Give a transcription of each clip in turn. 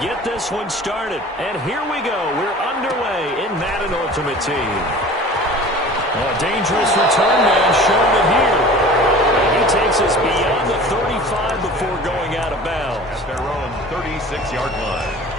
get this one started. And here we go. We're underway in Madden Ultimate Team. A dangerous return man showing it here. And he takes us beyond the 35 before going out of bounds. At their own 36-yard line.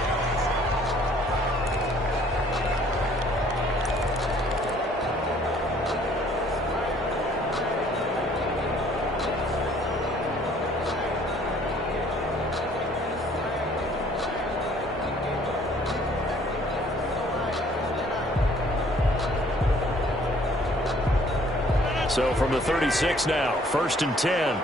So from the 36 now, 1st and 10.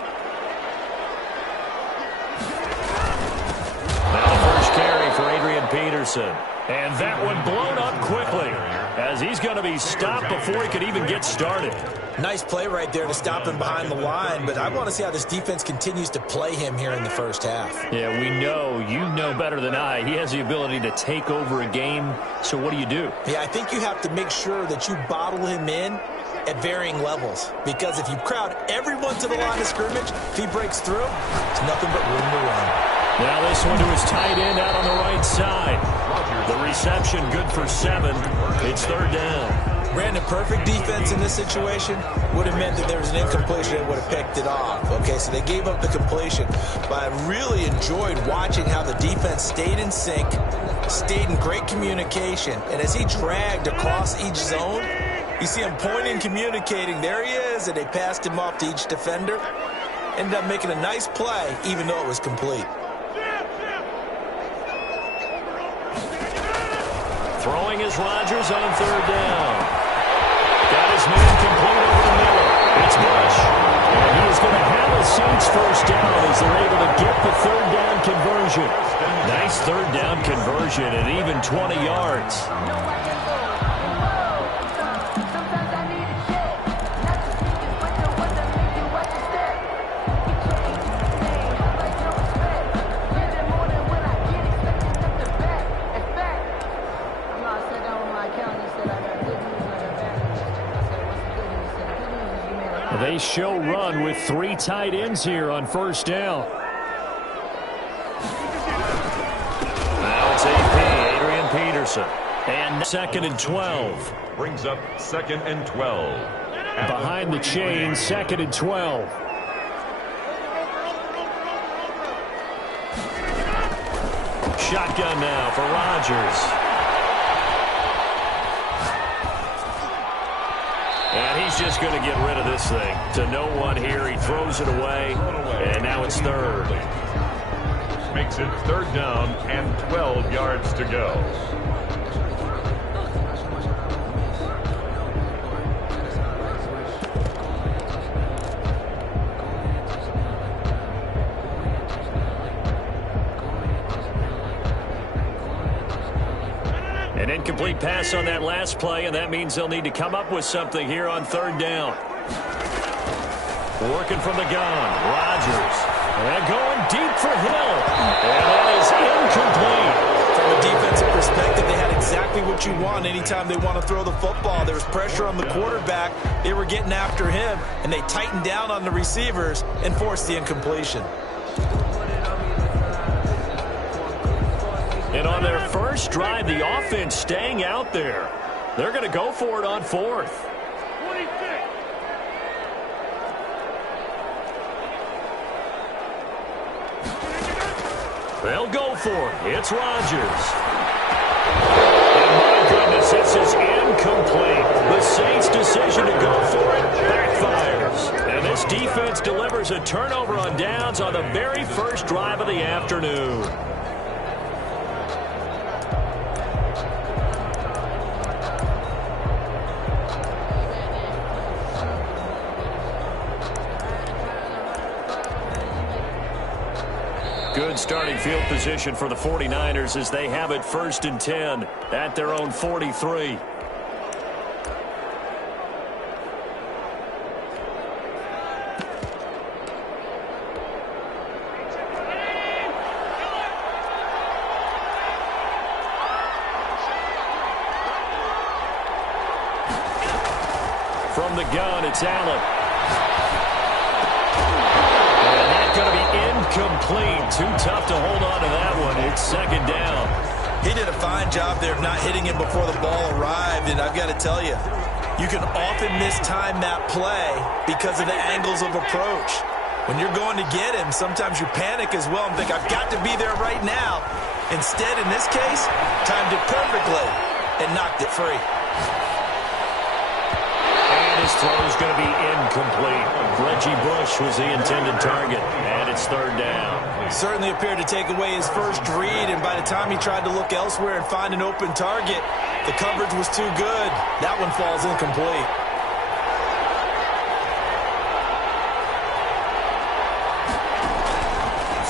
Now the first carry for Adrian Peterson. And that one blown up quickly as he's going to be stopped before he could even get started. Nice play right there to stop him behind the line, but I want to see how this defense continues to play him here in the first half. Yeah, we know, you know better than I, he has the ability to take over a game. So what do you do? Yeah, I think you have to make sure that you bottle him in at varying levels, because if you crowd everyone to the line of scrimmage, if he breaks through, it's nothing but room to run. Now this one to his tight end out on the right side. The reception good for 7. It's 3rd down. Brandon, perfect defense in this situation would have meant that there was an incompletion and would have picked it off. Okay, so they gave up the completion, but I really enjoyed watching how the defense stayed in sync, stayed in great communication, and as he dragged across each zone, you see him pointing, communicating. There he is, and they passed him off to each defender. Ended up making a nice play, even though it was complete. Throwing is Rodgers on 3rd down. Got his man complete over the middle. It's Bush. And he is going to have a Saints first down as they're able to get the 3rd down conversion. Nice 3rd down conversion at even 20 yards. They show run with 3 tight ends here on 1st down. Now it's AP, Adrian Peterson. And 2nd and 12. Brings up 2nd and 12. Behind the chain, 2nd and 12. Shotgun now for Rodgers. And he's just going to get rid of this thing. To no one here. He throws it away. And now it's 3rd. Makes it 3rd down and 12 yards to go. An incomplete pass on that last play, and that means they'll need to come up with something here on 3rd down. Working from the gun, Rodgers. And going deep for Hill. And that is incomplete. From a defensive perspective, they had exactly what you want anytime they want to throw the football. There was pressure on the quarterback. They were getting after him, and they tightened down on the receivers and forced the incompletion. And on their first drive, the offense staying out there. They're going to go for it on 4th. They'll go for it. It's Rodgers. And my goodness, this is incomplete. The Saints' decision to go for it backfires. And this defense delivers a turnover on downs on the very first drive of the afternoon. Good starting field position for the 49ers as they have it 1st and 10 at their own 43. From the gun, it's Allen. And that's going to be incomplete. Too tough to hold on to that one. It's second down. He did a fine job there of not hitting him before the ball arrived, and I've got to tell you, you can often mistime that play because of the angles of approach. When you're going to get him, sometimes you panic as well and think, I've got to be there right now. Instead, in this case, timed it perfectly and knocked it free. And his throw is going to be incomplete. Reggie Bush was the intended target, and it's third down. Certainly appeared to take away his first read, and by the time he tried to look elsewhere and find an open target, the coverage was too good. That one falls incomplete.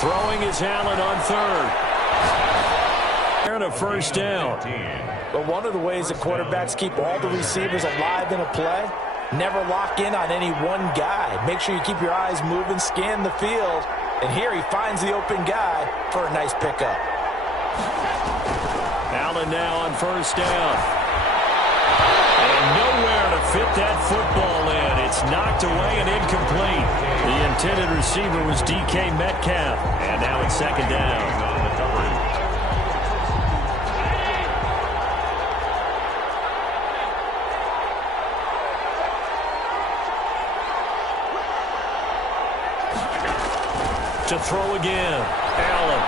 Throwing is Allen on third. And a first down. But one of the ways that quarterbacks keep all the receivers alive in a play, never lock in on any one guy. Make sure you keep your eyes moving, scan the field, and here he finds the open guy for a nice pickup. Allen now on first down. And nowhere to fit that football in. It's knocked away and incomplete. The intended receiver was DK Metcalf. And now it's second down. To throw again. Allen.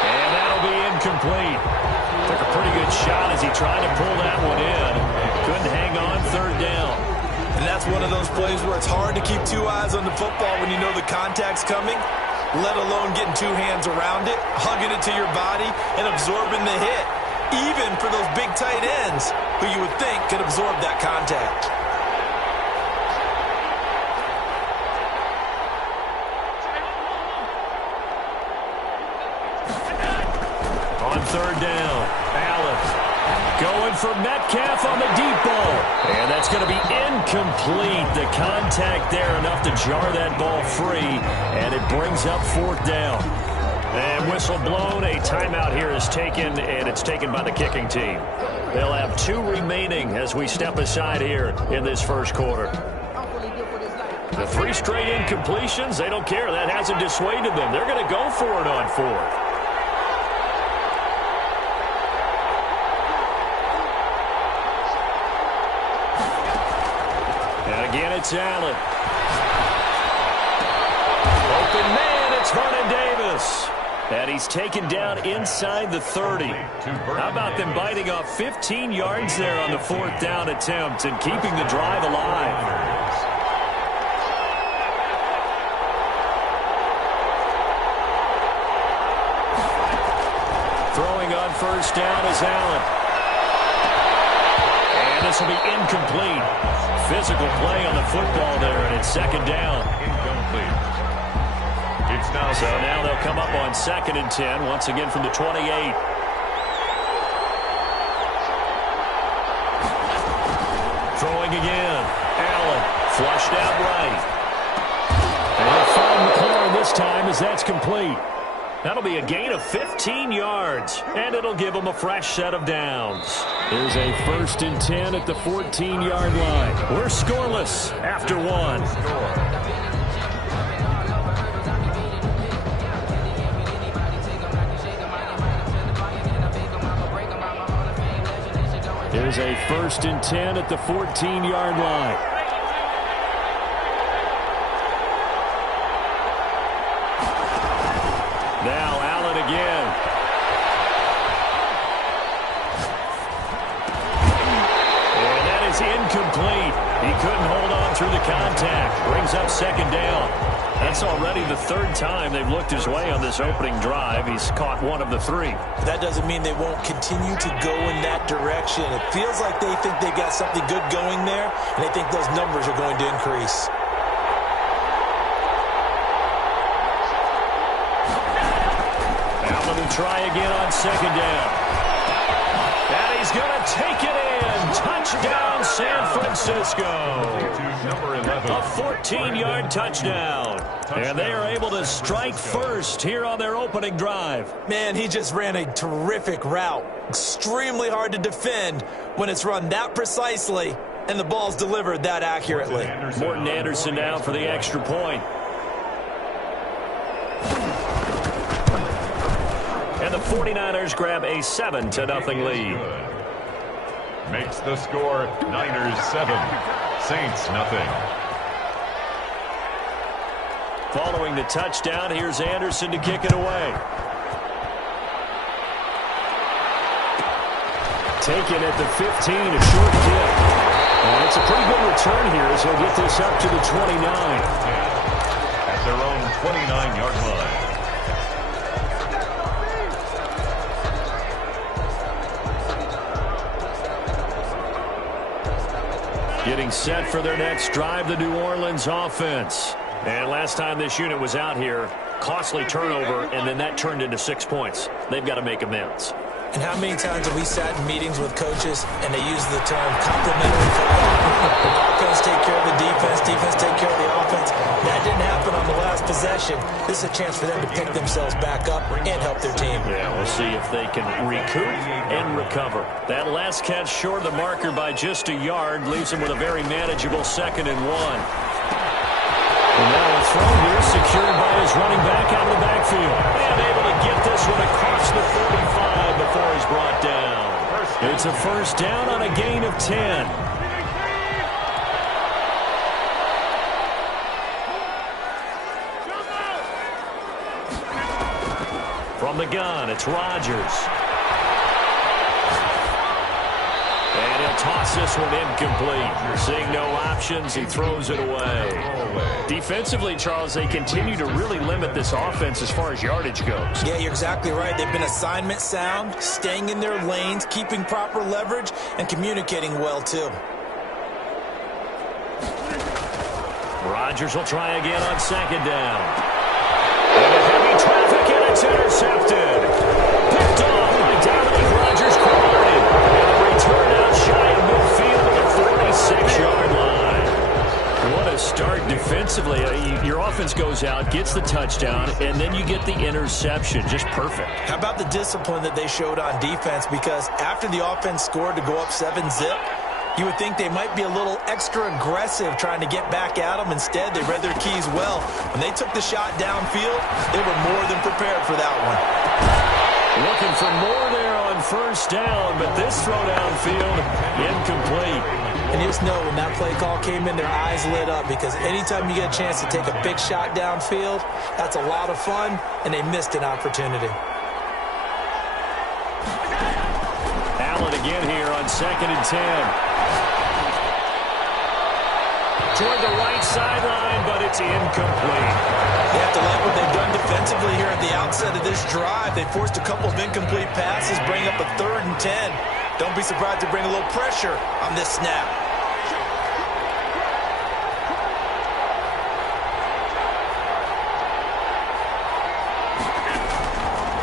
And that'll be incomplete. Took a pretty good shot as he tried to pull that one in. Couldn't hang on, third down. And that's one of those plays where it's hard to keep two eyes on the football when you know the contact's coming, let alone getting two hands around it, hugging it to your body, and absorbing the hit. Even for those big tight ends who you would think could absorb that contact. On third down, Allen going for Metcalf on the deep ball. And that's going to be incomplete. The contact there enough to jar that ball free. And it brings up fourth down. And whistle blown. A timeout here is taken, and it's taken by the kicking team. They'll have two remaining as we step aside here in this first quarter. The three straight incompletions, they don't care. That hasn't dissuaded them. They're going to go for it on fourth. Again, it's Allen. Open man, it's Vernon Davis. And he's taken down inside the 30. How about them biting off 15 yards there on the fourth down attempt and keeping the drive alive? Throwing on first down is Allen. And this will be incomplete. Physical play on the football there, and it's second down. Incomplete. It's now so now they'll come up on 2nd and 10, once again from the 28. Throwing again. Allen flushed out right. And he'll find McLaurin this time as that's complete. That'll be a gain of 15 yards, and it'll give them a fresh set of downs. There's a 1st and 10 at the 14-yard line. We're scoreless after one. There's a 1st and 10 at the 14-yard line. Now Allen again. And that is incomplete. He couldn't hold on through the contact. Brings up second down. That's already the third time they've looked his way on this opening drive. He's caught one of the three. That doesn't mean they won't continue to go in that direction. It feels like they think they've got something good going there, and they think those numbers are going to increase. Try again on second down. And he's going to take it in. Touchdown, San Francisco. A 14-yard touchdown. And they are able to strike first here on their opening drive. Man, he just ran a terrific route. Extremely hard to defend when it's run that precisely and the ball's delivered that accurately. Morton Anderson now for the extra point. And the 49ers grab a 7-0 lead. Makes the score Niners 7, Saints nothing. Following the touchdown, here's Anderson to kick it away. Taken at the 15, a short kick. And it's a pretty good return here as he'll get this up to the 29. At their own 29-yard line. Getting set for their next drive, the New Orleans offense. And last time this unit was out here, costly turnover, and then that turned into 6 points. They've got to make amends. And how many times have we sat in meetings with coaches and they use the term complementary football? Offense take care of the defense, defense take care of the offense. That didn't happen on the last possession. This is a chance for them to pick themselves back up and help their team. Yeah, we'll see if they can recoup and recover. That last catch short of the marker by just a yard leaves them with a very manageable 2nd and 1. And now a throw here secured by his running back out of the backfield. And able to get this one across the 45 before he's brought down. It's a first down on a gain of 10. From the gun, it's Rodgers. And he'll toss this one incomplete. Seeing no options, he throws it away. Defensively, Charles, they continue to really limit this offense as far as yardage goes. Yeah, you're exactly right. They've been assignment sound, staying in their lanes, keeping proper leverage, and communicating well, too. Rodgers will try again on 2nd down. And a heavy traffic, and it's intercepted. Picked off by Dominique Rodgers-Cromartie. And a return out shy of midfield at the 46-yard line. What a start defensively. Your offense goes out, gets the touchdown, and then you get the interception. Just perfect. How about the discipline that they showed on defense? Because after the offense scored to go up 7-zip, you would think they might be a little extra aggressive trying to get back at them. Instead, they read their keys well. When they took the shot downfield, they were more than prepared for that one. Looking for more there on first down, but this throw downfield, incomplete. And you just know when that play call came in, their eyes lit up, because anytime you get a chance to take a big shot downfield, that's a lot of fun, and they missed an opportunity. Allen again here on 2nd and 10. Toward the right sideline, but it's incomplete. You have to like what they've done defensively here at the outset of this drive. They forced a couple of incomplete passes, bring up a 3rd and 10. Don't be surprised to bring a little pressure on this snap.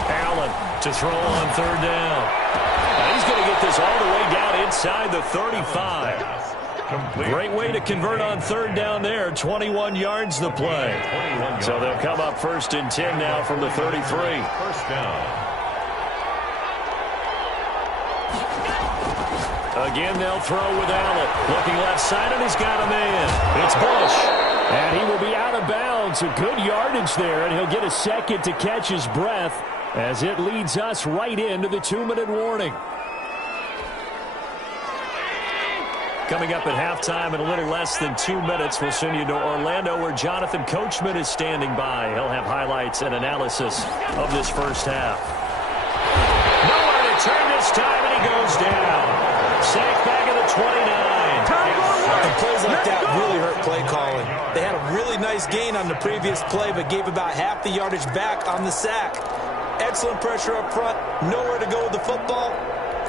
Allen to throw on 3rd down. Now he's going to get this all the way down inside the 35. Great way to convert on 3rd down there. 21 yards the play. So they'll come up 1st and 10 now from the 33. First down. Again, they'll throw with Allen. Looking left side, and he's got a man. It's Bush. And he will be out of bounds. A good yardage there, and he'll get a second to catch his breath as it leads us right into the 2-minute warning. Coming up at halftime in a little less than 2 minutes, we'll send you to Orlando where Jonathan Coachman is standing by. He'll have highlights and analysis of this first half. Nowhere to turn this time, and he goes down. Sacked back at the 29. And plays like that really hurt play calling. They had a really nice gain on the previous play, but gave about half the yardage back on the sack. Excellent pressure up front. Nowhere to go with the football.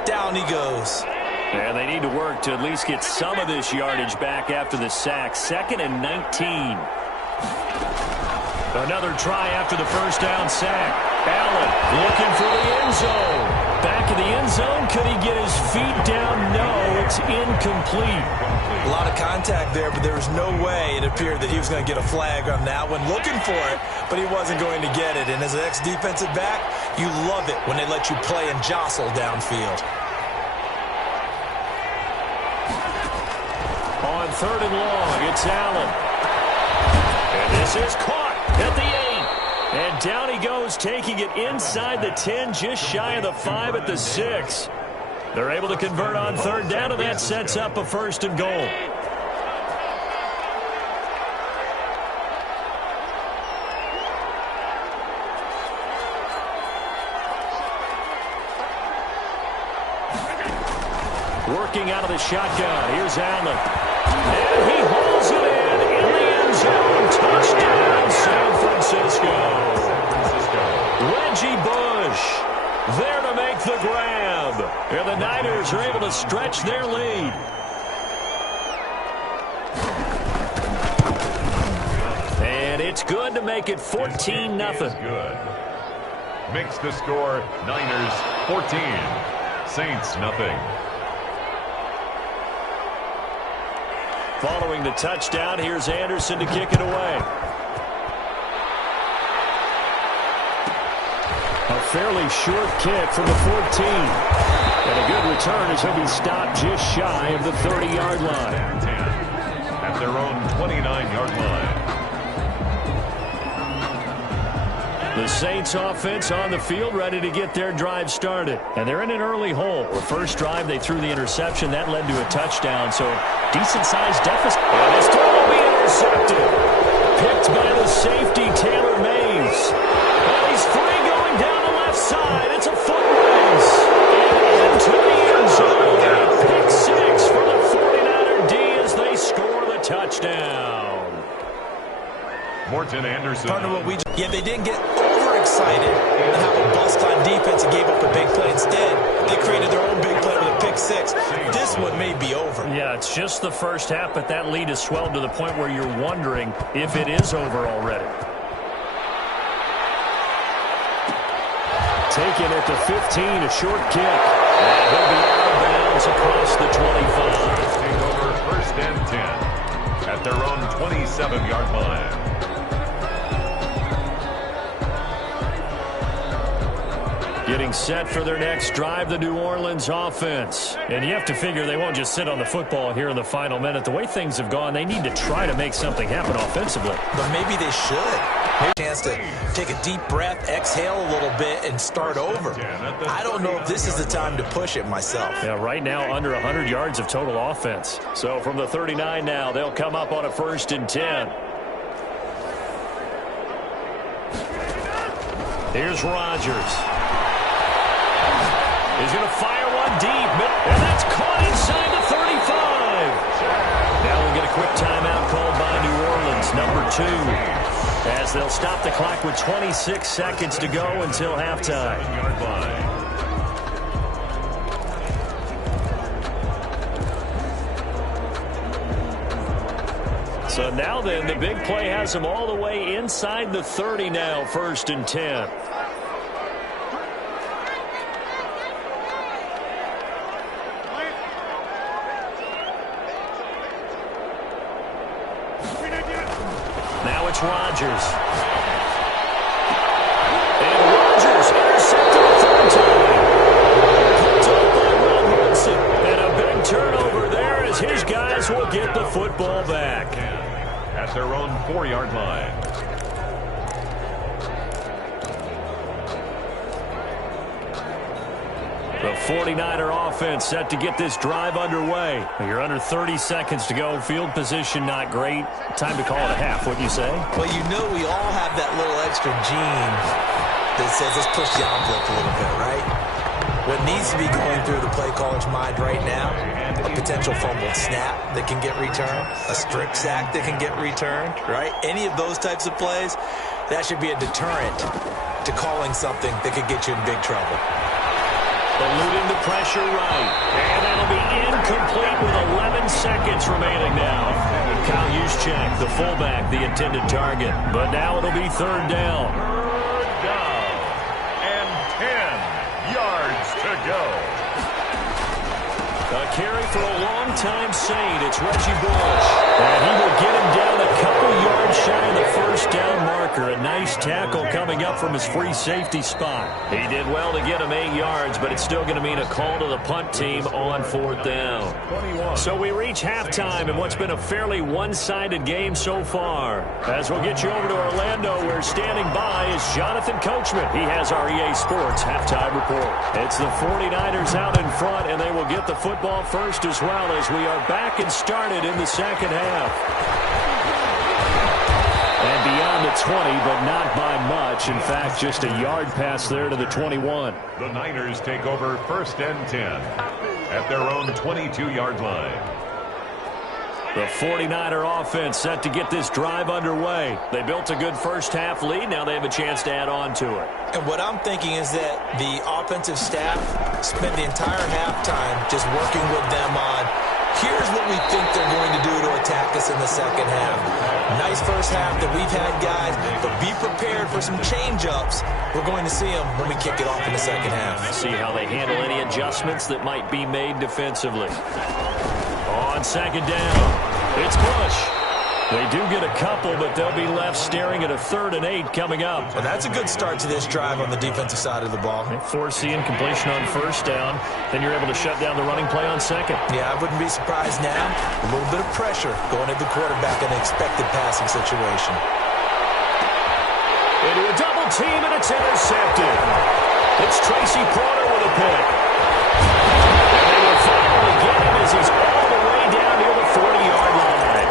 Down he goes. And they need to work to at least get some of this yardage back after the sack. 2nd and 19. Another try after the first down sack. Allen looking for the end zone. Back of the end zone. Could he get his feet down? No, it's incomplete. A lot of contact there, but there was no way it appeared that he was going to get a flag on that one. Looking for it, but he wasn't going to get it. And as an ex-defensive back, you love it when they let you play and jostle downfield. third and long. It's Allen. And this is caught at the 8. And down he goes, taking it inside the 10, just shy of the 5 at the 6. They're able to convert on third down, and that sets up a first and goal. Working out of the shotgun. Here's Allen. And he hauls it in the end zone. Touchdown, San Francisco. Reggie Bush there to make the grab. And the Niners are able to stretch their lead. And it's good to make it 14-0. Good. Makes the score Niners 14, Saints nothing. Following the touchdown, here's Anderson to kick it away. A fairly short kick from the 14. And a good return as he'll be stopped just shy of the 30-yard line. At their own 29-yard line. The Saints offense on the field, ready to get their drive started. And they're in an early hole. The first drive, they threw the interception. That led to a touchdown, so decent-sized deficit. And this throw will be intercepted. Picked by the safety, Taylor Mays. And he's free going down the left side. It's a foot race. And into the end zone. A pick six for the 49er D as they score the touchdown. Morton Anderson. Yeah, they didn't get overexcited and have a bust on defense and gave up a big play. Instead, they created their own big play with a pick six. This one may be over. Yeah, it's just the first half, but that lead has swelled to the point where you're wondering if it is over already. Taken at the 15, a short kick. And he'll be out of bounds across the 25. Take over first and 10 at their own 27-yard line. Getting set for their next drive, the New Orleans offense. And you have to figure they won't just sit on the football here in the final minute. The way things have gone, they need to try to make something happen offensively. But maybe they should. Maybe a chance to take a deep breath, exhale a little bit, and start over. I don't know if this is the time to push it myself. Yeah, right now under 100 yards of total offense. So from the 39 now, they'll come up on a first and 10. Here's Rodgers. He's going to fire one deep, and that's caught inside the 35. Now we'll get a quick timeout called by New Orleans, number 2, as they'll stop the clock with 26 seconds to go until halftime. So now then, the big play has them all the way inside the 30 now, first and 10. Now it's Rodgers. And Rodgers intercepted a third time. Picked up by Will Wilson. And a big turnover there as his guys will get the football back. At their own 4-yard line. The 49er offense set to get this drive underway. You're under 30 seconds to go. Field position not great. Time to call it a half, wouldn't you say? Well, you know we all have that little extra gene that says let's push the envelope a little bit, right? What needs to be going through the play caller's mind right now, a potential fumbled snap that can get returned, a strip sack that can get returned, right? Any of those types of plays, that should be a deterrent to calling something that could get you in big trouble. Eluding the pressure right. And that'll be incomplete with 11 seconds remaining now. Kyle Juszczyk, the fullback, the intended target. But now it'll be third down. Third down. And 10 yards to go. A carry for a long-time Saint. It's Reggie Bush. And he will get him down a couple yards shy of the first down marker. A nice tackle coming up from his free safety spot. He did well to get him 8 yards, but it's still going to mean a call to the punt team on 4th down. 21. So we reach halftime in what's been a fairly one-sided game so far. As we'll get you over to Orlando, where standing by is Jonathan Coachman. He has our EA Sports halftime report. It's the 49ers out in front, and they will get the football first as well as we are back and started in the second half. And beyond the 20, but not by much. In fact, just a yard pass there to the 21. The Niners take over 1st and 10 at their own 22-yard line. The 49er offense set to get this drive underway. They built a good first-half lead. Now they have a chance to add on to it. And what I'm thinking is that the offensive staff spent the entire halftime just working with them on, here's what we think they're going to do to attack us in the second half. Nice first half that we've had, guys, but be prepared for some change-ups. We're going to see them when we kick it off in the second half. See how they handle any adjustments that might be made defensively. On second down, it's Bush. They do get a couple, but they'll be left staring at a 3rd and 8 coming up. Well, that's a good start to this drive on the defensive side of the ball. Foreseeing completion on first down, then you're able to shut down the running play on second. Yeah, I wouldn't be surprised now. A little bit of pressure going at the quarterback in an expected passing situation. Into a double team, and it's intercepted. It's Tracy Porter with a pick. And they will finally get him as he's all the way down near the 40-yard line.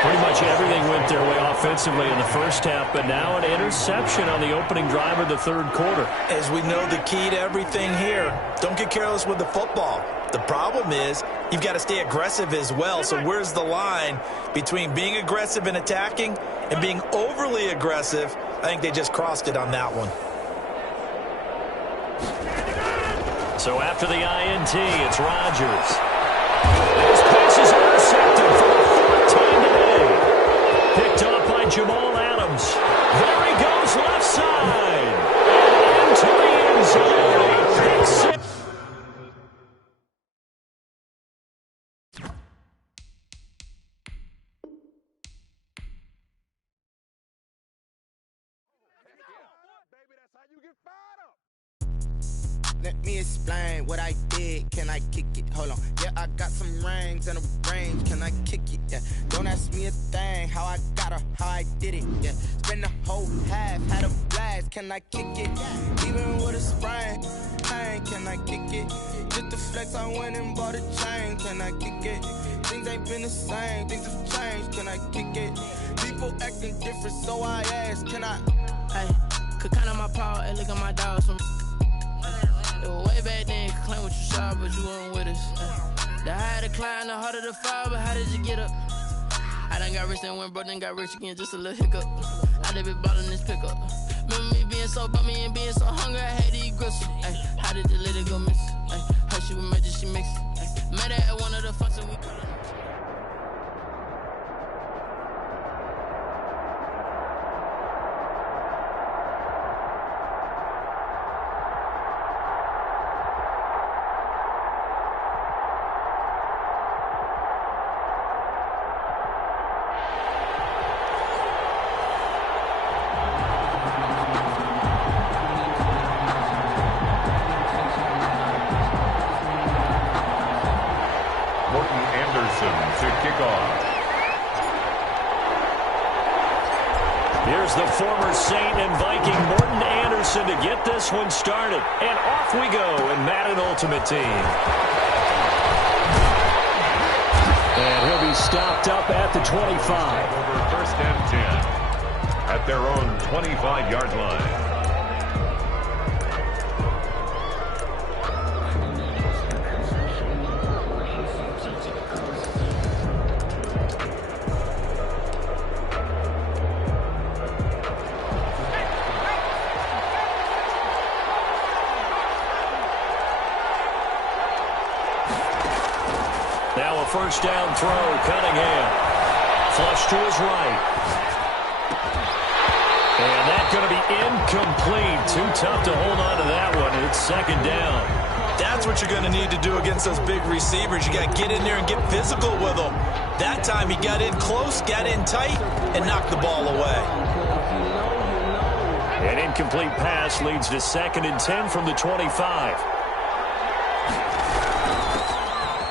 Pretty much everything went their way offensively in the first half, but now an interception on the opening drive of the 3rd quarter. As we know, the key to everything here, don't get careless with the football. The problem is you've got to stay aggressive as well. So where's the line between being aggressive and attacking and being overly aggressive? I think they just crossed it on that one. So after the INT, it's Rodgers. This pass is intercepted for the 4th time today. Picked up by Jamal Adams. There he goes left side. Into the end zone. Pick 6. Let me explain what I did. Can I kick it? Hold on. Yeah, I got some rings and a range. Can I kick it? Yeah. Don't ask me a thing. How I got her, how I did it. Yeah. Spend the whole half, had a blast. Can I kick it? Even with a sprain. Pain, can I kick it? Just the flex, I went and bought a chain. Can I kick it? Things ain't been the same. Things have changed. Can I kick it? People acting different, so I ask. Can I? Hey, could count on my power and look at my dogs from. It was way back then, you could claim what you saw, but you weren't with us. The higher the climb, the harder the fall, but how did you get up? I done got rich, then went broke, then got rich again, just a little hiccup. I done been ballin' this pickup. Remember me being so bummy and being so hungry, I had to eat gristle. Ay, how did the lady go miss? Ay, her she was magic, she mixed. Met her at one of the functions we couldn't. Here's the former Saint and Viking Morton Anderson to get this one started. And off we go in Madden Ultimate Team. And he'll be stopped up at the 25. Over 1st and 10 at their own 25-yard line. Now a first down throw, Cunningham. Flush to his right. And that's going to be incomplete. Too tough to hold on to that one. It's second down. That's what you're going to need to do against those big receivers. You got to get in there and get physical with them. That time he got in close, got in tight, and knocked the ball away. An incomplete pass leads to 2nd and 10 from the 25.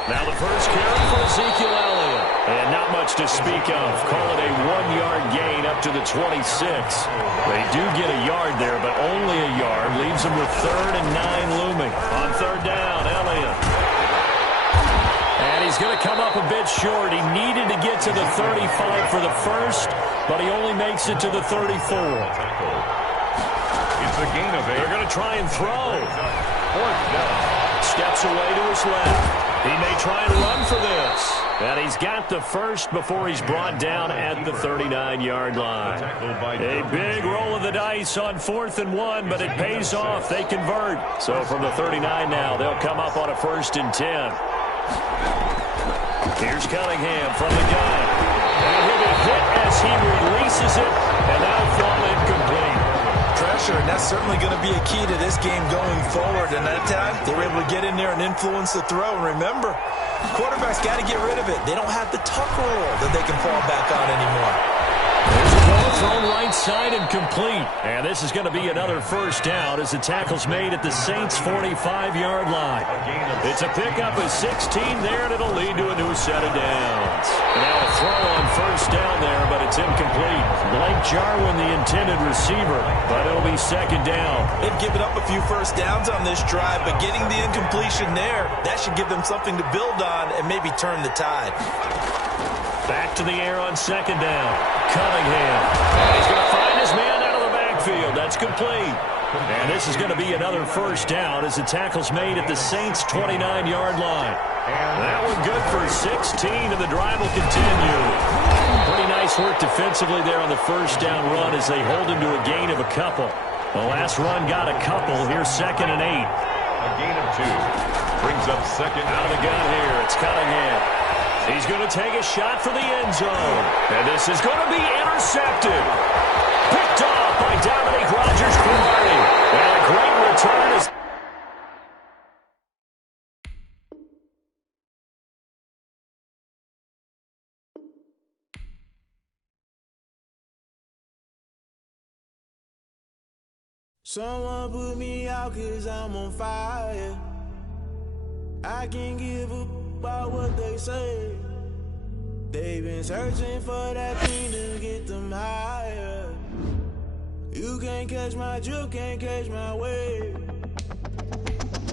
Now the first carry for Ezekiel Elliott. And not much to speak of. Call it a 1-yard gain up to the 26. They do get a yard there, but only a yard. Leaves them with 3rd and 9 looming. On 3rd down, Elliott. And he's going to come up a bit short. He needed to get to the 35 for the first, but he only makes it to the 34. It's a gain of 8. They're going to try and throw. 4th down. Steps away to his left. He may try and run for this. And he's got the first before he's brought down at the 39-yard line. A big roll of the dice on 4th and 1, but it pays off. They convert. So from the 39 now, they'll come up on a 1st and 10. Here's Cunningham from the gun. And he'll be hit as he releases it, and that'll fall incomplete. Pressure, and that's certainly going to be a key to this game going forward. And that time, they were able to get in there and influence the throw. And remember, quarterbacks got to get rid of it. They don't have the tuck rule that they can fall back on anymore. There's a ball thrown right side and complete. And this is going to be another 1st down as the tackle's made at the Saints' 45-yard line. It's a pickup of 16 there, and it'll lead to a new set of downs. Now a throw on 1st down there, but it's incomplete. Blake Jarwin, the intended receiver, but it'll be 2nd down. They've given up a few 1st downs on this drive, but getting the incompletion there, that should give them something to build on and maybe turn the tide. Back to the air on 2nd down. Cunningham. And he's going to find his man out of the backfield. That's complete. And this is going to be another 1st down as the tackle's made at the Saints' 29-yard line. That one good for 16, and the drive will continue. Pretty nice work defensively there on the 1st down run as they hold him to a gain of a couple. The last run got a couple. Here's 2nd and 8. A gain of 2. Brings up 2nd. Out of the gun here. It's Cunningham. He's going to take a shot for the end zone. And this is going to be intercepted. Picked off by Dominique Rodgers-Cromartie. And a great return is... Someone put me out 'cause I'm on fire. I can't give a about what they say. They've been searching for that thing to get them higher. You can't catch my drift, can't catch my wave.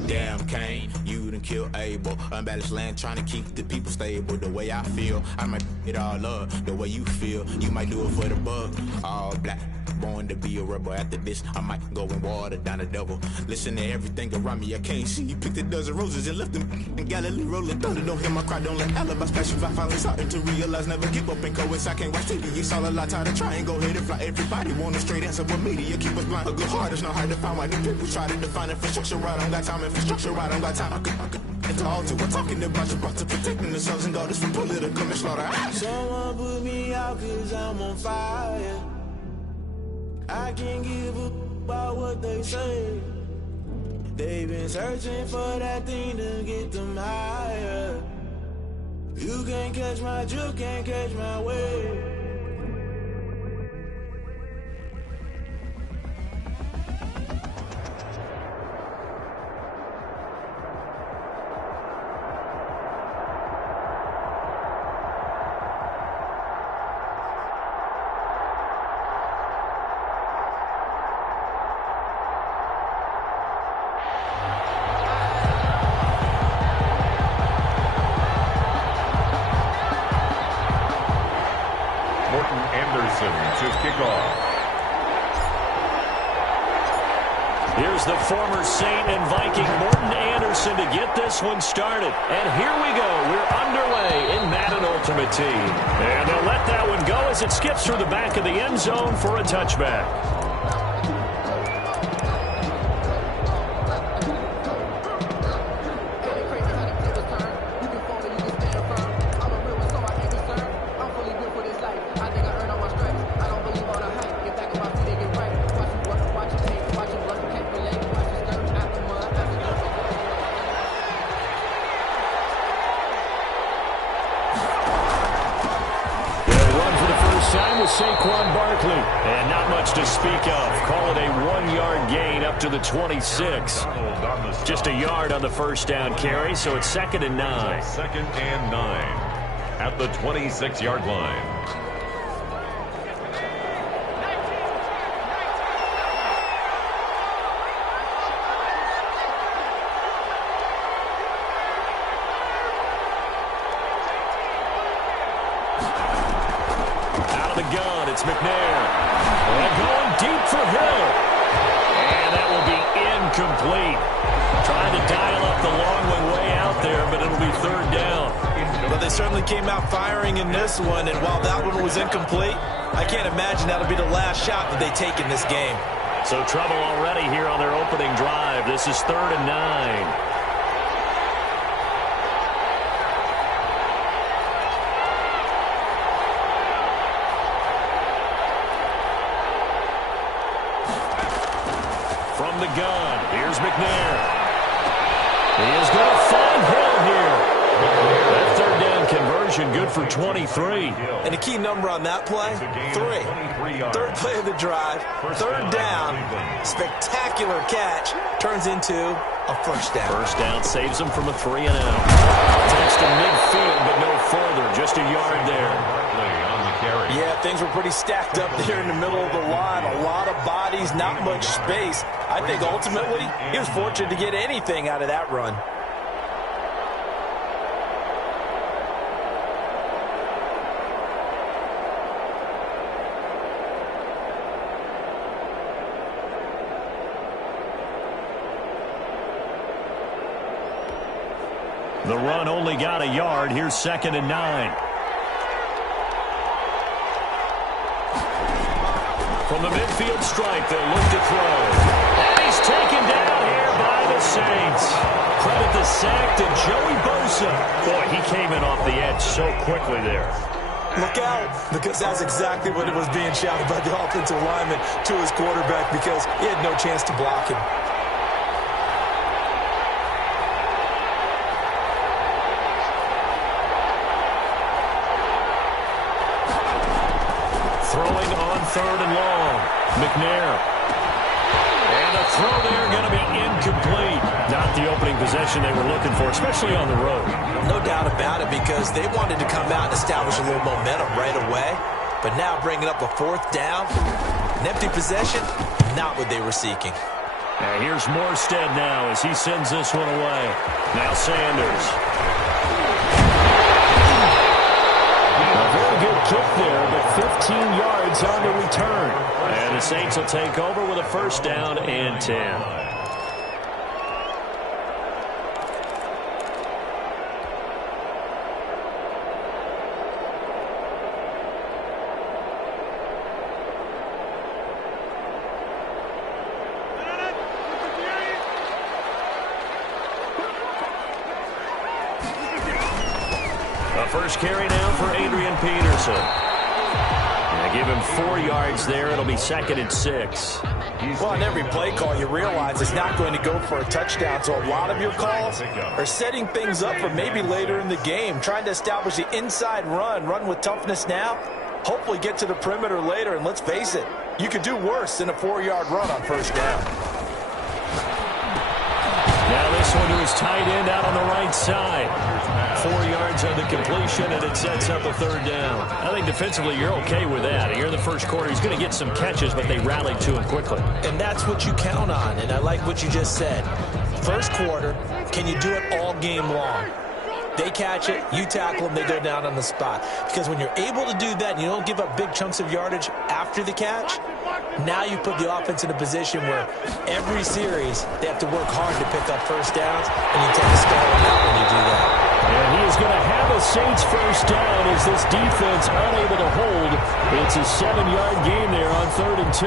Damn Kane, you done killed Abel. Unbalanced land trying to keep the people stable. The way I feel, I might it all up. The way you feel, you might do it for the bug. All black, born to be a rebel. After this, I might go and water down the double. Listen to everything around me, I can't see. You picked a dozen roses and left them in Galilee rolling thunder. Don't hear my cry, don't let alibi splash. If I finally starting to realize, never give up and coexist. I can't watch TV, it's all a lot. Tired of trying, go ahead and fly. Everybody want a straight answer, but media keep us blind. A good heart is not hard to find. Why the people try to define infrastructure right? I don't got time, infrastructure right? I don't got time. I could it's all to we're talking about you, brought to protecting the sons and daughters from political and slaughter. Someone put me out 'cause I'm on fire. I can't give a about what they say. They've been searching for that thing to get them higher. You can't catch my drift, can't catch my wave. To kick off. Here's the former Saint and Viking Morton Anderson to get this one started. And here we go. We're underway in Madden Ultimate Team. And they'll let that one go as it skips through the back of the end zone for a touchback. this time with Saquon Barkley. And not much to speak of. Call it a 1-yard gain up to the 26. Just a yard on the first down carry, so it's 2nd and 9. 2nd and 9 at the 26-yard line. Gun. It's McNair. They're going deep for Hill. And that will be incomplete. Trying to dial up the long way out there, but it'll be 3rd down. Well, they certainly came out firing in this one, and while that one was incomplete, I can't imagine that'll be the last shot that they take in this game. So trouble already here on their opening drive. This is 3rd and 9. From the gun, here's McNair. He is going to find Hill here. That 3rd down conversion, good for 23. And a key number on that play, 3. 3rd play of the drive, 3rd down, spectacular catch, turns into a 1st down. 1st down saves him from a 3-and-out. Takes to midfield, but no further, just a yard there. Yeah, things were pretty stacked up there in the middle of the line. A lot of bodies, not much space. I think ultimately he was fortunate to get anything out of that run. The run only got a yard. Here's 2nd and 9. From the midfield stripe, they'll look to throw. And he's taken down here by the Saints. Credit the sack to Joey Bosa. Boy, he came in off the edge so quickly there. Look out, because that's exactly what it was being shouted by the offensive lineman to his quarterback, because he had no chance to block him. Throwing on 3rd and long. McNair. And the throw there going to be incomplete. Not the opening possession they were looking for, especially on the road. No doubt about it, because they wanted to come out and establish a little momentum right away. But now bringing up a 4th down, an empty possession, not what they were seeking. And here's Morstead now as he sends this one away. Now Sanders. A very good kick there, but 15 yards on the return. And the Saints will take over with a 1st down and 10. First carry now for Adrian Peterson. And give him 4 yards there. It'll be 2nd and 6. Well, on every play call, you realize it's not going to go for a touchdown. So a lot of your calls are setting things up for maybe later in the game, trying to establish the inside run with toughness now, hopefully get to the perimeter later. And let's face it, you could do worse than a 4-yard run on 1st down. Now this one to his tight end out on the right side. 4 yards on the completion, and it sets up a 3rd down. I think defensively you're okay with that. Here in the first quarter, he's going to get some catches, but they rallied to him quickly. And that's what you count on, and I like what you just said. First quarter, can you do it all game long? They catch it, you tackle them, they go down on the spot. Because when you're able to do that and you don't give up big chunks of yardage after the catch, now you put the offense in a position where every series they have to work hard to pick up 1st downs, and you take a stall on that when you do that. And he is going to have a Saints 1st down as this defense unable to hold. It's a 7-yard gain there on 3rd and 2.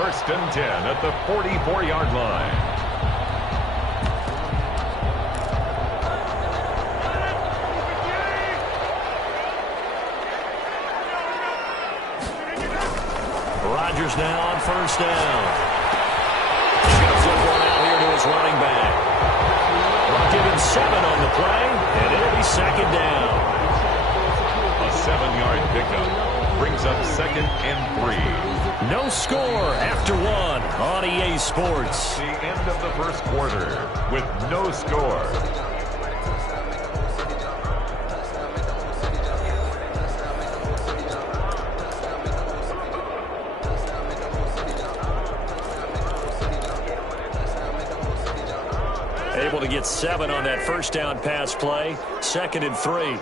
1st and 10 at the 44-yard line. Rodgers now on 1st down. He's going to flip one out here to his running back. We'll give him 7 on the play, and it'll be 2nd down. A 7-yard pickup. Brings up 2nd and 3. No score after 1 on EA Sports. The end of the first quarter with no score. Able to get 7 on that first down pass play. 2nd and 3.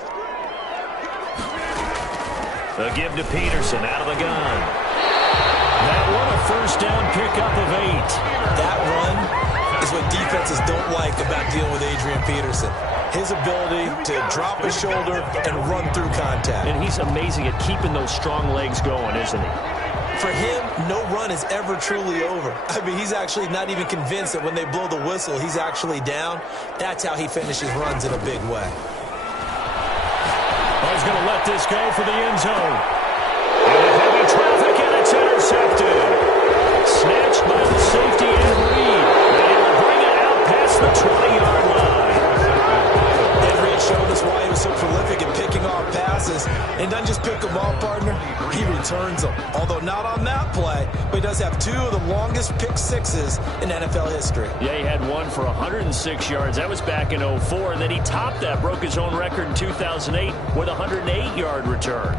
The give to Peterson out of the gun. That one a first down pickup of 8. That run is what defenses don't like about dealing with Adrian Peterson. His ability to drop his shoulder and run through contact. And he's amazing at keeping those strong legs going, isn't he? For him, no run is ever truly over. I mean, he's actually not even convinced that when they blow the whistle, he's actually down. That's how he finishes runs in a big way. He's going to let this go for the end zone. Into heavy traffic, and it's intercepted. Snatched by the safety and Reed. And he will bring it out past the 20-yard line. And Reed showed us why he was so prolific in picking off passes. And doesn't just pick them off, partner. He returns them. Although not on that play, but he does have 2 of the longest pick sixes in NFL history. Yeah, he had one for 106 yards. That was back in 2004. And then he topped that, broke his own record in 2008 with a 108-yard return.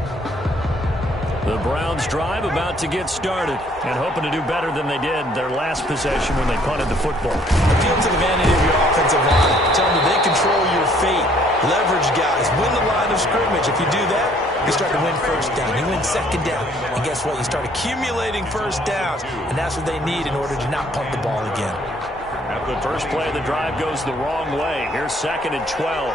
The Browns drive about to get started and hoping to do better than they did their last possession when they punted the football. Appeal to the vanity of your offensive line. Tell them they control your fate. Leverage guys. Win the line of scrimmage. If you do that, you start to win first down. You win second down. And guess what? You start accumulating first downs. And that's what they need in order to not punt the ball again. The first play of the drive goes the wrong way. Here's 2nd and 12.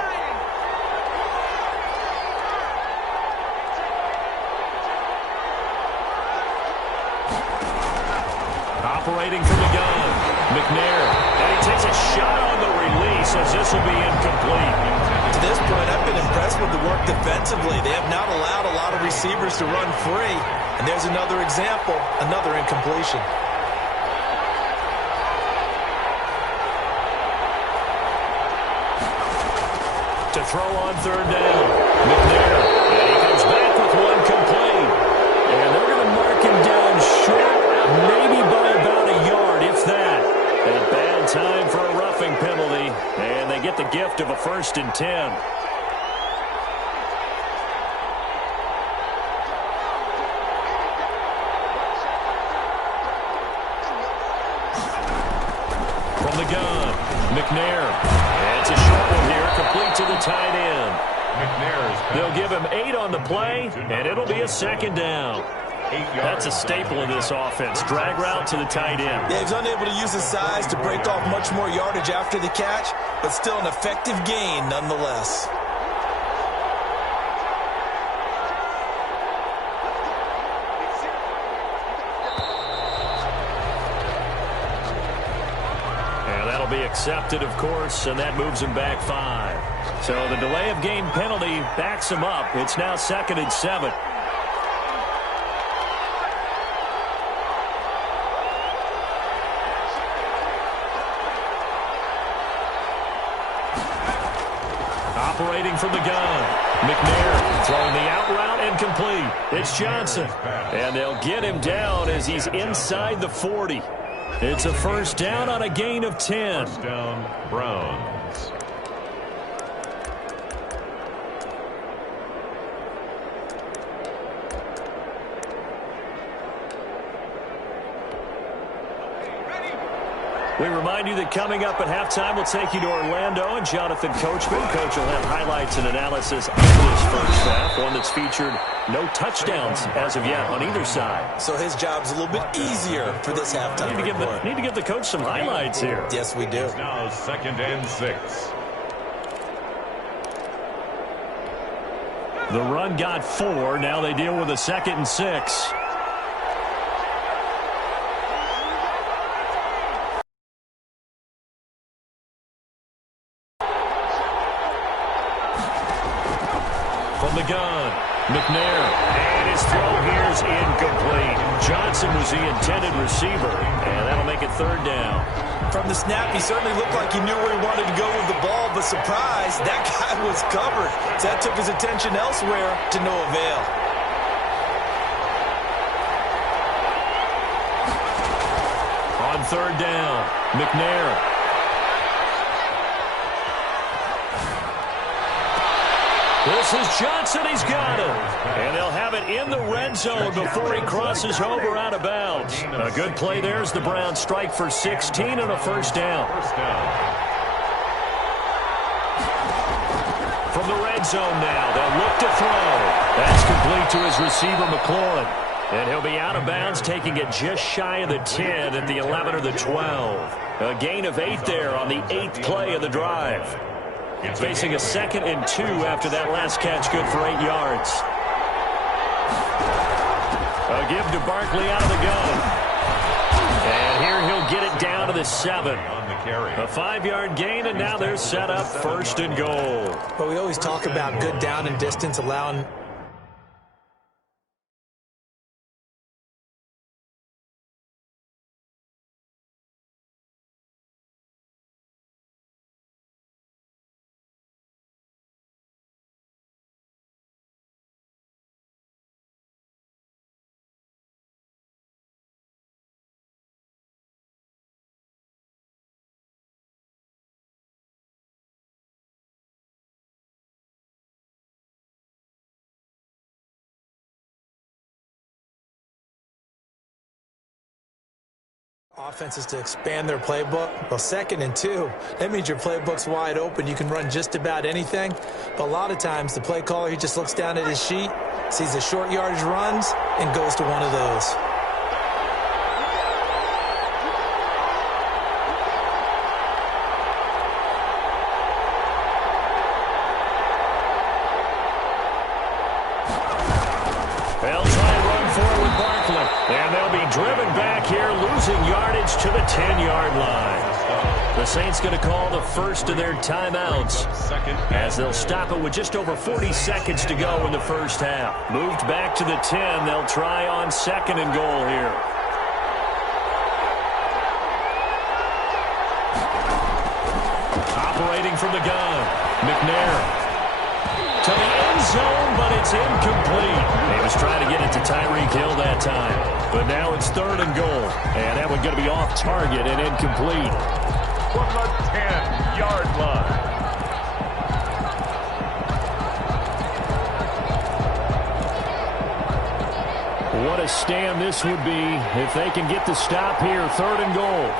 Operating from the gun, McNair. And he takes a shot on the release as this will be incomplete. To this point, I've been impressed with the work defensively. They have not allowed a lot of receivers to run free. And there's another example, another incompletion. To throw on 3rd down, McNair. And he comes back with one complete. And they're going to mark him down short, maybe by about a yard, if that. A bad time for a roughing penalty. And they get the gift of a 1st and 10. From the gun, McNair. And it's a short one here, complete to the tight end. They'll give him 8 on the play, and it'll be a 2nd down. That's a staple of this offense. Drag route to the tight end. Yeah, he's unable to use his size to break off much more yardage after the catch, but still an effective gain nonetheless. And that'll be accepted, of course, and that moves him back 5. So the delay of game penalty backs him up. It's now 2nd and 7. Operating from the gun, McNair throwing the out route and complete. It's Johnson, and they'll get him down as he's inside the 40. It's a 1st down on a gain of 10. 1st down, Browns. We remind you that coming up at halftime, we'll take you to Orlando and Jonathan Coachman. Coach will have highlights and analysis of this first half, one that's featured no touchdowns as of yet on either side. So his job's a little bit easier for this halftime report. Need to give the coach some highlights here. Yes, we do. It's now 2nd and 6. The run got 4. Now they deal with a 2nd and 6. From the gun, McNair, and his throw here is incomplete. Johnson was the intended receiver, and that'll make it 3rd down. From the snap, he certainly looked like he knew where he wanted to go with the ball, but surprise, that guy was covered. So that took his attention elsewhere to no avail. third down. McNair. This is Johnson. He's got it. And they'll have it in the red zone before he crosses over out of bounds. A good play there as the Browns strike for 16 and a first down. From the red zone now, they'll look to throw. That's complete to his receiver, McLaurin. And he'll be out of bounds, taking it just shy of the 10 at the 11 or the 12. A gain of 8 there on the 8th play of the drive. Facing a 2nd and 2 after that last catch, good for 8 yards. A give to Barkley out of the gun. And here he'll get it down to the 7. A 5-yard gain, and now they're set up 1st and goal. But we always talk about good down and distance, allowing... offenses to expand their playbook. Well, 2nd and 2, that means your playbook's wide open. You can run just about anything. But a lot of times, the play caller, he just looks down at his sheet, sees the short yardage runs, and goes to one of those. They'll try and run forward Barkley. And they'll be driven back here, losing yardage to the 10-yard line. The Saints going to call the first of their timeouts as they'll stop it with just over 40 seconds to go in the first half. Moved back to the 10. They'll try on 2nd and goal here. Operating from the gun, McNair. To the end zone, but it's incomplete. He was trying to get it to Tyreek Hill that time. But now it's 3rd and goal. And that one's going to be off target and incomplete. From the 10-yard line. What a stand this would be if they can get the stop here. 3rd and goal.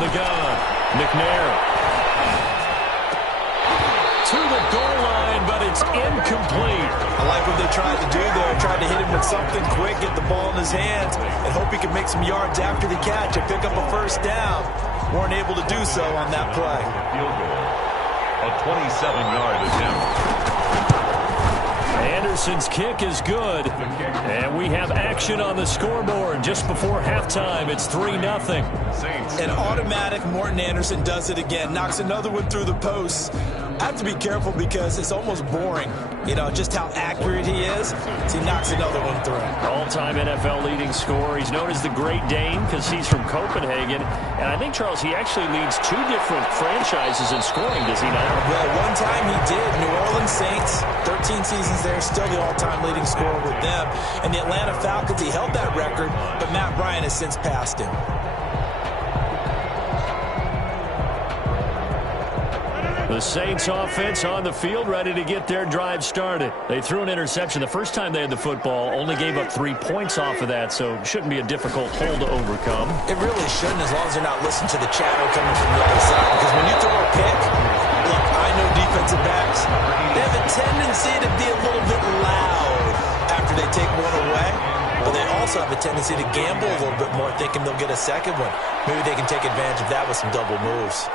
The gun, McNair. To the goal line, but it's incomplete. I like what they tried to do there. Tried to hit him with something quick, get the ball in his hands, and hope he could make some yards after the catch and pick up a first down. Weren't able to do so on that play. Field goal. A 27-yard attempt. Anderson's kick is good. And we have action on the scoreboard just before halftime. It's 3-0. An automatic Morton Anderson does it again. Knocks another one through the post. I have to be careful because it's almost boring, you know, just how accurate he is. So he knocks another one through. All-time NFL leading scorer. He's known as the Great Dane because he's from Copenhagen. And I think, Charles, he actually leads 2 different franchises in scoring, does he not? Well, one time he did. New Orleans Saints, 13 seasons there, still the all-time leading scorer with them. And the Atlanta Falcons, he held that record, but Matt Ryan has since passed him. The Saints offense on the field, ready to get their drive started. They threw an interception the first time they had the football, only gave up 3 points off of that, so it shouldn't be a difficult hole to overcome. It really shouldn't, as long as they're not listening to the chatter coming from the other side. Because when you throw a pick, look, I know defensive backs, they have a tendency to be a little bit loud after they take one away. But they also have a tendency to gamble a little bit more, thinking they'll get a second one. Maybe they can take advantage of that with some double moves.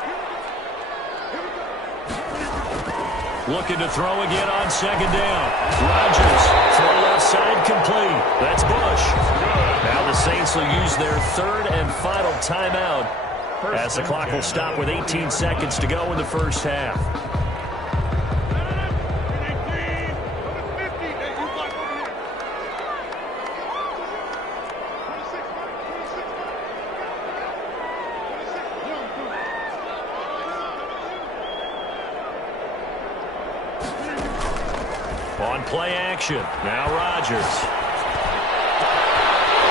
Looking to throw again on 2nd down. Rodgers, throw left side complete. That's Bush. Now the Saints will use their 3rd and final timeout as the clock will stop with 18 seconds to go in the first half. On play action. Now Rodgers.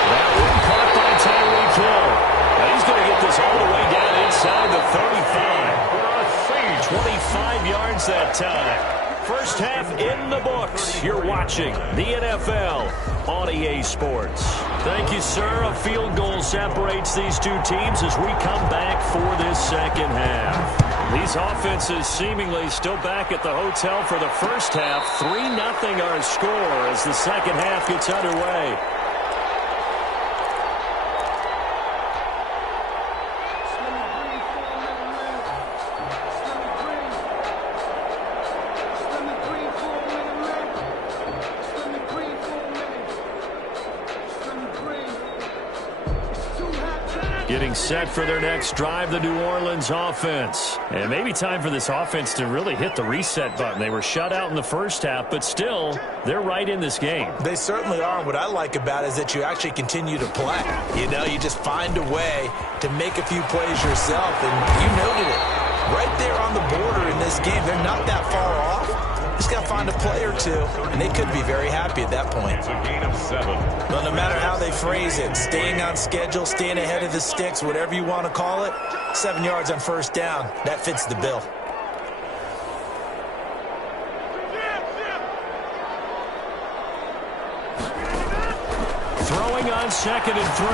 That one caught by Tyreek Hill. Now he's going to get this all the way down inside the 35. 25 yards that time. First half in the books. You're watching the NFL on EA Sports. Thank you, sir. A field goal separates these two teams as we come back for this second half. These offenses seemingly still back at the hotel for the first half. 3-0 our score as the second half gets underway. Getting set for their next drive, the New Orleans offense. And maybe time for this offense to really hit the reset button. They were shut out in the first half, but still, they're right in this game. They certainly are. What I like about it is that you actually continue to play. You know, you just find a way to make a few plays yourself, and you noted it. Right there on the border in this game, they're not that far off. Just got to find a play or two, and they could be very happy at that point. It's a gain of 7. Well, no matter how they phrase it, staying on schedule, staying ahead of the sticks, whatever you want to call it, 7 yards on first down, that fits the bill. Throwing on 2nd and 3.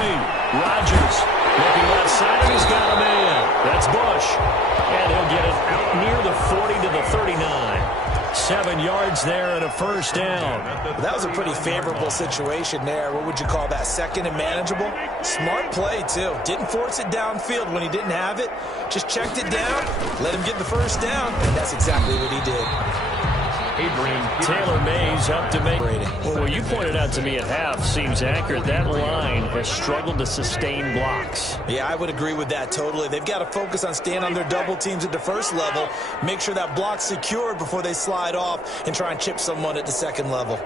Rodgers looking left side, and he's got a man. That's Bush. And he'll get it out near the 40 to the 39. 7 yards there and a first down. That was a pretty favorable situation there. What would you call that? Second and manageable? Smart play, too. Didn't force it downfield when he didn't have it. Just checked it down, let him get the first down, and that's exactly what he did. Taylor Mays up to make. Well, what you pointed out to me at half seems accurate. That line has struggled to sustain blocks. Yeah, I would agree with that totally. They've got to focus on staying on their double teams at the first level, make sure that block's secured before they slide off and try and chip someone at the second level.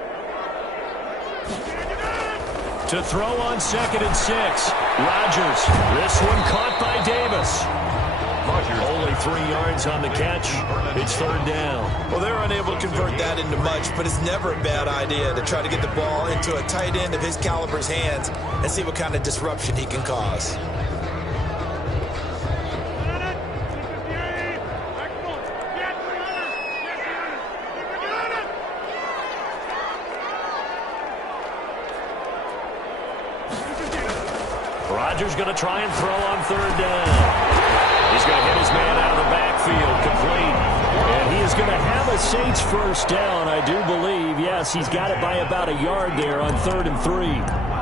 To throw on 2nd and 6. Rodgers. This one caught by Davis. Only 3 yards on the catch. It's third down. Well, they're unable to convert that into much, but it's never a bad idea to try to get the ball into a tight end of his caliber's hands and see what kind of disruption he can cause. Rodgers going to try and throw on third down. He's going to hit his man out of the backfield, complete. And he is going to have a Saints first down, I do believe. Yes, he's got it by about a yard there on 3rd and 3.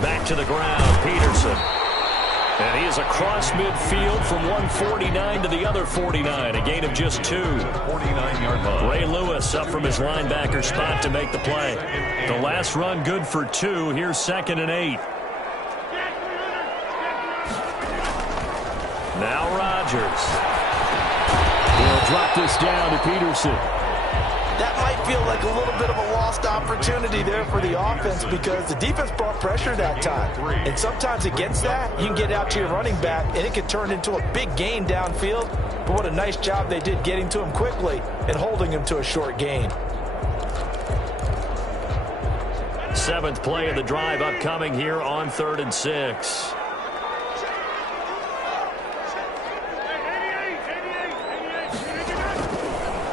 Back to the ground, Peterson. And he is across midfield from 149 to the other 49, a gain of just 2. 49-yard line. Ray Lewis up from his linebacker spot to make the play. The last run good for 2. Here's 2nd and 8. Now Rodgers. He'll drop this down to Peterson. That might feel like a little bit of a lost opportunity there for the offense because the defense brought pressure that time. And sometimes against that, you can get out to your running back, and it can turn into a big gain downfield. But what a nice job they did getting to him quickly and holding him to a short gain. 7th play of the drive upcoming here on 3rd and 6.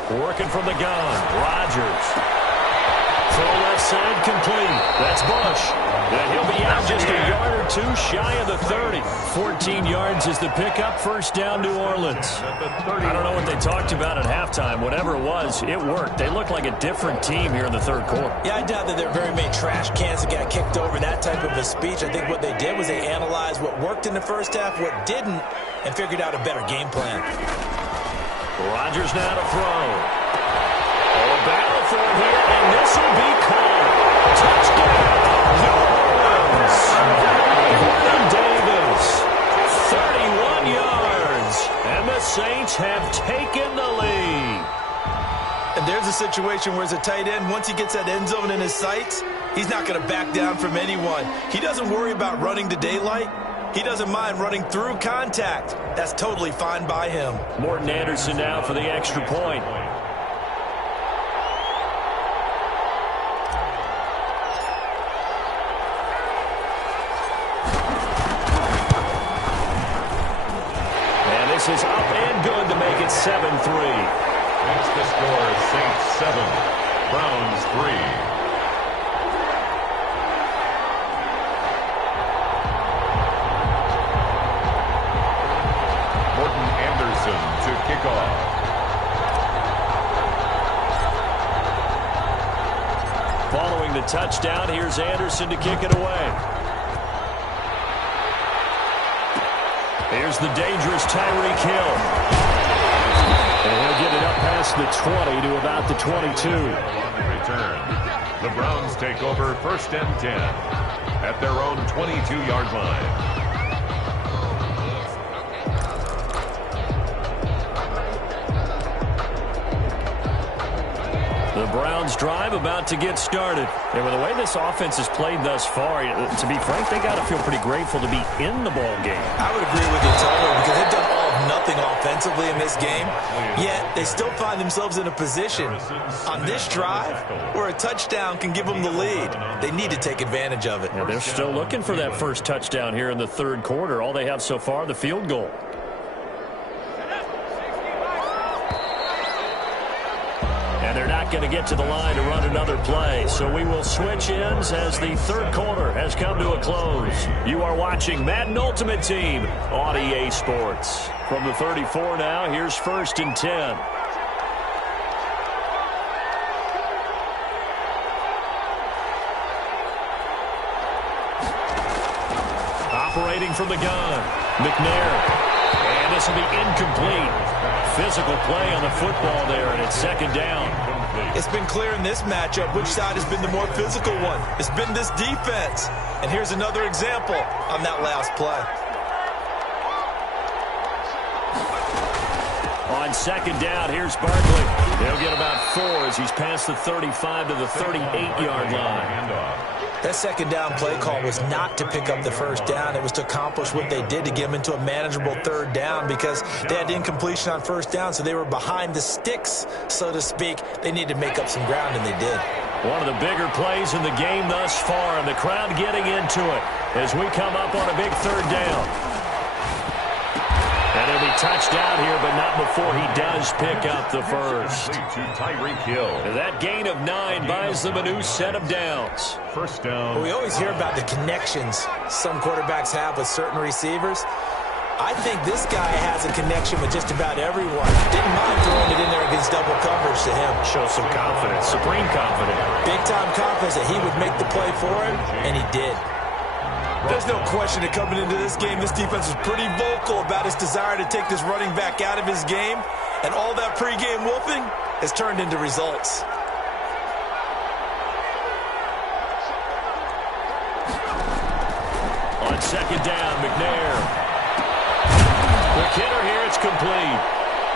Working from the gun, Rodgers. Throw left side complete. That's Bush. And he'll be out just a yard or 2 shy of the 30. 14 yards is the pickup. First down, New Orleans. I don't know what they talked about at halftime. Whatever it was, it worked. They look like a different team here in the third quarter. Yeah, I doubt that there are very many trash cans that got kicked over, that type of a speech. I think what they did was they analyzed what worked in the first half, what didn't, and figured out a better game plan. Rodgers now to throw. A battle for it here, and this will be called. Touchdown, New Orleans. Vernon Davis. Saints have taken the lead. And there's a situation where as a tight end, once he gets that end zone in his sights, he's not going to back down from anyone. He doesn't worry about running to daylight. He doesn't mind running through contact. That's totally fine by him. Morton Anderson now for the extra point. And this is up and good to make it 7-3. Makes the score Saints 7, Browns 3. To kick off. Following the touchdown, here's Anderson to kick it away. Here's the dangerous Tyreek Hill. And he'll get it up past the 20 to about the 22. Return. The Browns take over 1st and 10 at their own 22-yard line. The Browns drive about to get started. And with the way this offense has played thus far, to be frank, they got to feel pretty grateful to be in the ball game. I would agree with you totally because they've done all of nothing offensively in this game, yet they still find themselves in a position on this drive where a touchdown can give them the lead. They need to take advantage of it. Yeah, they're still looking for that first touchdown here in the third quarter. All they have so far, the field goal. And they're not going to get to the line to run another play. So we will switch ends as the third quarter has come to a close. You are watching Madden Ultimate Team on EA Sports. From the 34 now, here's 1st and 10. Operating from the gun, McNair. And this will be incomplete. Physical play on the football there, and it's 2nd down. It's been clear in this matchup which side has been the more physical one. It's been this defense. And here's another example on that last play. On 2nd down, here's Barkley. He'll get about 4 as he's past the 35 to the 38-yard line. That 2nd down play call was not to pick up the 1st down. It was to accomplish what they did to get them into a manageable 3rd down because they had incompletion on 1st down, so they were behind the sticks, so to speak. They needed to make up some ground, and they did. One of the bigger plays in the game thus far, and the crowd getting into it as we come up on a big 3rd down. And he'll be touched out here, but not before he does pick up the first. To Tyreek Hill. That gain of 9 buys them a new set of downs. 1st down. Well, we always hear about the connections some quarterbacks have with certain receivers. I think this guy has a connection with just about everyone. Didn't mind throwing it in there against double coverage to him. Shows some confidence, supreme confidence. Big-time confidence that he would make the play for him, and he did. There's no question that coming into this game, this defense was pretty vocal about its desire to take this running back out of his game, and all that pregame whooping has turned into results. On 2nd down, McNair. The kidder here, it's complete.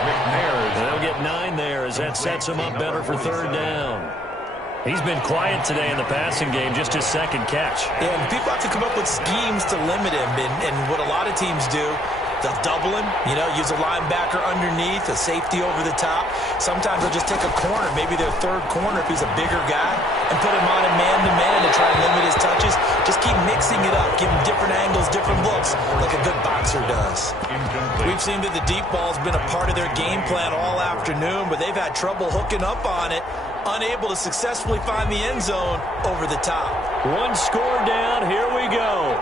McNair. They'll get 9 there as that sets him up better for 3rd down. He's been quiet today in the passing game, just his 2nd catch. Yeah, and people have to come up with schemes to limit him, and what a lot of teams do, they'll double him, use a linebacker underneath, a safety over the top. Sometimes they'll just take a corner, maybe their 3rd corner if he's a bigger guy, and put him on a man-to-man to try and limit his touches. Just keep mixing it up, give him different angles, different looks, like a good boxer does. We've seen that the deep ball's been a part of their game plan all afternoon, but they've had trouble hooking up on it, unable to successfully find the end zone over the top. 1 score down, here we go.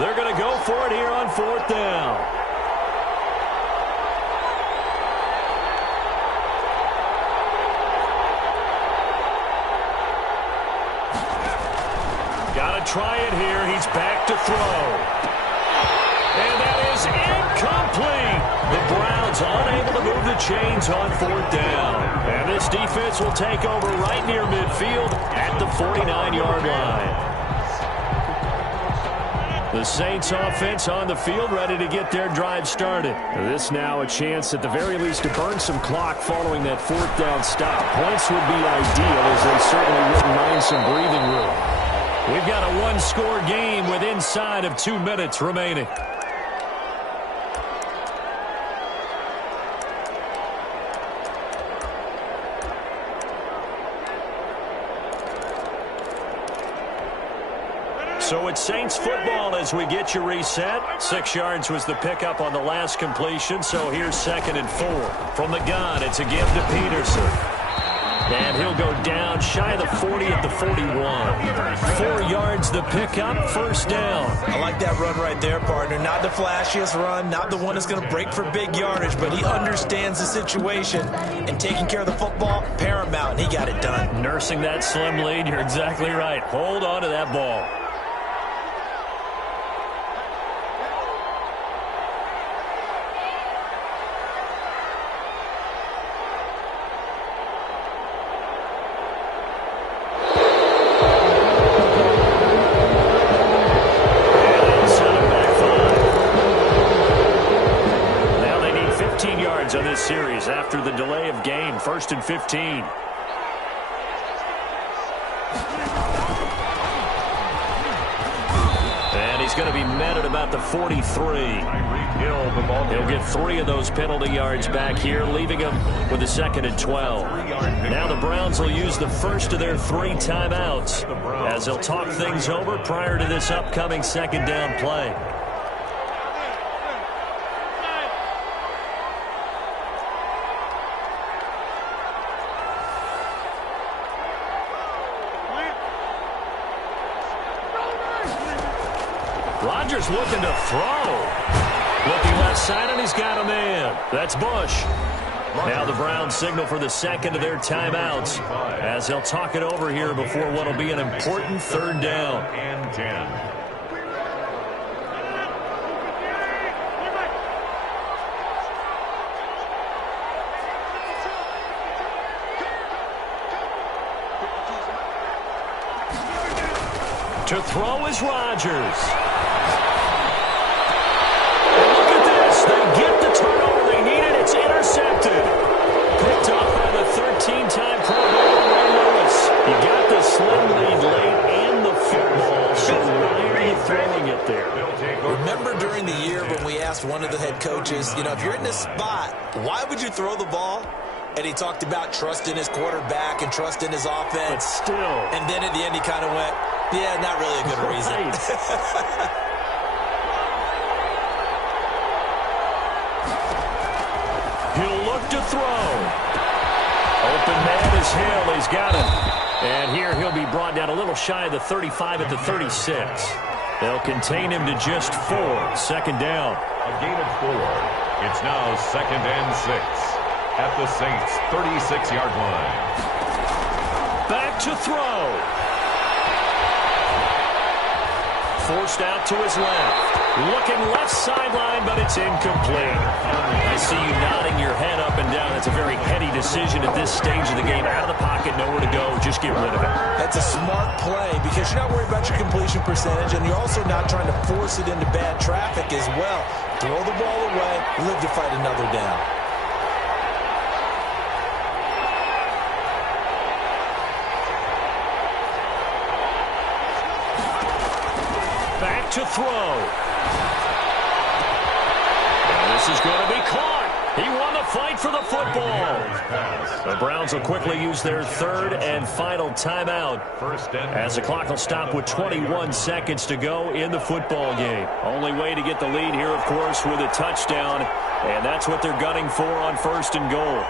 They're going to go for it here on 4th down. Got to try it here. He's back to throw. And that is incomplete. The Browns unable to move the chains on 4th down. And this defense will take over right near midfield at the 49-yard line. The Saints offense on the field, ready to get their drive started. This now a chance at the very least to burn some clock following that fourth down stop. Points would be ideal, as they certainly wouldn't mind some breathing room. We've got a one-score game with inside of 2 minutes remaining. So it's Saints football as we get you reset. 6 yards was the pickup on the last completion, so here's 2nd and 4. From the gun, it's a give to Peterson. And he'll go down shy of the 40 at the 41. 4 yards the pickup, first down. I like that run right there, partner. Not the flashiest run, not the one that's going to break for big yardage, but he understands the situation, and taking care of the football, paramount, and he got it done. Nursing that slim lead, you're exactly right. Hold on to that ball. On this series after the delay of game, 1st and 15. And he's going to be met at about the 43. He'll get 3 of those penalty yards back here, leaving him with a 2nd and 12. Now the Browns will use the first of their 3 timeouts as they'll talk things over prior to this upcoming 2nd down play. Rodgers looking to throw. Looking left side, and he's got a man. That's Bush. Now the Browns signal for the 2nd of their timeouts as they'll talk it over here before what will be an important 3rd down. And 10. To throw is Rodgers. They get the turnover they needed. It's intercepted. Picked off by the 13-time Pro Bowler Ray Lewis. You got the slim lead late and the football, so why are you throwing it there? Remember during the year when we asked one of the head coaches, if you're in this spot, why would you throw the ball? And he talked about trust in his quarterback and trust in his offense. But still. And then at the end he kind of went, yeah, not really a good reason. He'll look to throw. Open man is Hill. He's got him. And here he'll be brought down a little shy of the 35 at the 36. They'll contain him to just 4. 2nd down. A gain of 4. It's now 2nd and 6 at the Saints' 36-yard line. Back to throw. Forced out to his left. Looking left sideline, but it's incomplete. I see you nodding your head up and down. It's a very heady decision at this stage of the game. Out of the pocket, nowhere to go. Just get rid of it. That's a smart play because you're not worried about your completion percentage, and you're also not trying to force it into bad traffic as well. Throw the ball away, live to fight another down. Back to throw. And this is going to be caught. He won the fight for the football. The Browns will quickly use their 3rd and final timeout as the clock will stop with 21 seconds to go in the football game. Only way to get the lead here, of course, with a touchdown, and that's what they're gunning for on 1st and goal.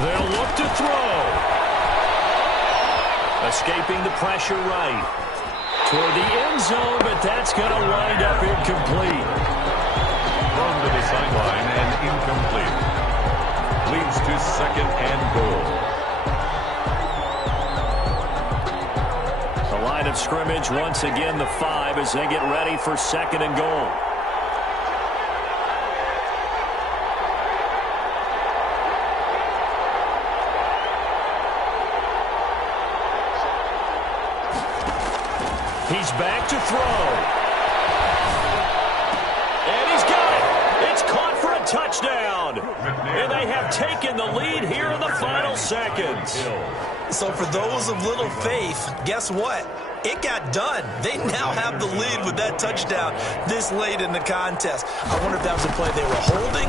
They'll look to throw. Escaping the pressure right. Toward the end zone, but that's going to wind up incomplete. Thrown to the sideline and incomplete. Leads to 2nd and goal. The line of scrimmage, once again, the 5 as they get ready for 2nd and goal. He's back to throw. And he's got it. It's caught for a touchdown. And they have taken the lead here in the final seconds. So for those of little faith, guess what? It got done. They now have the lead with that touchdown this late in the contest. I wonder if that was a play they were holding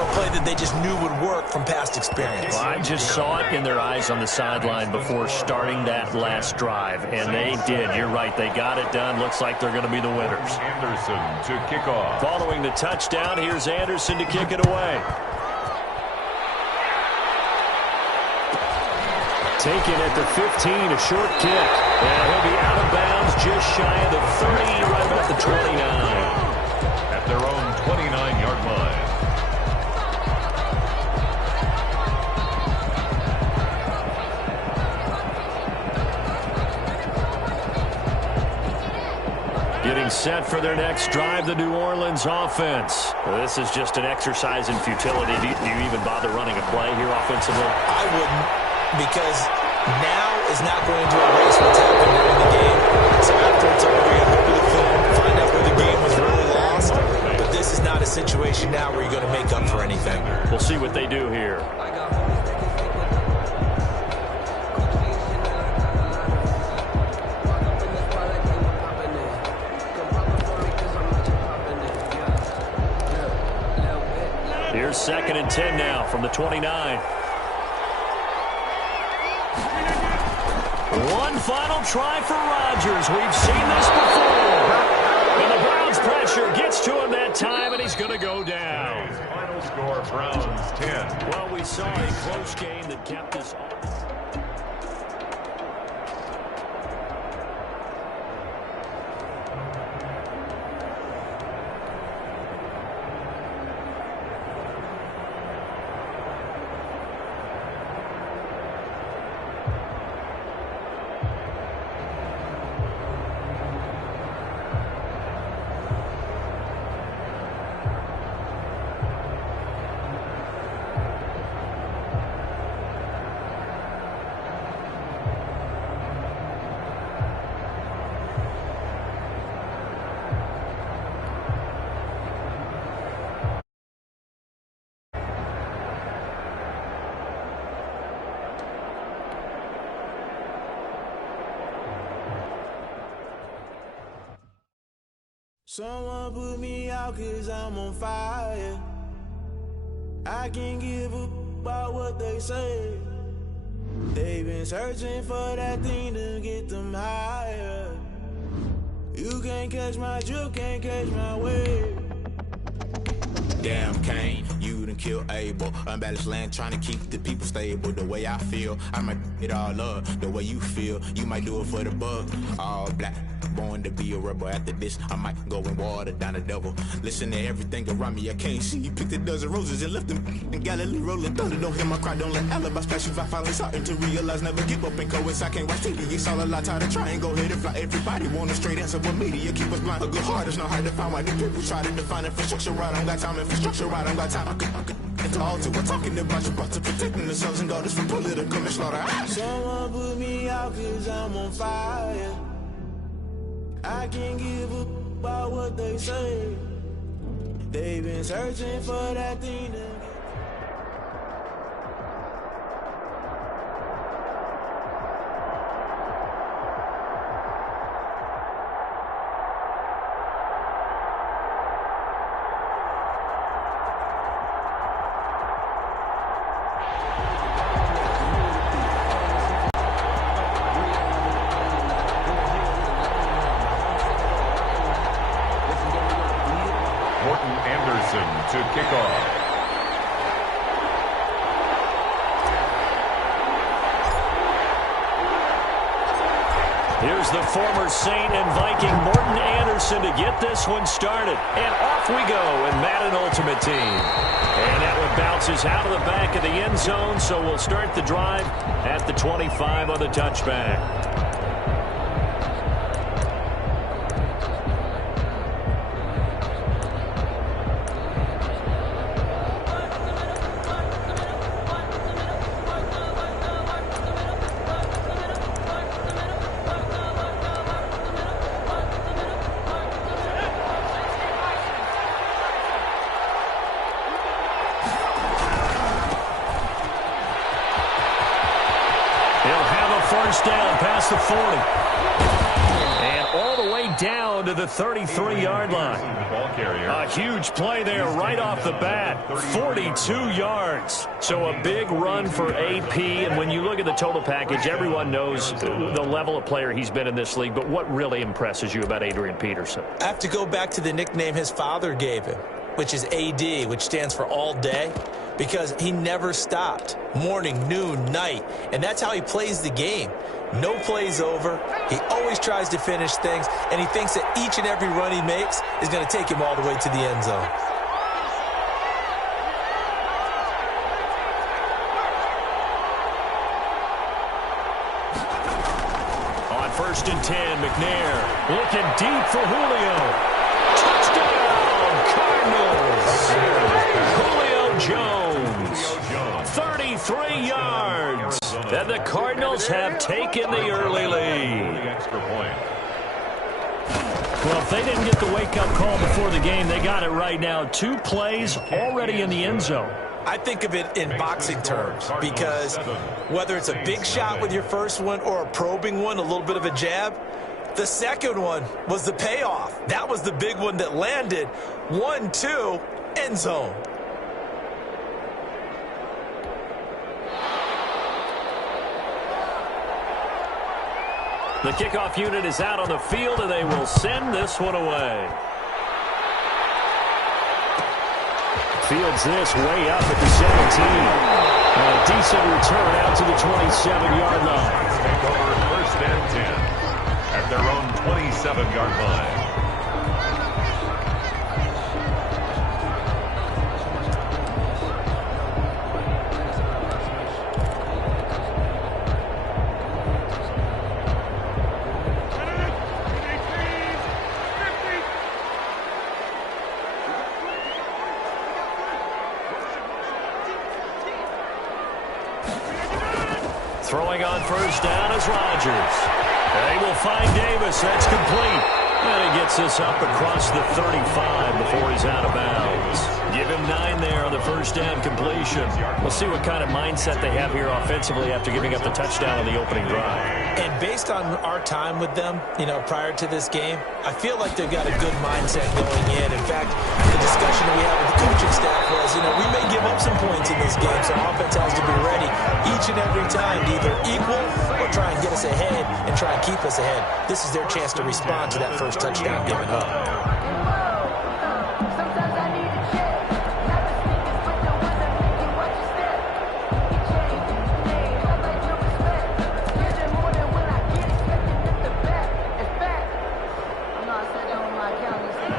or a play that they just knew would work from past experience. Well, I just saw it in their eyes on the sideline before starting that last drive, and they did. You're right. They got it done. Looks like they're going to be the winners. Anderson to kick off. Following the touchdown, here's Anderson to kick it away. Taken at the 15, a short kick. And he'll be out of bounds just shy of the 30, right about the 29. At their own 29-yard line. Getting set for their next drive, the New Orleans offense. Well, this is just an exercise in futility. Do you even bother running a play here offensively? I wouldn't, because now is not going to erase what's happened during the game. So after it's over, you go to the film, find out where the game was really lost. But this is not a situation now where you're going to make up for anything. We'll see what they do here. Here's 2nd and 10 now from the 29. One final try for Rodgers. We've seen this before. And the Browns pressure gets to him that time, and he's going to go down. Final score, Browns 10. Well, we saw a close game that kept us on. Someone put me out 'cause I'm on fire. I can't give up about what they say. They've been searching for that thing to get them higher. You can't catch my drift, can't catch my wave. Damn Kane, you done killed Abel. Unbalanced land, trying to keep the people stable. The way I feel, I might it all up. The way you feel, you might do it for the bug. All black, born to be a rebel. After this, I might go and water down the devil. Listen to everything around me, I can't see. Picked a dozen roses and left them in Galilee rolling thunder. Don't hear my cry, don't let alibis pass you. I finally starting to realize, never give up and coincide. I can't watch TV, it's all a lot. Tired of trying, go ahead and fly. Everybody want a straight answer, but media keep us blind. A good heart is not hard to find. Why the people try to define infrastructure right? I don't got time, infrastructure right, I don't got time. I could all to we're talking about you, about to protecting the sons and daughters from political and slaughter. Someone put me out 'cause I'm on fire. I can't give up about what they say. They've been searching for that thing to To kick off. Here's the former Saint and Viking Morton Anderson to get this one started. And off we go in Madden Ultimate Team. And that one bounces out of the back of the end zone, so we'll start the drive at the 25 on the touchback. the 40. And all the way down to the 33-yard line. A huge play there right off the bat. 42 yards. So a big run for AP. And when you look at the total package, everyone knows the level of player he's been in this league. But what really impresses you about Adrian Peterson? I have to go back to the nickname his father gave him, which is AD, which stands for all day, because he never stopped. Morning, noon, night. And that's how he plays the game. No plays over. He always tries to finish things, and he thinks that each and every run he makes is going to take him all the way to the end zone. On 1st and 10, McNair looking deep for Julio. Touchdown, Cardinals. Julio Jones, 33 yards. And the Cardinals have taken the early lead. Well, if they didn't get the wake-up call before the game, they got it right now. 2 plays already in the end zone. I think of it in boxing terms, because whether it's a big shot with your first one or a probing one, a little bit of a jab, the second one was the payoff. That was the big one that landed. 1-2, end zone. The kickoff unit is out on the field, and they will send this one away. Fields this way up at the 17. A decent return out to the 27-yard line. Take over 1st and 10 at their own 27-yard line. Throwing on 1st down is Rodgers. They will find Davis. That's complete. And he gets this up across the 35 before he's out of bounds. Give him 9 there on the 1st down completion. We'll see what kind of mindset they have here offensively after giving up the touchdown on the opening drive. And based on our time with them, prior to this game, I feel like they've got a good mindset going in. In fact, the discussion that we had with the coaching staff was, we may give up some points in this game, so offense has to be ready each and every time to either equal or try and get us ahead and try and keep us ahead. This is their chance to respond to that first touchdown given up.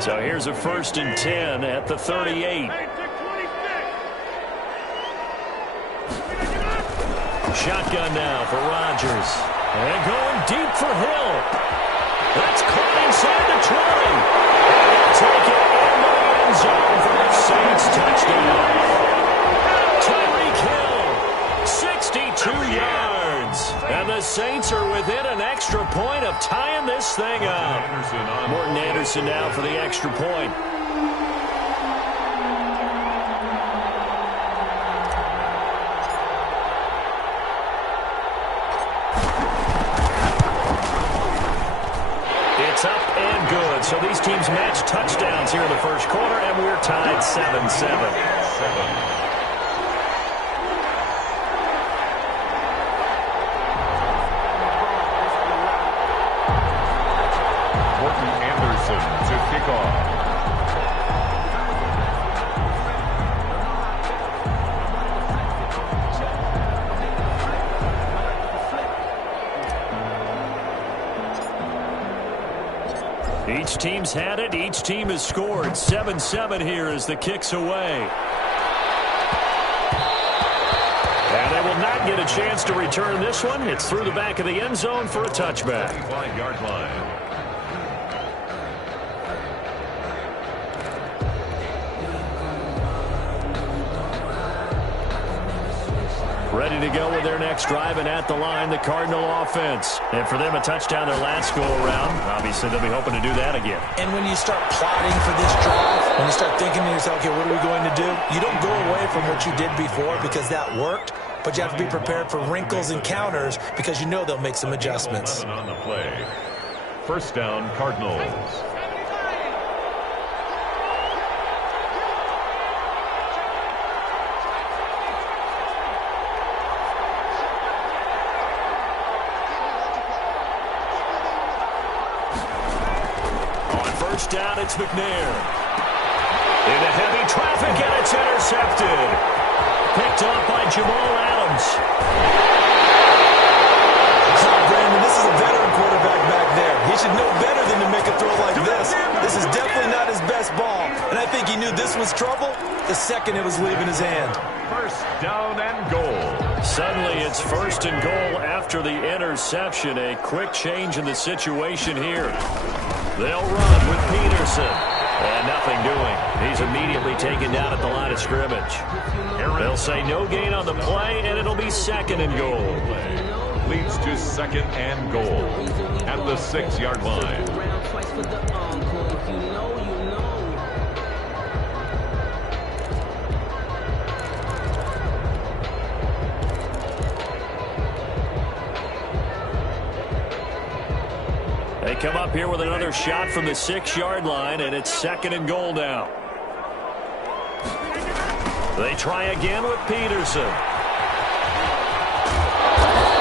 So here's a 1st and 10 at the 38. Shotgun now for Rodgers. And going deep for Hill. That's caught inside the 20. Take it into the end zone for the Saints touchdown. Tyreek Hill, 62 yards. And the Saints are within an extra point of tying this thing up. Morton Anderson now for the extra point. It's up and good. So these teams match touchdowns here in the first quarter, and we're tied 7-7. To kick off. Each team's had it. Each team has scored. 7-7 here as the kick's away. And they will not get a chance to return this one. It's through the back of the end zone for a touchback. 25-yard line. Ready to go with their next drive, and at the line, the Cardinal offense. And for them, a touchdown their last go-around. Obviously, they'll be hoping to do that again. And when you start plotting for this drive, when you start thinking to yourself, okay, what are we going to do? You don't go away from what you did before because that worked. but you have to be prepared for wrinkles and counters because you know they'll make some adjustments. 11 on the play. First down, Cardinals. First down, it's McNair. Into heavy traffic, and it's intercepted. Picked off by Jamal Adams. Brandon, this is a veteran quarterback back there. He should know better than to make a throw like this. This is definitely not his best ball, and I think he knew this was trouble the second it was leaving his hand. First down and goal. Suddenly, it's first and goal after the interception. A quick change in the situation here. They'll run with Peterson. And nothing doing. He's immediately taken down at the line of scrimmage. They'll say no gain on the play, and it'll be second and goal. Leads to second and goal at the 6-yard line. They come up here with another shot from the 6-yard line, and it's second and goal now. They try again with Peterson.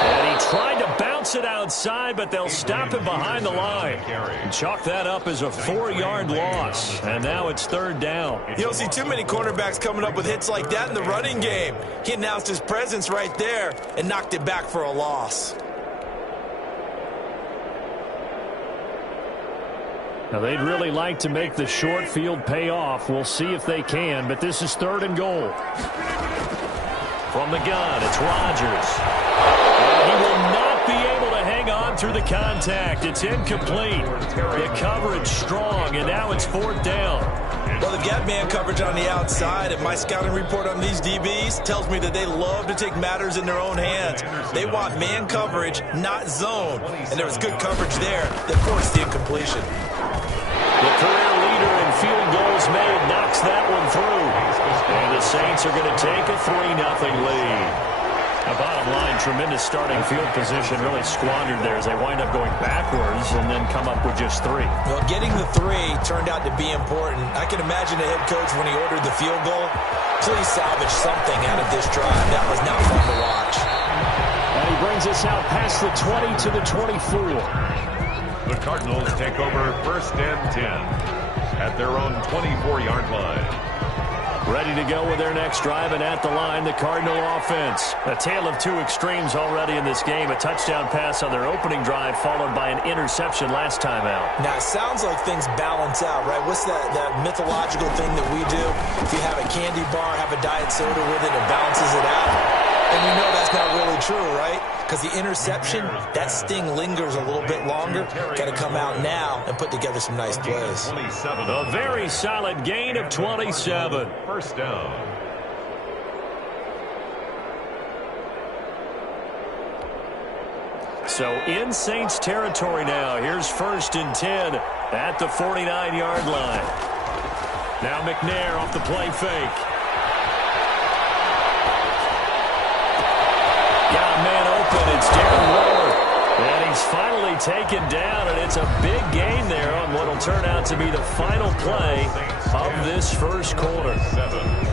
And he tried to bounce it outside, but they'll stop him behind the line. And chalk that up as a 4-yard loss. And now it's third down. You don't see too many cornerbacks coming up with hits like that in the running game. He announced his presence right there and knocked it back for a loss. Now, they'd really like to make the short field pay off. We'll see if they can, but this is third and goal. From the gun, it's Rodgers. And he will not be able to hang on through the contact. It's incomplete. The coverage strong, and now it's fourth down. Well, they've got man coverage on the outside, and my scouting report on these DBs tells me that they love to take matters in their own hands. They want man coverage, not zone. And there was good coverage there that forced the incompletion. The career leader in field goals made knocks that one through. And the Saints are going to take a 3-0 lead. Now, bottom line, tremendous starting field position, really squandered there as they wind up going backwards and then come up with just 3. Well, getting the 3 turned out to be important. I can imagine the head coach when he ordered the field goal. Please salvage something out of this drive. That was not fun to watch. And he brings us out past the 20 to the 24. The Cardinals take over first and 10 at their own 24-yard line. Ready to go with their next drive, and at the line, the Cardinal offense. A tale of two extremes already in this game. A touchdown pass on their opening drive, followed by an interception last time out. Now, it sounds like things balance out, right? What's that mythological thing that we do? If you have a candy bar, have a diet soda with it, it balances it out. And you know that's not really true, right? Because the interception, that sting lingers a little bit longer. Got to come out now and put together some nice plays. A very solid gain of 27. First down. So in Saints territory now. Here's first and 10 at the 49-yard line. Now McNair off the play fake. Got a man open. It's Darren Waller. And he's finally taken down, and it's a big gain there on what will turn out to be the final play of this first quarter. 7.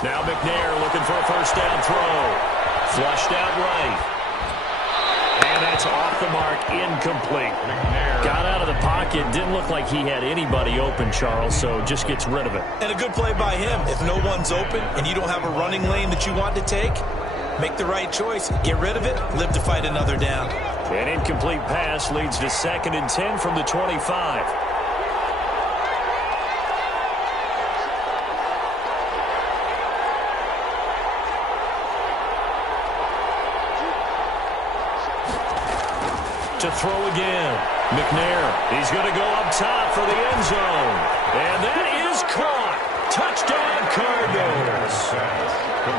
Now McNair looking for a first down throw. Flushed out right. And that's off the mark, incomplete. McNair got out of the pocket. Didn't look like he had anybody open, Charles, so just gets rid of it. And a good play by him. If no one's open and you don't have a running lane that you want to take, make the right choice. Get rid of it. Live to fight another down. An incomplete pass leads to second and 10 from the 25. To throw again. McNair, he's going to go up top for the end zone. And that is caught. Touchdown, Cardinals.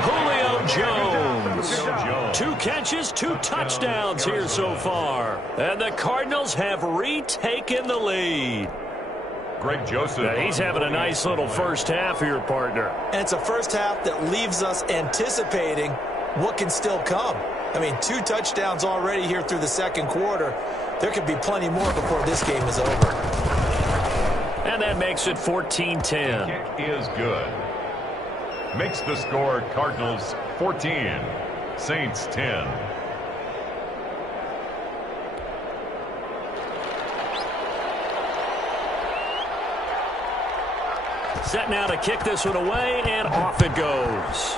Julio Jones. 2 catches, 2 touchdowns here so far. And the Cardinals have retaken the lead. Greg Joseph. Yeah, he's having a nice little first half here, partner. And it's a first half that leaves us anticipating what can still come. I mean, 2 touchdowns already here through the second quarter. There could be plenty more before this game is over. And that makes it 14-10. Kick is good. Makes the score Cardinals 14, Saints 10. Set now to kick this one away, and off it goes.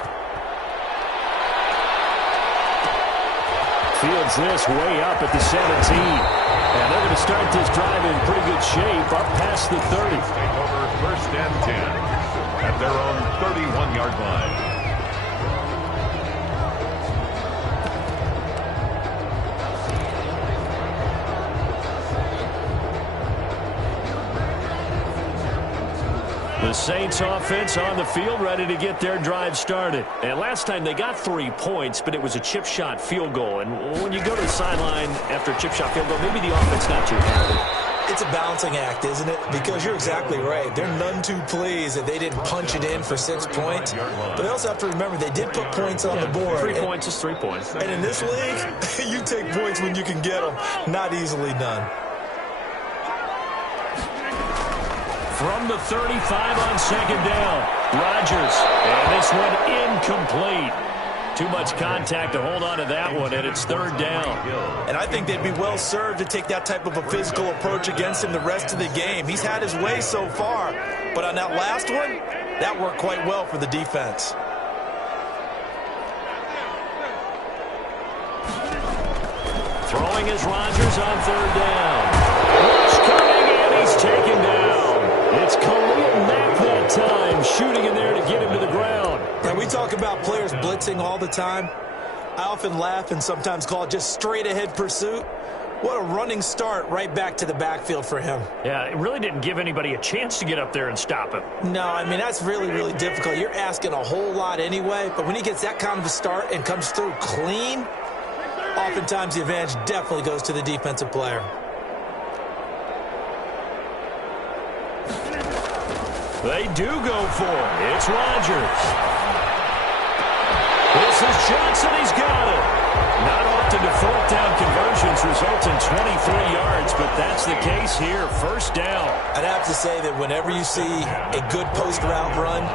Fields this way up at the 17. And they're going to start this drive in pretty good shape, up past the 30. Take over first and 10 at their own 31-yard line. The Saints offense on the field, ready to get their drive started. And last time they got 3 points, but it was a chip shot field goal. And when you go to the sideline after a chip shot field goal, maybe the offense not too happy. It's a balancing act, isn't it? Because you're exactly right. They're none too pleased that they didn't punch it in for 6 points. But they also have to remember they did put points on the board. 3 points is 3 points. And in this league, you take points when you can get them. Not easily done. From the 35 on second down, Rodgers, and this one incomplete. Too much contact to hold on to that one, and it's third down. And I think they'd be well served to take that type of a physical approach against him the rest of the game. He's had his way so far, but on that last one, that worked quite well for the defense. Throwing is Rodgers on third down. Rush coming, and he's taken down. It's Khalil Mack that time, shooting in there to get him to the ground. And we talk about players blitzing all the time. I often laugh and sometimes call it just straight-ahead pursuit. What a running start right back to the backfield for him. Yeah, it really didn't give anybody a chance to get up there and stop him. No, I mean, that's really, really difficult. You're asking a whole lot anyway, but when he gets that kind of a start and comes through clean, oftentimes the advantage definitely goes to the defensive player. They do go for it. It's Rodgers. This is Johnson. He's got it. Not often do fourth down conversions result in 23 yards, but that's the case here. First down. I'd have to say that whenever you see a good post route run,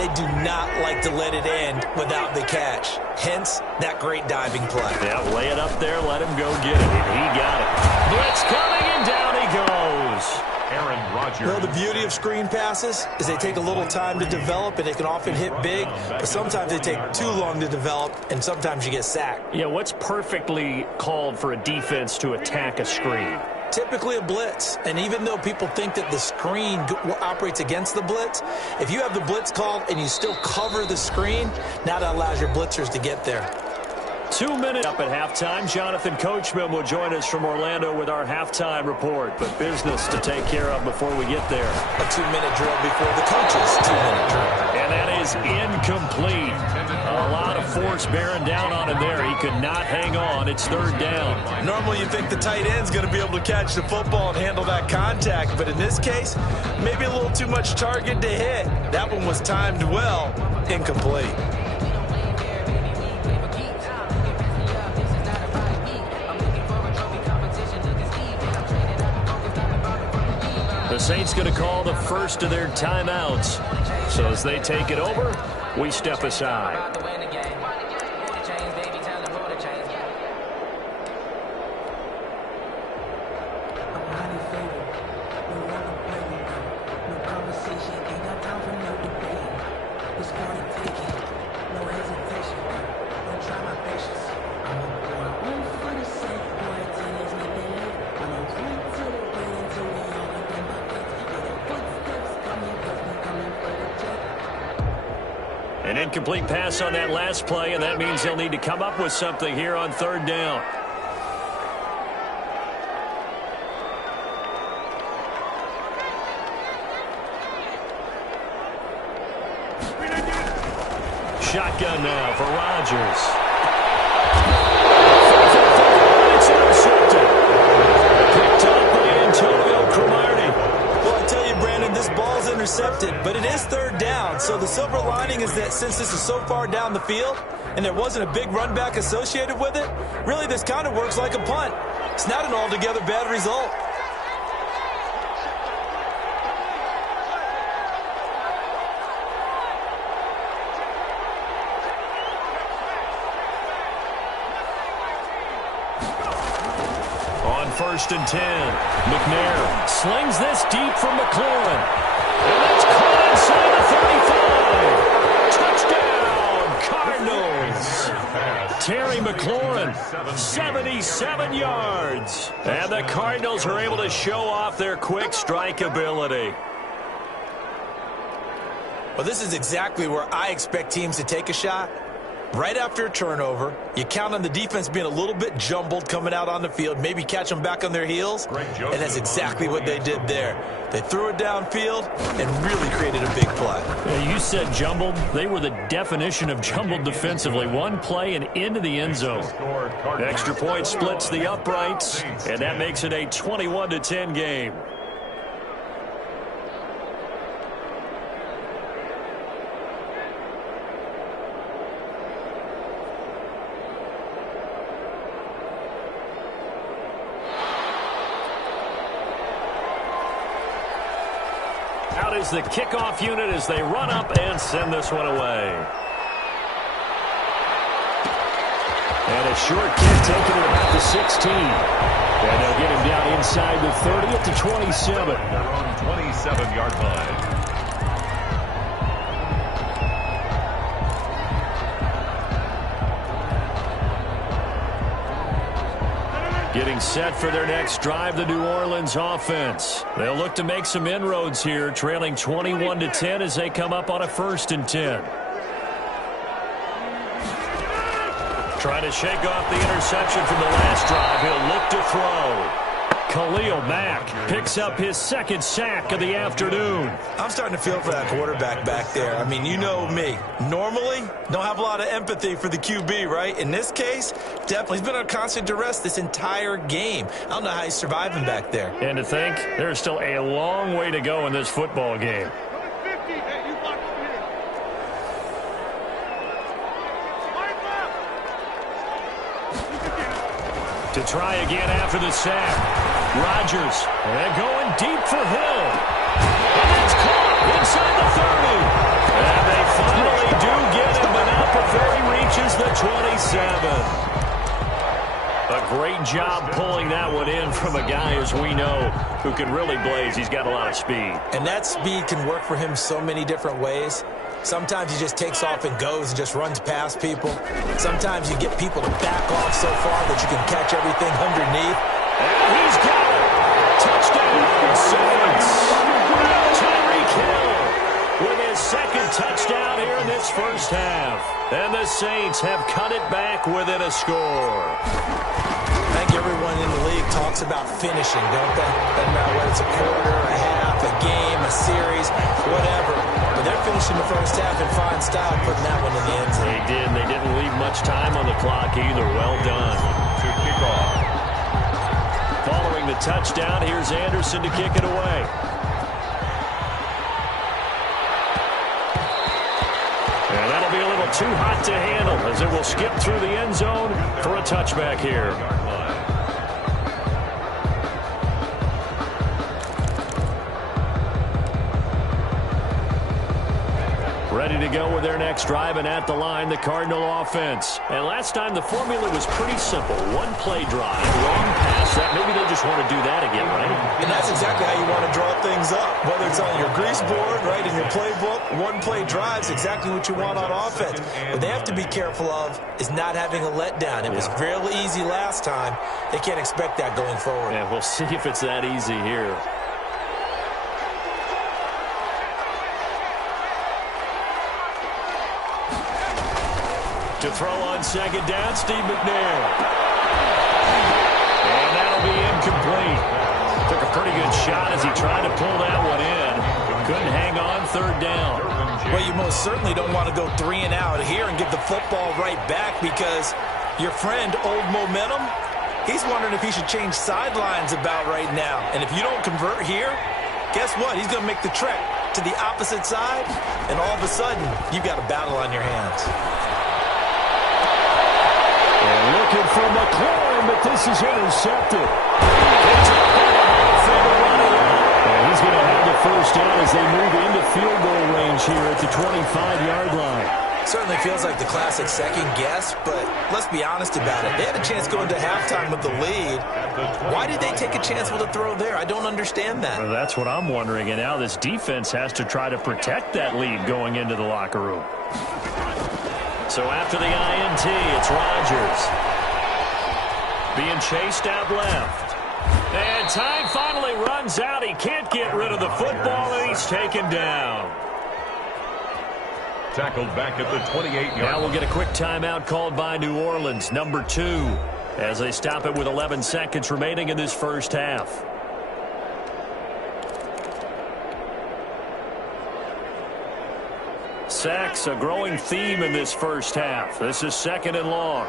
they do not like to let it end without the catch. Hence, that great diving play. Yeah, lay it up there, let him go get it. And he got it. Blitz coming, and down he goes. Aaron Rodgers. You know, the beauty of screen passes is they take a little time to develop, and they can often hit big, but sometimes they take too long to develop, and sometimes you get sacked. Yeah, what's perfectly called for a defense to attack a screen? Typically a blitz, and even though people think that the screen operates against the blitz, if you have the blitz called and you still cover the screen, now that allows your blitzers to get there. 2 minutes up at halftime. Jonathan Coachman will join us from Orlando with our halftime report, but business to take care of before we get there. A 2-minute drill before the coach's 2-minute drill. And that is incomplete. A lot of force bearing down on him there. He could not hang on. It's third down. Normally you think the tight end's going to be able to catch the football and handle that contact, but in this case, maybe a little too much target to hit. That one was timed well. Incomplete. The Saints going to call the first of their timeouts. So as they take it over, we step aside. An incomplete pass on that last play, and that means they'll need to come up with something here on third down. shotgun now for Rodgers. It's intercepted. Picked up by Antonio Cromartie. Well, I tell you, Brandon, this ball's intercepted, but it is third down. So the silver lining is that since this is so far down the field and there wasn't a big run back associated with it, really this kind of works like a punt. It's not an altogether bad result. On 1st and 10, McNair slings this deep from McLaurin. And that's caught inside the 35. Touchdown, Cardinals. Terry McLaurin, 77 yards. And the Cardinals are able to show off their quick strike ability. Well, this is exactly where I expect teams to take a shot. Right after a turnover, you count on the defense being a little bit jumbled coming out on the field, maybe catch them back on their heels, and that's exactly what they did there. They threw it downfield and really created a big play. Yeah, you said jumbled. They were the definition of jumbled defensively. One play and into the end zone. Extra point splits the uprights, and that makes it a 21-10 game. Out is the kickoff unit as they run up and send this one away. And a short kick taken at about the 16. And they'll get him down inside the 30 at the 27. Their own 27-yard line. Getting set for their next drive, the New Orleans offense. They'll look to make some inroads here, trailing 21-10 as they come up on a 1st and 10. Trying to shake off the interception from the last drive. He'll look to throw. Khalil Mack picks up his second sack of the afternoon. I'm starting to feel for that quarterback back there. I mean, you know me. Normally, don't have a lot of empathy for the QB, right? In this case, definitely. He's been on constant duress this entire game. I don't know how he's surviving back there. And to think, there's still a long way to go in this football game. To try again after the sack. Rodgers, and going deep for Hill. And it's caught inside the 30. And they finally do get him, but not before he reaches the 27. A great job pulling that one in from a guy, as we know, who can really blaze. He's got a lot of speed. And that speed can work for him so many different ways. Sometimes he just takes off and goes and just runs past people. Sometimes you get people to back off so far that you can catch everything underneath. And he's got it. Touchdown, Saints. Tyreek Hill with his second touchdown here in this first half. And the Saints have cut it back within a score. I think everyone in the league talks about finishing, don't they? Doesn't matter whether it's a quarter, a half, a game, a series, whatever. But they're finishing the first half in fine style, putting that one in the end zone. They did, and they didn't leave much time on the clock either. Well done. To kick off. Following the touchdown, here's Anderson to kick it away. And that'll be a little too hot to handle as it will skip through the end zone for a touchback here. Ready to go with their next drive, and at the line, the Cardinal offense. And last time, the formula was pretty simple. One play drive, long pass. That maybe they just want to do that again, right? And that's exactly how you want to draw things up. Whether it's on your grease board, right, in your playbook, one play drive is exactly what you want on offense. What they have to be careful of is not having a letdown. It was fairly easy last time. They can't expect that going forward. Yeah, we'll see if it's that easy here. To throw on second down, Steve McNair. And that'll be incomplete. Took a pretty good shot as he tried to pull that one in. Couldn't hang on third down. Well, you most certainly don't want to go 3 and out here and give the football right back, because your friend, Old Momentum, he's wondering if he should change sidelines about right now. And if you don't convert here, guess what? He's going to make the trek to the opposite side, and all of a sudden, you've got a battle on your hands. And looking for McLaurin, but this is intercepted. And he's going to have the first down as they move into field goal range here at the 25-yard line. Certainly feels like the classic second guess, but let's be honest about it. They had a chance going to halftime with the lead. Why did they take a chance with a throw there? I don't understand that. Well, that's what I'm wondering, and now this defense has to try to protect that lead going into the locker room. So after the INT, it's Rodgers. Being chased out left. And time finally runs out. He can't get rid of the football, and he's taken down. Tackled back at the 28-yard line. Now we'll get a quick timeout called by New Orleans, number 2, as they stop it with 11 seconds remaining in this first half. Sacks, a growing theme in this first half. This is 2nd and long.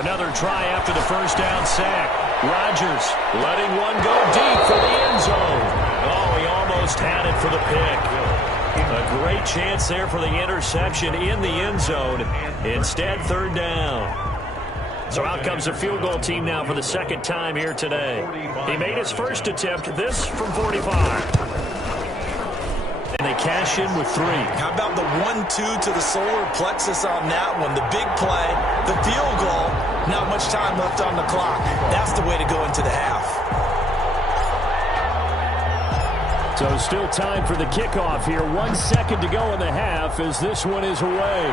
Another try after the first down sack. Rodgers letting one go deep for the end zone. Oh, he almost had it for the pick. A great chance there for the interception in the end zone. Instead, 3rd down. So out comes the field goal team now for the 2nd time here today. He made his first attempt, this from 45. And they cash in with 3. How about the 1-2 to the solar plexus on that one? The big play, the field goal, not much time left on the clock. That's the way to go into the half. So still time for the kickoff here. 1 second to go in the half as this one is away.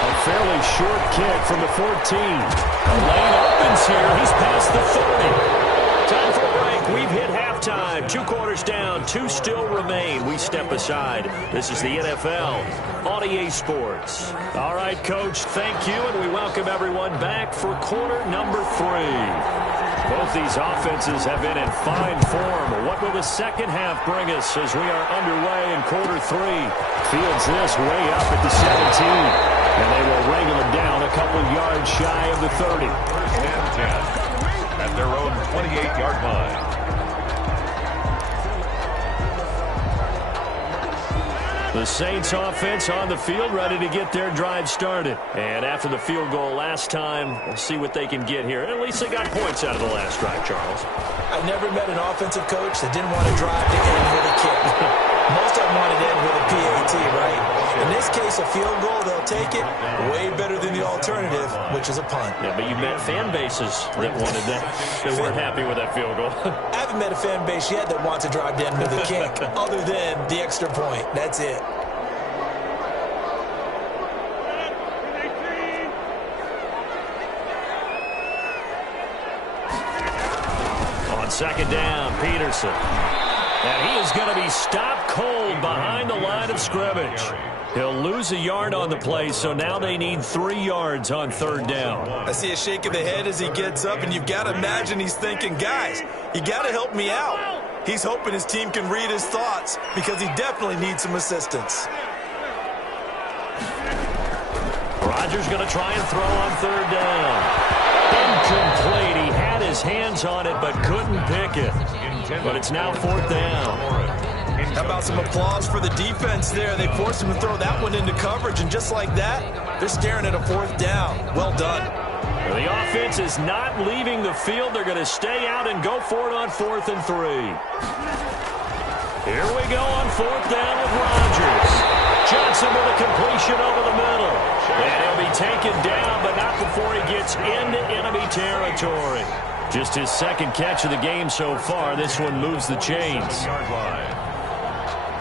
A fairly short kick from the 14. A lane opens here. He's past the 30. Time for a break. We've hit halftime. 2 quarters down. 2 still remain. We step aside. This is the NFL on EA Sports. All right, Coach, thank you, and we welcome everyone back for quarter number 3. Both these offenses have been in fine form. What will the second half bring us as we are underway in quarter 3? Fields this way up at the 17. And they will wrangle him down a couple yards shy of the 30. And 10 at their own 28-yard line. The Saints offense on the field, ready to get their drive started. And after the field goal last time, we'll see what they can get here. At least they got points out of the last drive, Charles. I've never met an offensive coach that didn't want to drive to end with a kick. Most of them wanted to end with a PAT, right? In this case, a field goal, they'll take it. Way better than the alternative, which is a punt. Yeah, but you met fan bases that wanted that. They weren't happy with that field goal. I haven't met a fan base yet that wants to drive to end with a kick, other than the extra point. That's it. On 2nd down, Peterson. And he is going to be stopped cold behind the line of scrimmage. He'll lose a yard on the play, so now they need 3 yards on 3rd down. I see a shake of the head as he gets up, and you've got to imagine he's thinking, guys, you got to help me out. He's hoping his team can read his thoughts because he definitely needs some assistance. Rodgers going to try and throw on 3rd down. Incomplete. He had his hands on it but couldn't pick it. But it's now 4th down. How about some applause for the defense there? They forced him to throw that one into coverage, and just like that, they're staring at a 4th down. Well done. The offense is not leaving the field. They're going to stay out and go for it on 4th and 3. Here we go on 4th down with Rodgers. Johnson with a completion over the middle. And he'll be taken down, but not before he gets into enemy territory. Just his 2nd catch of the game so far. This one moves the chains.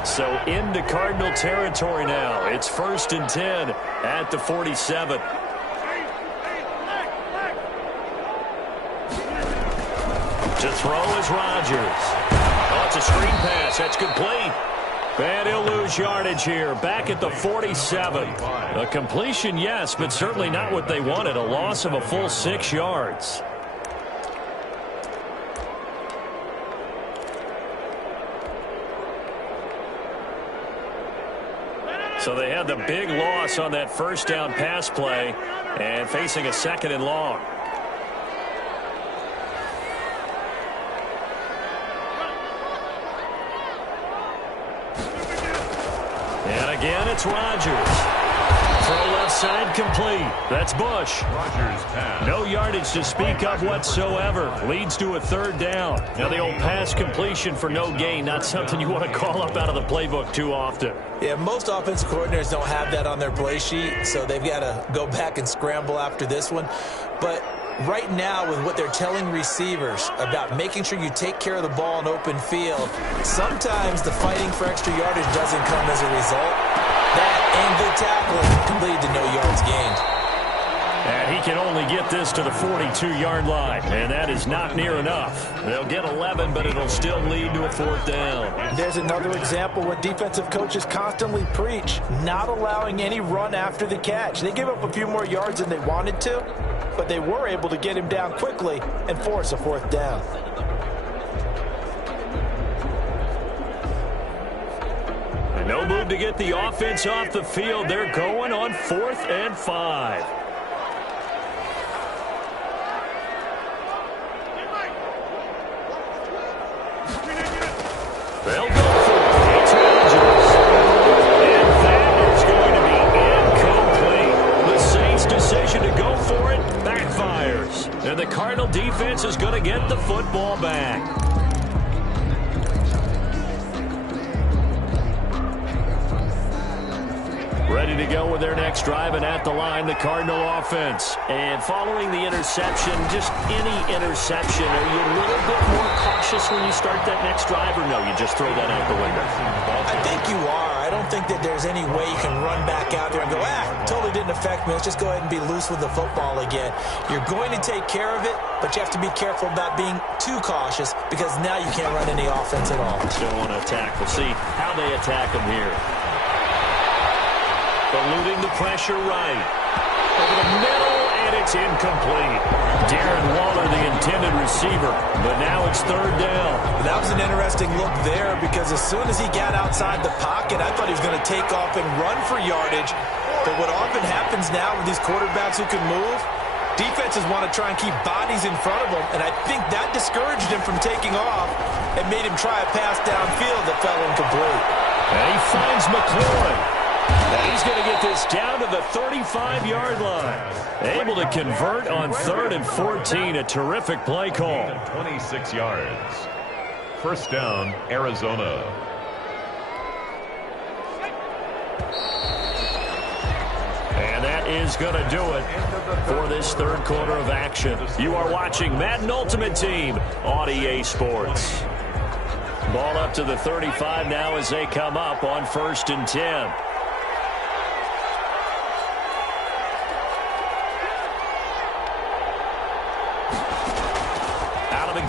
So into Cardinal territory now. It's 1st and 10 at the 47. To throw is Rodgers. Oh, it's a screen pass. That's complete. And he'll lose yardage here, back at the 47. A completion, yes, but certainly not what they wanted. A loss of a full 6 yards. So they had the big loss on that first down pass play and facing a 2nd and long. And again, it's Rodgers. Throw left side complete. That's Bush. Rodgers pass. No yardage to speak of whatsoever. Leads to a 3rd down. Now the old pass completion for no gain, not something you want to call up out of the playbook too often. Yeah, most offensive coordinators don't have that on their play sheet, so they've got to go back and scramble after this one. But right now, with what they're telling receivers about making sure you take care of the ball in open field, sometimes the fighting for extra yardage doesn't come as a result. That and good tackling can lead to no yards gained. And he can only get this to the 42-yard line, and that is not near enough. They'll get 11, but it'll still lead to a 4th down. There's another example what defensive coaches constantly preach, not allowing any run after the catch. They gave up a few more yards than they wanted to, but they were able to get him down quickly and force a 4th down. No move to get the offense off the field. They're going on 4th and 5. They'll go for it. It's Rodgers. And that is going to be incomplete. The Saints' decision to go for it backfires. And the Cardinal defense is going to get the football back. Ready to go with their next drive, and at the line, the Cardinal offense. And following the interception, just any interception, are you a little bit more cautious when you start that next drive, or no, you just throw that out the window? I think you are. I don't think that there's any way you can run back out there and go, totally didn't affect me. Let's just go ahead and be loose with the football again. You're going to take care of it, but you have to be careful about being too cautious because now you can't run any offense at all. Still want to attack. We'll see how they attack them here. Eluding the pressure right. Over the middle, and it's incomplete. Darren Waller, the intended receiver, but now it's 3rd down. That was an interesting look there because as soon as he got outside the pocket, I thought he was going to take off and run for yardage. But what often happens now with these quarterbacks who can move, defenses want to try and keep bodies in front of them, and I think that discouraged him from taking off and made him try a pass downfield that fell incomplete. And he finds McLaurin. And he's going to get this down to the 35-yard line. Able to convert on 3rd and 14. A terrific play call. 26 yards. 1st down, Arizona. And that is going to do it for this 3rd quarter of action. You are watching Madden Ultimate Team on EA Sports. Ball up to the 35 now as they come up on 1st and 10.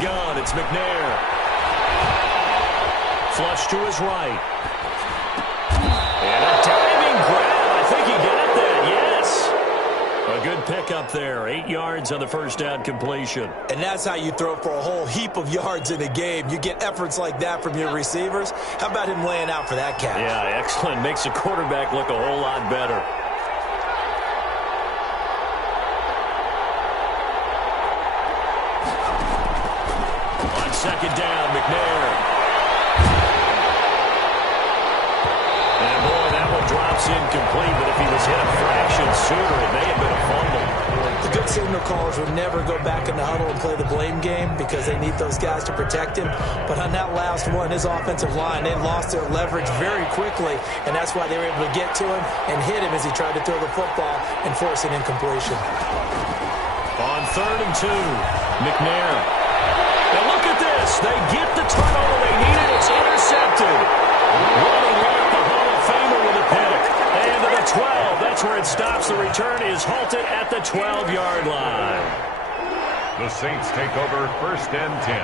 Gun, it's McNair. Flush to his right. And a diving grab. I think he got that, yes. A good pickup there. 8 yards on the 1st down completion. And that's how you throw for a whole heap of yards in a game. You get efforts like that from your receivers. How about him laying out for that catch? Yeah, excellent. Makes the quarterback look a whole lot better. On 2nd down, McNair. And boy, that one drops incomplete, but if he was hit a fraction sooner, it may have been a fumble. The good signal callers would never go back in the huddle and play the blame game because they need those guys to protect him. But on that last one, his offensive line, they lost their leverage very quickly, and that's why they were able to get to him and hit him as he tried to throw the football and force an incompletion. On 3rd and 2, McNair. Now look at this. They get the turnover they needed. It's intercepted. Running right, the Hall of Famer with a pick. And to the 12. That's where it stops. The return is halted at the 12-yard line. The Saints take over 1st and 10.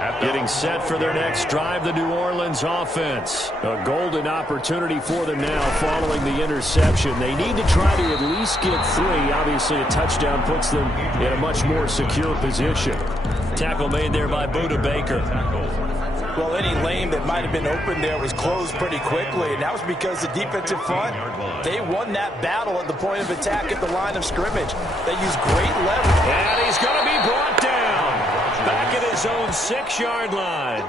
Getting set for their next drive, the New Orleans offense. A golden opportunity for them now following the interception. They need to try to at least get 3. Obviously, a touchdown puts them in a much more secure position. Tackle made there by Buda Baker. Well, any lane that might have been open there was closed pretty quickly, and that was because the defensive front, they won that battle at the point of attack at the line of scrimmage. They used great leverage. And he's going to be brought down back at his own 6-yard line.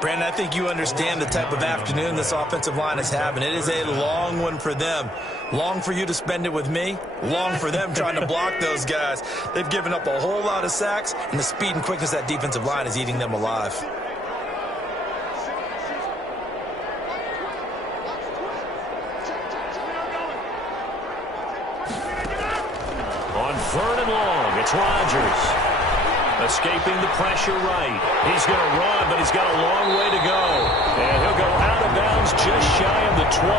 Brandon, I think you understand the type of afternoon this offensive line is having. It is a long one for them. Long for you to spend it with me. Long for them trying to block those guys. They've given up a whole lot of sacks, and the speed and quickness of that defensive line is eating them alive. On 3rd and long, it's Rodgers. Escaping the pressure right. He's going to run, but he's got a long way to go. And he'll go out of bounds just shy of the 20.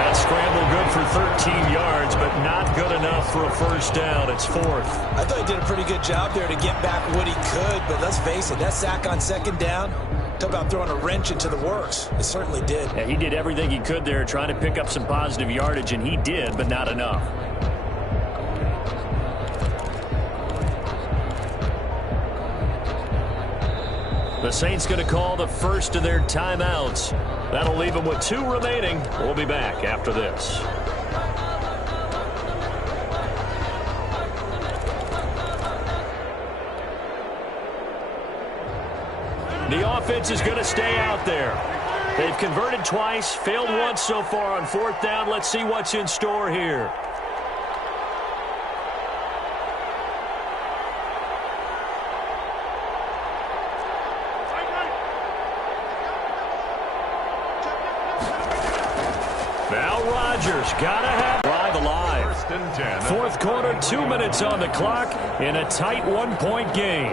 That scramble good for 13 yards, but not good enough for a first down. It's 4th. I thought he did a pretty good job there to get back what he could, but let's face it, that sack on 2nd down, talk about throwing a wrench into the works. It certainly did. Yeah, he did everything he could there, trying to pick up some positive yardage, and he did, but not enough. The Saints going to call the first of their timeouts. That'll leave them with 2 remaining. We'll be back after this. The offense is going to stay out there. They've converted twice, failed once so far on 4th down. Let's see what's in store here. Gotta have drive alive. 4th quarter, 2 minutes on the clock in a tight 1-point game.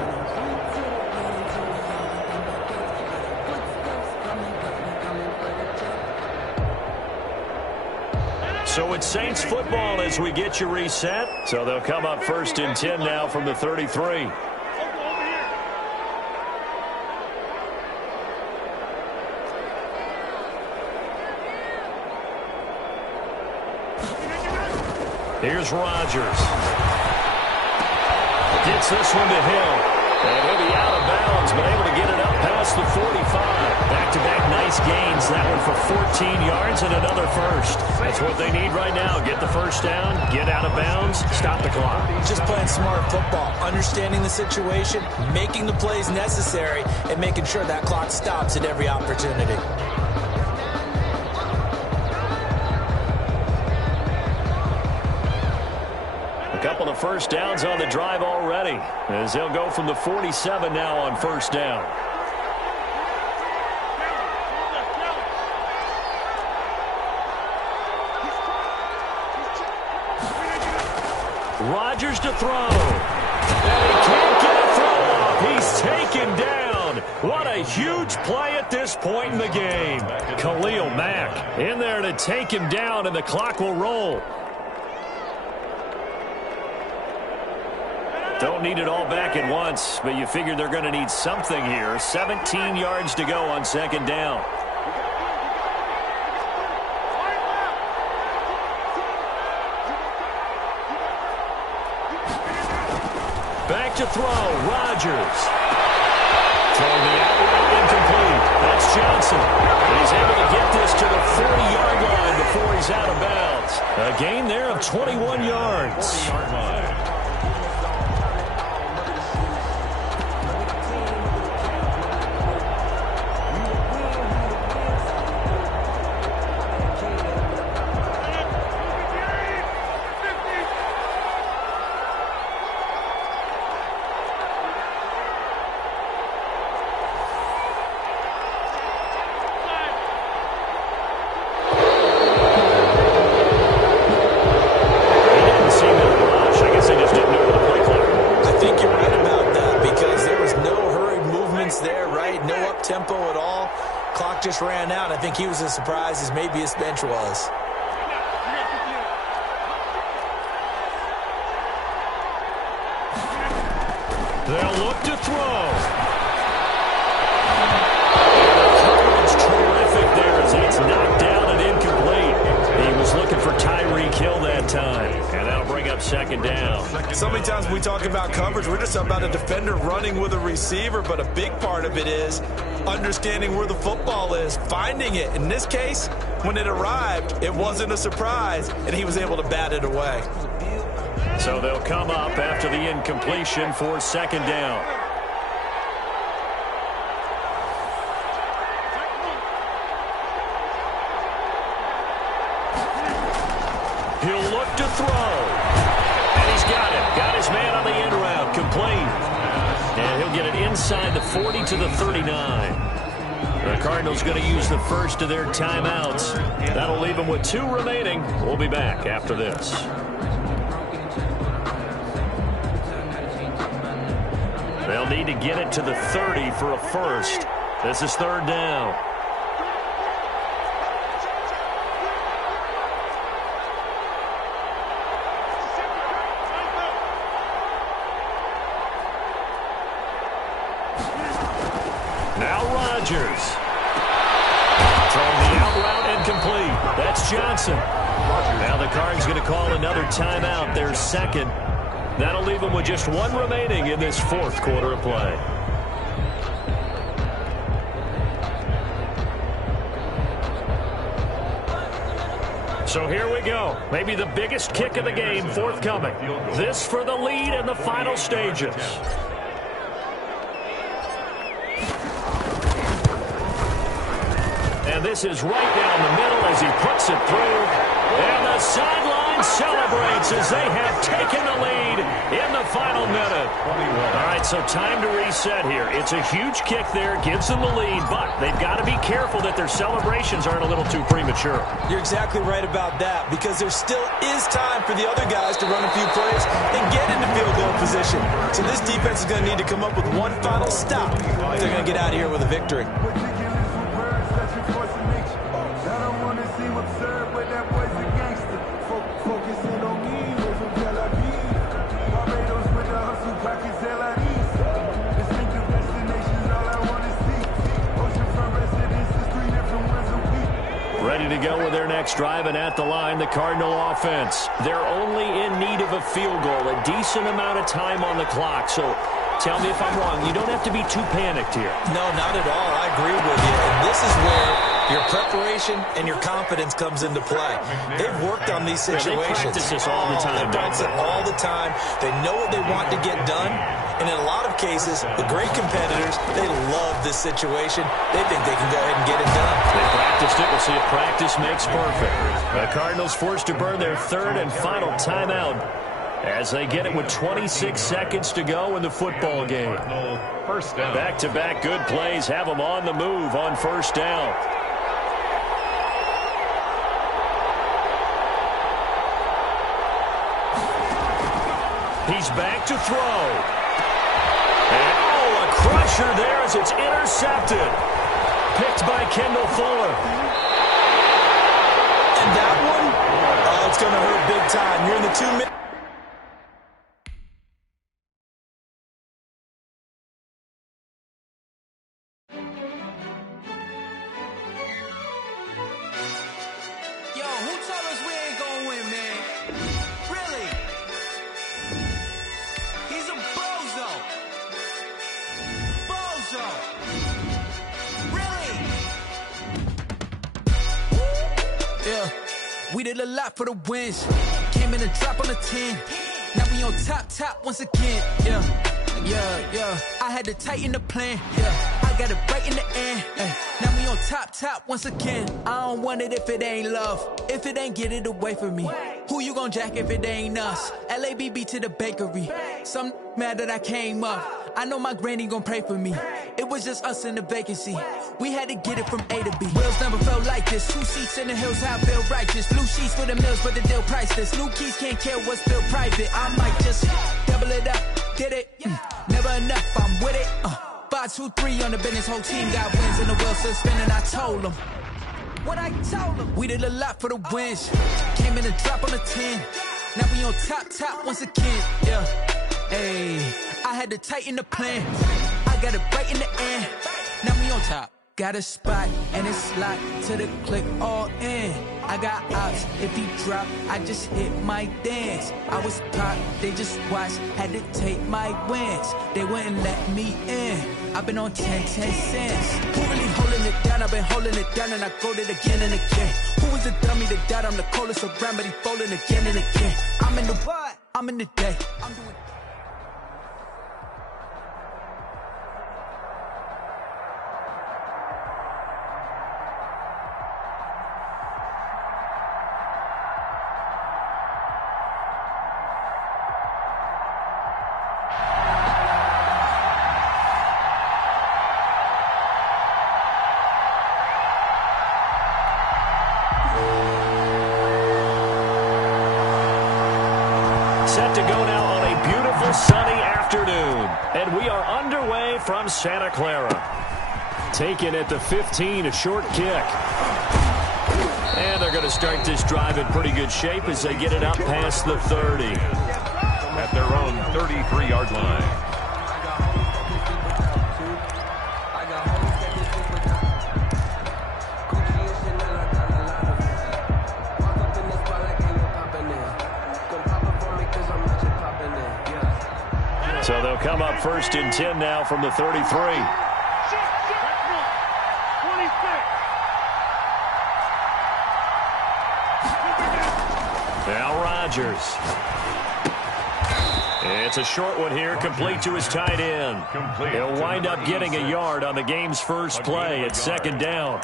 So it's Saints football as we get you reset. So they'll come up 1st and 10 now from the 33. Here's Rodgers. Gets this one to Hill. And he'll be out of bounds, but able to get it up past the 45. Back-to-back nice gains. That one for 14 yards and another first. That's what they need right now. Get the first down, get out of bounds, stop the clock. Just playing smart football, understanding the situation, making the plays necessary, and making sure that clock stops at every opportunity. A couple of first downs on the drive already, as they'll go from the 47 now on 1st down. Rodgers to throw. And he can't get a throw off. He's taken down. What a huge play at this point in the game. Khalil Mack in there to take him down, and the clock will roll. Don't need it all back at once, but you figure they're going to need something here. 17 yards to go on 2nd down. Back to throw, Rodgers. Throwing the outright incomplete. That's Johnson. And he's able to get this to the 40-yard line before he's out of bounds. A gain there of 21 yards. 40-yard line. Just ran out. I think he was as surprised as maybe his bench was. They'll look to throw. is knocked down and incomplete. He was looking for Tyreek Hill that time, and that'll bring up second down. So many times when we talk about coverage, we're just about a defender running with a receiver, but a big part of it is understanding where the football is, finding it. In this case, when it arrived, it wasn't a surprise, and he was able to bat it away. So they'll come up after the incompletion for second down. He'll look to throw. And he's got it. Got his man on the end route. Complete. And he'll get it inside the 40 to the 39. The Cardinals going to use the first of their timeouts. That'll leave them with 2 remaining. We'll be back after this. They'll need to get it to the 30 for a first. This is third down. Now Rodgers. Throwing the out route and complete. That's Johnson. Now the Cards going to call another timeout, their second. That'll leave them with just 1 remaining in this fourth quarter of play. So here we go. Maybe the biggest kick of the game forthcoming. This for the lead in the final stages. And this is right down the middle as he puts it through. And the sideline celebrates as they have taken the lead in the final minute. All right, so time to reset here. It's a huge kick there, gives them the lead, but they've got to be careful that their celebrations aren't a little too premature. You're exactly right about that, because there still is time for the other guys to run a few plays and get into field goal position. So this defense is going to need to come up with one final stop if they're going to get out of here with a victory. Ready to go with their next drive, and at the line, the Cardinal offense. They're only in need of a field goal, a decent amount of time on the clock. So tell me if I'm wrong. You don't have to be too panicked here. No, not at all. I agree with you. And this is where your preparation and your confidence comes into play. They've worked on these situations. They practice this all the time. They practice it all the time. They know what they want to get done. And in a lot of cases, the great competitors, they love this situation. They think they can go ahead and get it done. They practiced it. We'll see if practice makes perfect. The Cardinals forced to burn their third and final timeout as they get it with 26 seconds to go in the football game. First down. Back-to-back good plays have them on the move on first down. He's back to throw. And, oh, a crusher there as it's intercepted. Picked by Kendall Fuller. And that one, oh, it's going to hurt big time. You're in the 2 minutes. Yo, who told us we ain't gonna win, man? Really? He's a bozo. Bozo. Really? Yeah, we did a lot for the wins. Came in a drop on the 10. Now we on top once again. Yeah. I had to tighten the plan. Yeah, I got it right in the end. Now we on top once again. I don't want it if it ain't love. If it ain't, get it away from me. Who you gon' jack if it ain't us? LABB to the bakery. Some mad that I came up. I know my granny gon' pray for me. It was just us in the vacancy. We had to get it from A to B. Wheels never felt like this. 2 seats in the hills, I feel righteous. Blue sheets for the mills, but the deal priceless. New keys can't care what's still private. I might just double it up, get it. Never enough, I'm with it. 5, 2, 3 on the business. Whole team got wins and the wheels still spinning. I told them what I told them. We did a lot for the wins. Came in a drop on the 10. Now we on top once again. Yeah. Ayy, I had to tighten the plan. I got it right in the end. Now we on top. Got a spot and it's locked to the click all in. I got ops, if he drop, I just hit my dance. I was popped, they just watched, had to take my wins. They wouldn't let me in. I've been on 10 cents. Who really holding it down? I've been holding it down and I go it again and again. Who was the dummy that died? I'm the coldest around, but he folding again and again. I'm in the what? I'm in the day. I'm doing. Set to go now on a beautiful sunny afternoon. And we are underway from Santa Clara. Taken at the 15, a short kick. And they're going to start this drive in pretty good shape as they get it up past the 30. At their own 33-yard line. So they'll come up 1st and 10 now from the 33. Now Rodgers. It's a short one here, complete to his tight end. He'll wind up getting a yard on the game's first play at 2nd down.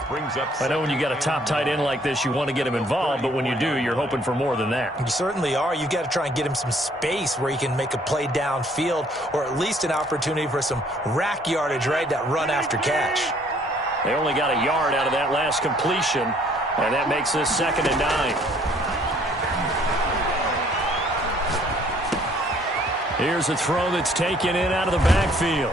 I know when you got a top tight end like this, you want to get him involved, but when you do, you're hoping for more than that. You certainly are. You've got to try and get him some space where he can make a play downfield, or at least an opportunity for some rack yardage, right? That run after catch. They only got a yard out of that last completion, and that makes this 2nd and 9. Here's a throw that's taken in out of the backfield.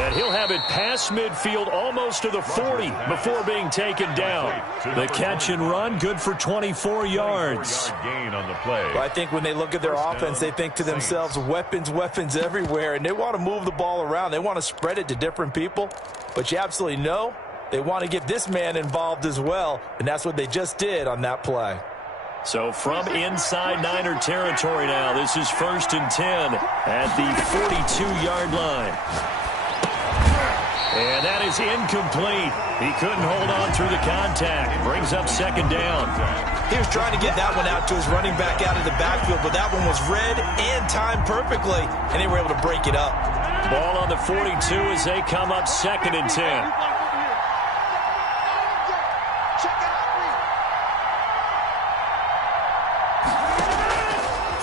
And he'll have it past midfield almost to the 40 before being taken down. The catch and run, good for 24 yards. Gain on the play. Well, I think when they look at their offense, they think to themselves, weapons, weapons everywhere, and they want to move the ball around. They want to spread it to different people. But you absolutely know they want to get this man involved as well, and that's what they just did on that play. So from inside Niner territory now, this is 1st and 10 at the 42-yard line. And that is incomplete. He couldn't hold on through the contact. Brings up 2nd down. He was trying to get that one out to his running back out of the backfield, but that one was read and timed perfectly, and they were able to break it up. Ball on the 42 as they come up 2nd and 10.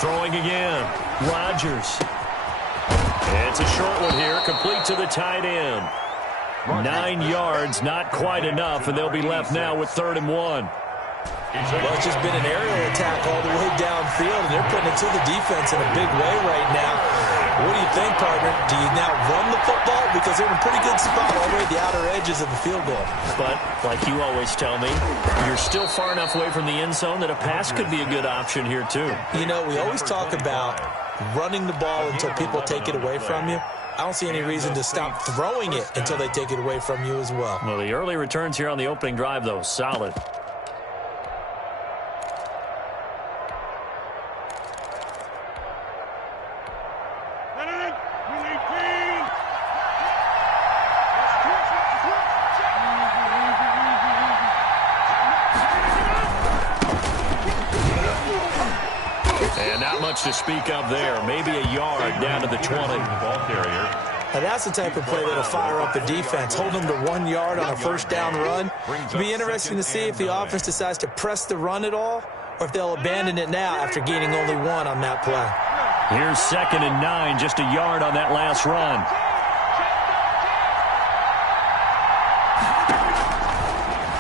Throwing again. Rodgers. It's a short one here, complete to the tight end. 9 yards, not quite enough, and they'll be left now with 3rd and 1. Well, it's just been an aerial attack all the way downfield, and they're putting it to the defense in a big way right now. What do you think, partner? Do you now run the football? Because they're in a pretty good spot all the way at the outer edges of the field goal. But, like you always tell me, you're still far enough away from the end zone that a pass could be a good option here, too. You know, we always talk about running the ball until people take it away from you. I don't see any reason to stop throwing it until they take it away from you as well. Well, the early returns here on the opening drive, though, solid. To speak of there, maybe a yard down to the 20. Now that's the type of play that'll fire up the defense. Hold them to 1 yard on a 1st down run. It'll be interesting to see if the offense decides to press the run at all, or if they'll abandon it now after gaining only 1 on that play. Here's 2nd and 9, just a yard on that last run.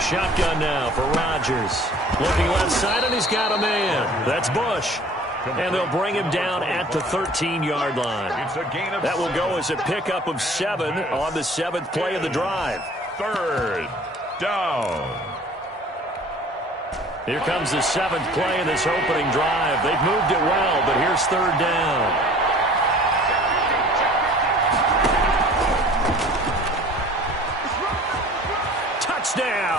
Shotgun now for Rodgers. Looking left side, and he's got a man. That's Bush. And they'll bring him down at the 13-yard line. That will go as a pickup of 7 on the 7th play of the drive. 3rd down. Here comes the 7th play in this opening drive. They've moved it well, but here's 3rd down.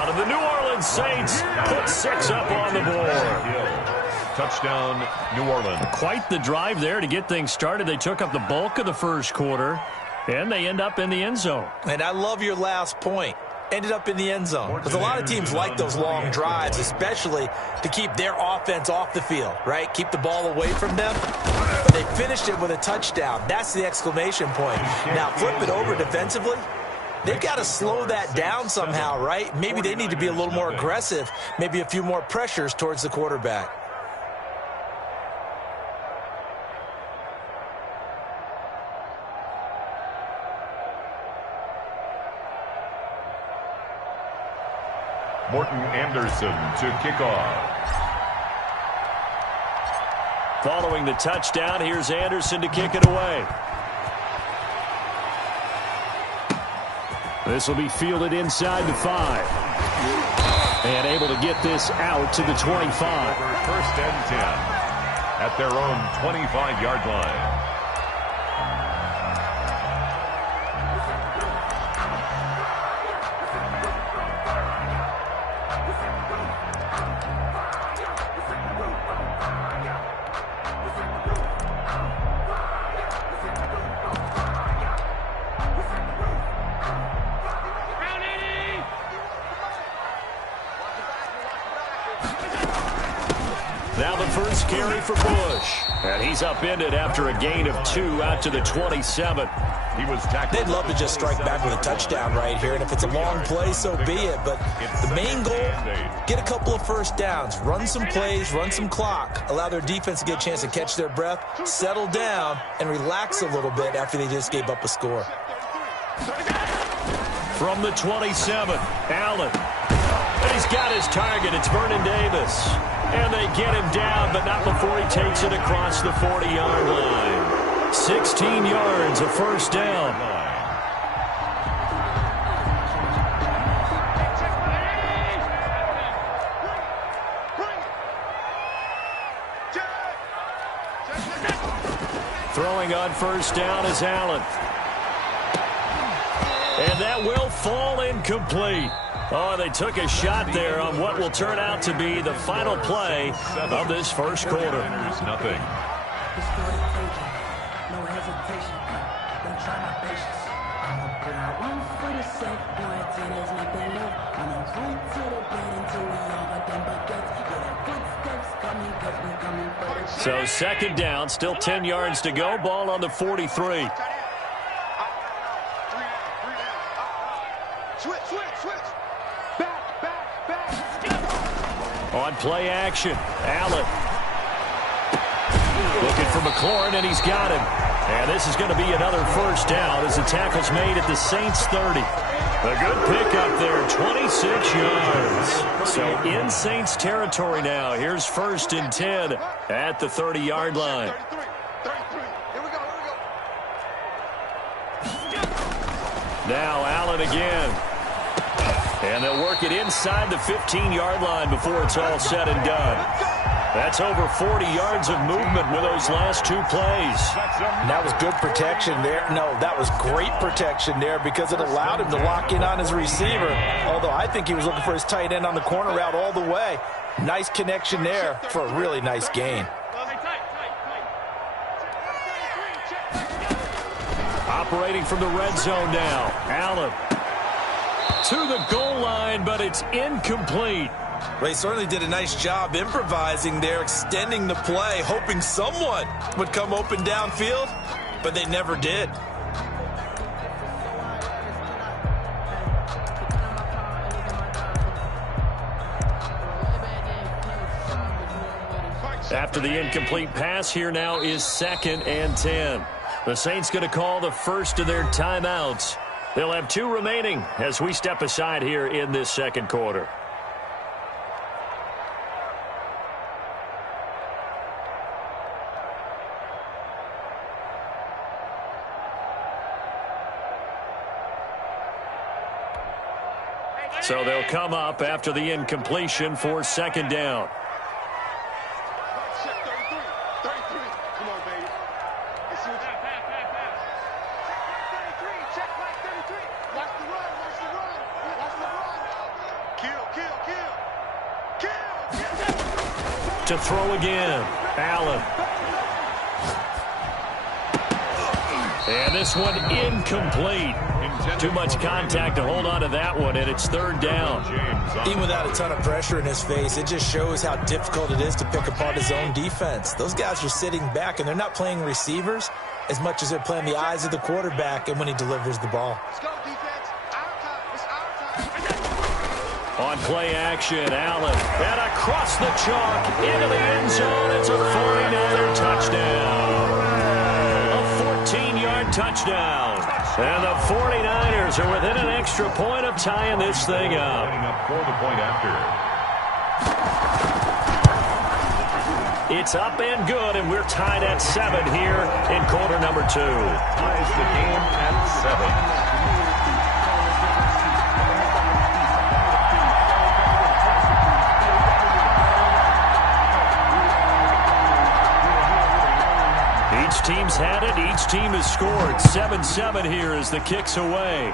touchdown, and the New Orleans Saints put 6 up on the board. Touchdown, New Orleans. Quite the drive there to get things started. They took up the bulk of the first quarter, and they end up in the end zone. And I love your last point. Ended up in the end zone. Because a lot of teams like those long drives, especially to keep their offense off the field, right? Keep the ball away from them. But they finished it with a touchdown. That's the exclamation point. Now, flip it over defensively. They've got to slow that down somehow, right? Maybe they need to be a little more aggressive. Maybe a few more pressures towards the quarterback. Morton Anderson to kick off. Following the touchdown, here's Anderson to kick it away. This will be fielded inside the 5. And able to get this out to the 25. First and 10 at their own 25-yard line. Now the first carry for Bush. And he's upended after a gain of 2 out to the 27. He was tackled. They'd love to just strike back with a touchdown right here, and if it's a long play, so be it. But the main goal, get a couple of first downs, run some plays, run some clock, allow their defense to get a chance to catch their breath, settle down, and relax a little bit after they just gave up a score. From the 27, Allen. And he's got his target. It's Vernon Davis. And they get him down, but not before he takes it across the 40-yard line. 16 yards, a first down. Throwing on first down is Allen. And that will fall incomplete. Oh, they took a shot there on what will turn out to be the final play of this first quarter. Nothing. So second down, still 10 yards to go. Ball on the 43. On play action, Allen. Looking for McLaurin, and he's got him. And this is going to be another first down as the tackle's made at the Saints' 30. A good pickup there, 26 yards. So in Saints territory now. Here's first and 10 at the 30-yard line. Now Allen again. And they'll work it inside the 15-yard line before it's all said and done. That's over 40 yards of movement with those last 2 plays. That was good protection there. No, that was great protection there because it allowed him to lock in on his receiver. Although I think he was looking for his tight end on the corner route all the way. Nice connection there for a really nice gain. Operating from the red zone now. Allen to the goal line, but it's incomplete. They certainly did a nice job improvising there, extending the play, hoping someone would come open downfield, but they never did. After the incomplete pass, here now is second and 10. The Saints going to call the first of their timeouts. They'll have 2 remaining as we step aside here in this second quarter. So they'll come up after the incompletion for second down. To throw again, Allen. And this one incomplete. Too much contact to hold on to that one, and it's third down. Even without a ton of pressure in his face, it just shows how difficult it is to pick apart his own defense. Those guys are sitting back, and they're not playing receivers as much as they're playing the eyes of the quarterback and when he delivers the ball. Let's go, defense. Our time. It's our time. On play action, Allen. And across the chalk, into the end zone. It's a 49er touchdown. A 14-yard touchdown. And the 49ers are within an extra point of tying this thing up. Lining up for the point after. It's up and good, and we're tied at 7 here in quarter number 2. Ties the game at 7. Each team's had it. Each team has scored. 7-7 here as the kick's away.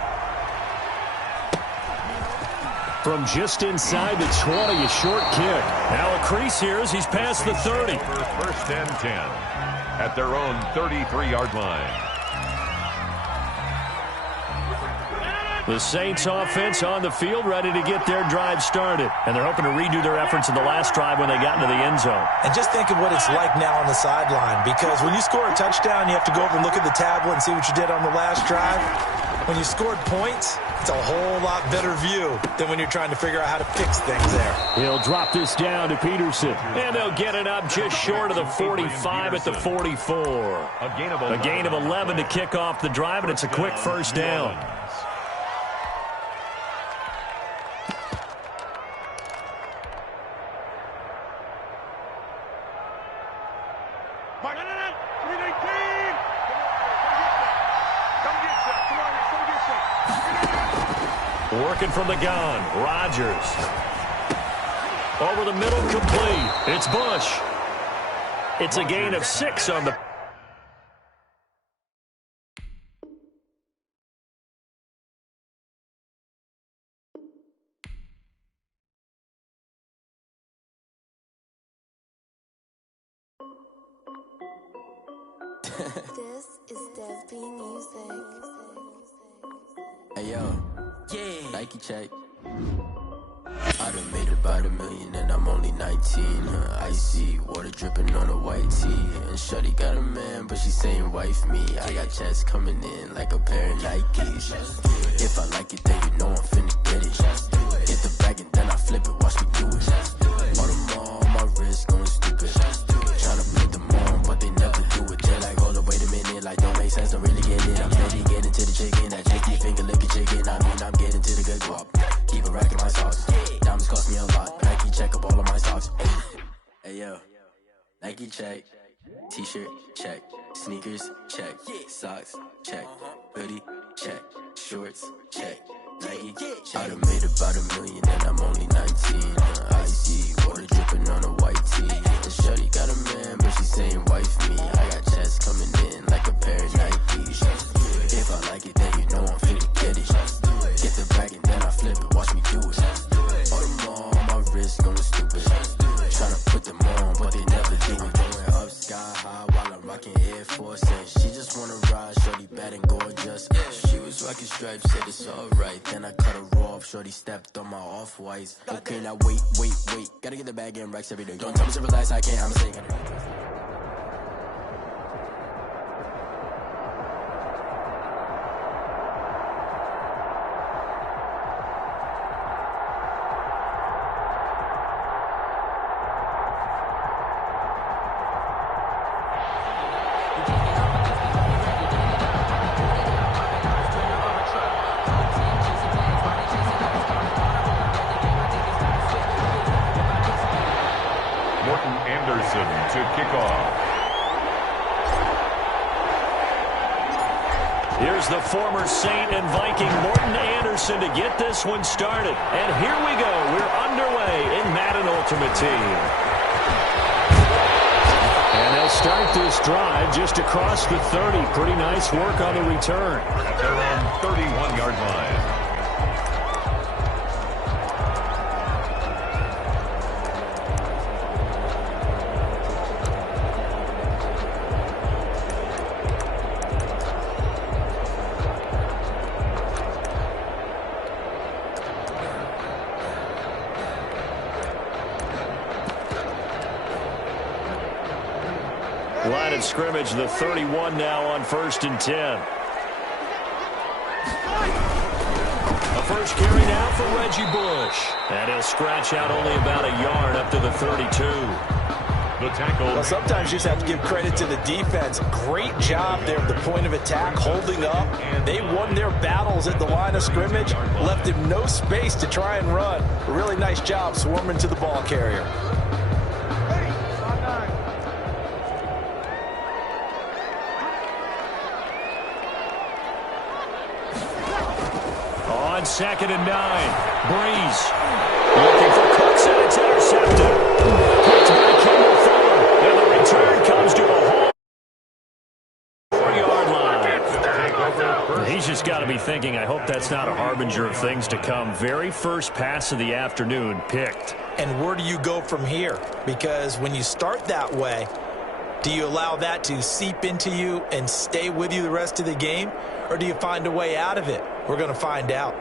From just inside the 20, a short kick. Now a crease here as he's past the 30. First and 10 at their own 33-yard line. The Saints offense on the field, ready to get their drive started. And they're hoping to redo their efforts in the last drive when they got into the end zone. And just think of what it's like now on the sideline, because when you score a touchdown, you have to go over and look at the tablet and see what you did on the last drive. When you scored points, it's a whole lot better view than when you're trying to figure out how to fix things there. He'll drop this down to Peterson. And they'll get it up just short of the 45 at the 44. A gain of 11 to kick off the drive, and it's a quick first down. Working from the gun, Rodgers. Over the middle, complete. It's Bush. It's a gain of 6 on the... This is Dev B Music. Hey yo, yeah, Nike check. I done made about $1 million and I'm only 19. Icy water dripping on a white tee. And shorty got a man, but she saying wife me. I got checks coming in like a pair of Nikes. If I like it, then you know I'm finna get it. Hit the bag and then I flip it, watch me do it. All the more on my wrist going stupid. Tryna put them on, but they never do it. They're like, hold up, wait a minute, like don't make sense, don't really get it. I'm ready, get into the chicken, that chicky finger licking chicken. I mean, I'm getting to the good guap. Keep a rack in my socks. Diamonds cost me a lot. Nike check up all of my socks. Hey yo, Nike check. T-shirt check. Sneakers check. Socks check. Hoodie check. Shorts check. Nike check. I done made about $1 million and I'm only 19. Icy water dripping on a white tee. And shorty got a man, but she saying wife me. I got checks coming in like a pair of Nikes. If I like it, then you know I'm finna get it. Get the bag and then I flip it, watch me do it. All the more on my wrist going stupid. Tryna put them on, but they never do it. Going up sky high while I'm rocking Air Force. And she just wanna ride, shorty bad and gorgeous. She was rocking stripes, said it's alright. Then I cut her off, shorty stepped on my off-whites. Okay, now wait. Gotta get the bag and racks every day. Don't tell me to relax, I can't, I'm sick. To kick off. Here's the former Saint and Viking Morton Anderson to get this one started. And here we go. We're underway in Madden Ultimate Team. And they'll start this drive just across the 30. Pretty nice work on the return. At their own 31-yard line. of scrimmage, the 31 now on 1st and 10. A first carry now for Reggie Bush. And he'll scratch out only about a yard up to the 32. The tackle. Well, sometimes you just have to give credit to the defense. Great job there at the point of attack, holding up. They won their battles at the line of scrimmage, left him no space to try and run. A really nice job swarming to the ball carrier. On 2nd and 9, Breeze looking for Cooks, and it's intercepted. Picked by Kendall Fuller, and the return comes to a halt. 4-yard line. He's just got to be thinking, I hope that's not a harbinger of things to come. Very first pass of the afternoon picked. And where do you go from here? Because when you start that way, do you allow that to seep into you and stay with you the rest of the game? Or do you find a way out of it? We're going to find out.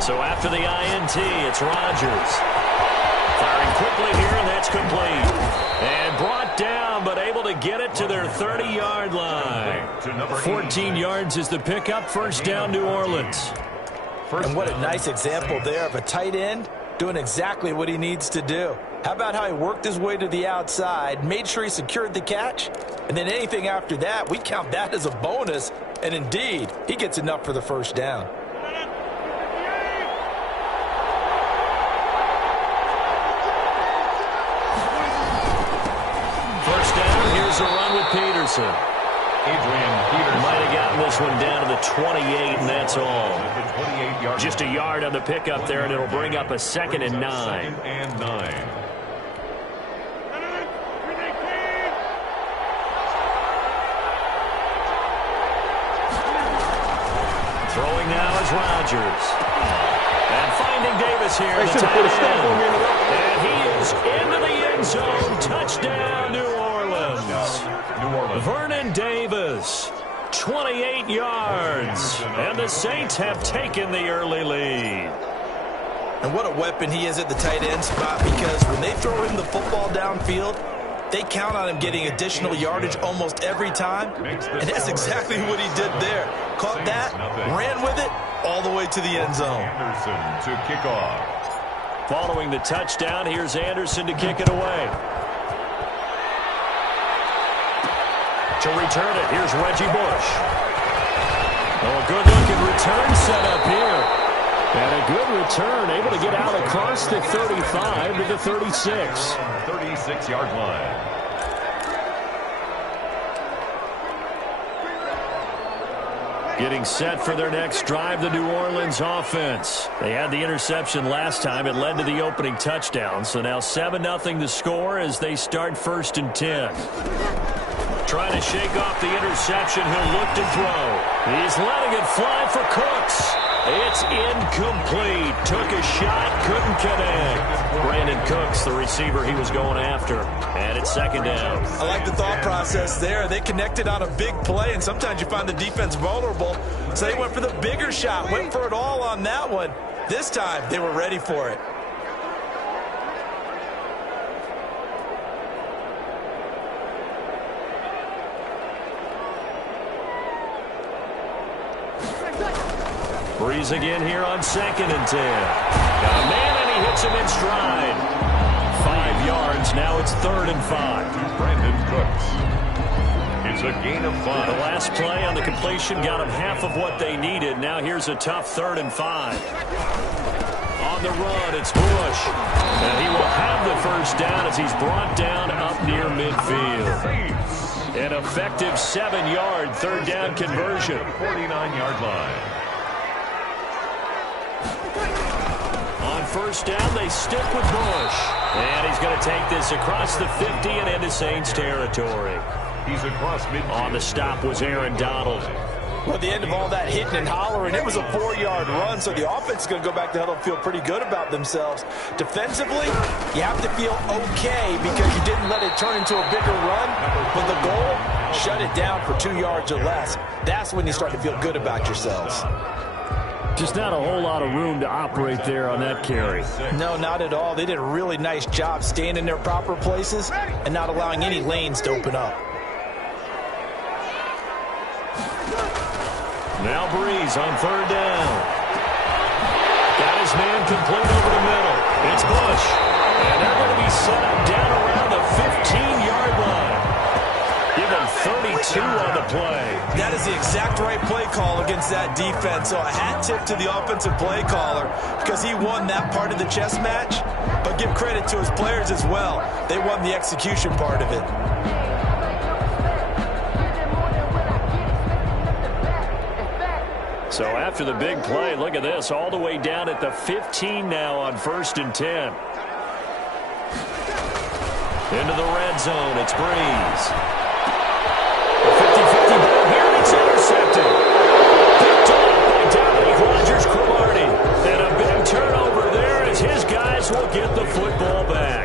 So after the INT, it's Rodgers. Firing quickly here, and that's complete. And brought down, but able to get it to their 30-yard line. 14 yards is the pickup. First down, New Orleans. And what a nice example there of a tight end doing exactly what he needs to do. How about how he worked his way to the outside, made sure he secured the catch, and then anything after that, we count that as a bonus. And indeed, he gets enough for the first down. A run with Peterson. Might have gotten this one down to the 28, and that's all. Just a yard on the pickup there, and it'll bring up a 2nd and 9. Throwing now is Rodgers. And finding Davis here, the tight end. And he is into the end zone. Touchdown, New Orleans. Vernon Davis, 28 yards, and the Saints have taken the early lead. And what a weapon he is at the tight end spot, because when they throw him the football downfield, they count on him getting additional yardage almost every time, and that's exactly what he did there. Caught that, ran with it, all the way to the end zone. Anderson to kick off. Following the touchdown, here's Anderson to kick it away. To return it, here's Reggie Bush. Oh, a good-looking return set up here. And a good return, able to get out across the 35 to the 36. 36-yard line. Getting set for their next drive, the New Orleans offense. They had the interception last time. It led to the opening touchdown. So now 7-0 the score as they start 1st and 10. Trying to shake off the interception. He'll look to throw. He's letting it fly for Cooks. It's incomplete. Took a shot, couldn't connect. Brandon Cooks, the receiver he was going after. And it's 2nd down. I like the thought process there. They connected on a big play, and sometimes you find the defense vulnerable. So they went for the bigger shot, went for it all on that one. This time, they were ready for it. Breeze again here on 2nd and 10. Got a man, and he hits him in stride. 5 yards. Now it's 3rd and 5. Brandon Cooks. It's a gain of 5. The last play on the completion got him half of what they needed. Now here's a tough 3rd and 5. On the run, it's Bush. And he will have the first down as he's brought down up near midfield. An effective 7-yard 3rd down conversion. 49-yard line. On 1st down, they stick with Bush. And he's going to take this across the 50 and into Saints territory. He's across midfield. On the stop was Aaron Donald. Well, at the end of all that hitting and hollering, it was a 4-yard run, so the offense is going to go back to huddle and feel pretty good about themselves. Defensively, you have to feel okay because you didn't let it turn into a bigger run, but the goal, shut it down for 2 yards or less, that's when you start to feel good about yourselves. Just not a whole lot of room to operate there on that carry. No, not at all. They did a really nice job staying in their proper places and not allowing any lanes to open up. Now Breeze on 3rd down. Got his man complete over the middle. It's Bush. And they're going to be set up down around the 15-yard line. Give him 32 on the play. That is the exact right play call against that defense. So a hat tip to the offensive play caller because he won that part of the chess match. But give credit to his players as well. They won the execution part of it. So after the big play, look at this, all the way down at the 15 now on 1st and 10. Into the red zone, it's Breeze. A 50-50 ball here, it's intercepted. Picked off by Dominique Rodgers-Cromartie. And a big turnover there as his guys will get the football back.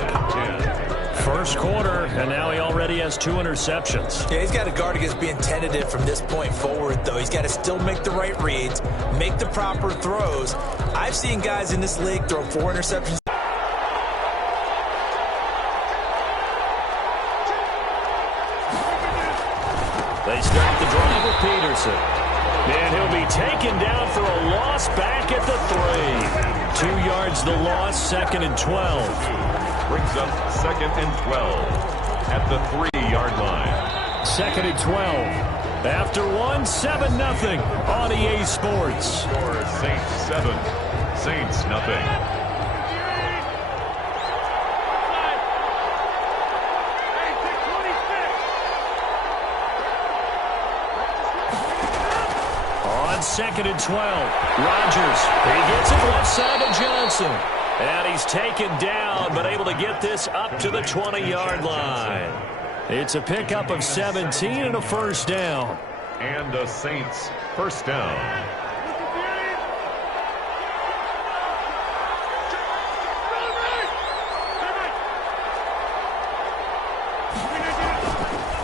First quarter, and now he already has 2 interceptions. Yeah, he's got to guard against being tentative from this point forward, though. He's got to still make the right reads, make the proper throws. I've seen guys in this league throw 4 interceptions. They start the drive with Peterson. And he'll be taken down for a loss back at the 3. 2 yards the loss, 2nd and 12. Brings up 2nd and 12 at the 3-yard line. 2nd and 12. After 1, 7-0 on EA Sports. Score Saints 7, Saints nothing. On 2nd and 12, Rodgers, he gets it left side to Johnson. And he's taken down, but able to get this up to the 20-yard line. It's a pickup of 17 and a 1st down. And the Saints 1st down.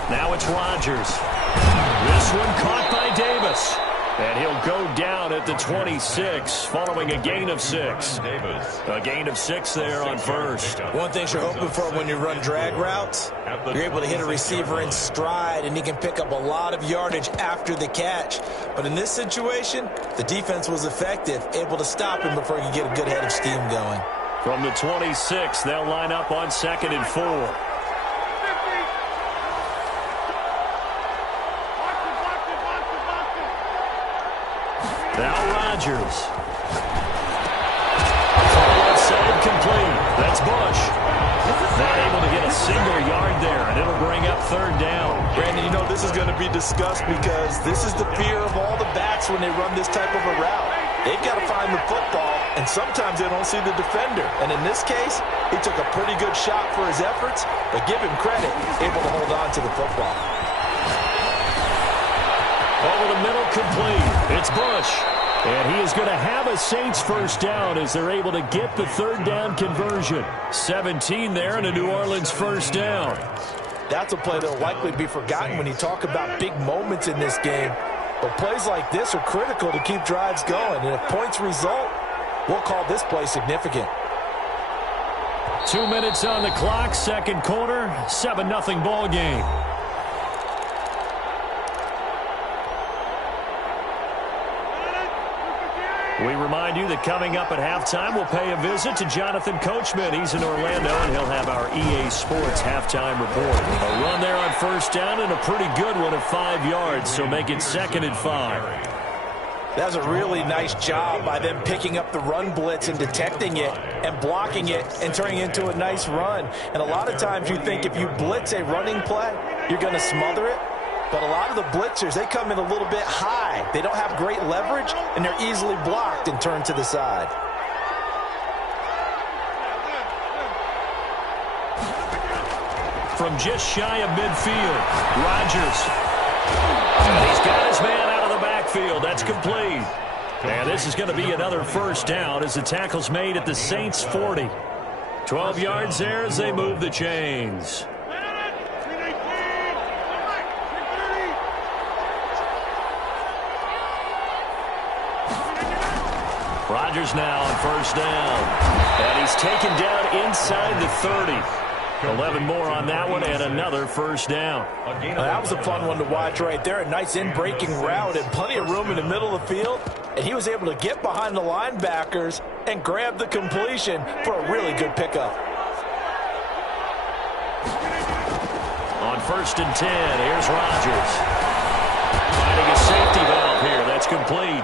Now it's Rodgers. This one caught by Davis. And he'll go down at the 26 following a gain of 6. A gain of 6 there on 1st. One thing you're hoping for when you run drag routes, you're able to hit a receiver in stride, and he can pick up a lot of yardage after the catch. But in this situation, the defense was effective, able to stop him before he could get a good head of steam going. From the 26, they'll line up on 2nd and 4. Now Rodgers. Outside complete. That's Bush. Not able to get a single yard there, and it'll bring up 3rd down. Brandon, you know this is going to be discussed because this is the fear of all the backs when they run this type of a route. They've got to find the football, and sometimes they don't see the defender. And in this case, he took a pretty good shot for his efforts, but give him credit, able to hold on to the football. Over the middle, complete. It's Bush. And he is going to have a Saints 1st down as they're able to get the 3rd down conversion. 17 there and a New Orleans 1st down. That's a play that will likely be forgotten when you talk about big moments in this game. But plays like this are critical to keep drives going. And if points result, we'll call this play significant. 2 minutes on the clock, 2nd quarter, 7-0 ball game. We remind you that coming up at halftime, we'll pay a visit to Jonathan Coachman. He's in Orlando, and he'll have our EA Sports halftime report. A run there on 1st down and a pretty good one of 5 yards, so make it 2nd and 5. That was a really nice job by them picking up the run blitz and detecting it and blocking it and turning it into a nice run. And a lot of times you think if you blitz a running play, you're going to smother it. But a lot of the blitzers, they come in a little bit high. They don't have great leverage, and they're easily blocked and turned to the side. From just shy of midfield, Rodgers. And he's got his man out of the backfield. That's complete. And this is going to be another 1st down as the tackle's made at the Saints 40. 12 yards there as they move the chains. Rodgers now on first down. And he's taken down inside the 30. 11 more on that one and another first down. That was a fun one to watch right there. A nice in-breaking route and plenty of room in the middle of the field. And he was able to get behind the linebackers and grab the completion for a really good pickup. On first and 10, here's Rodgers. Finding a safety valve here. That's complete.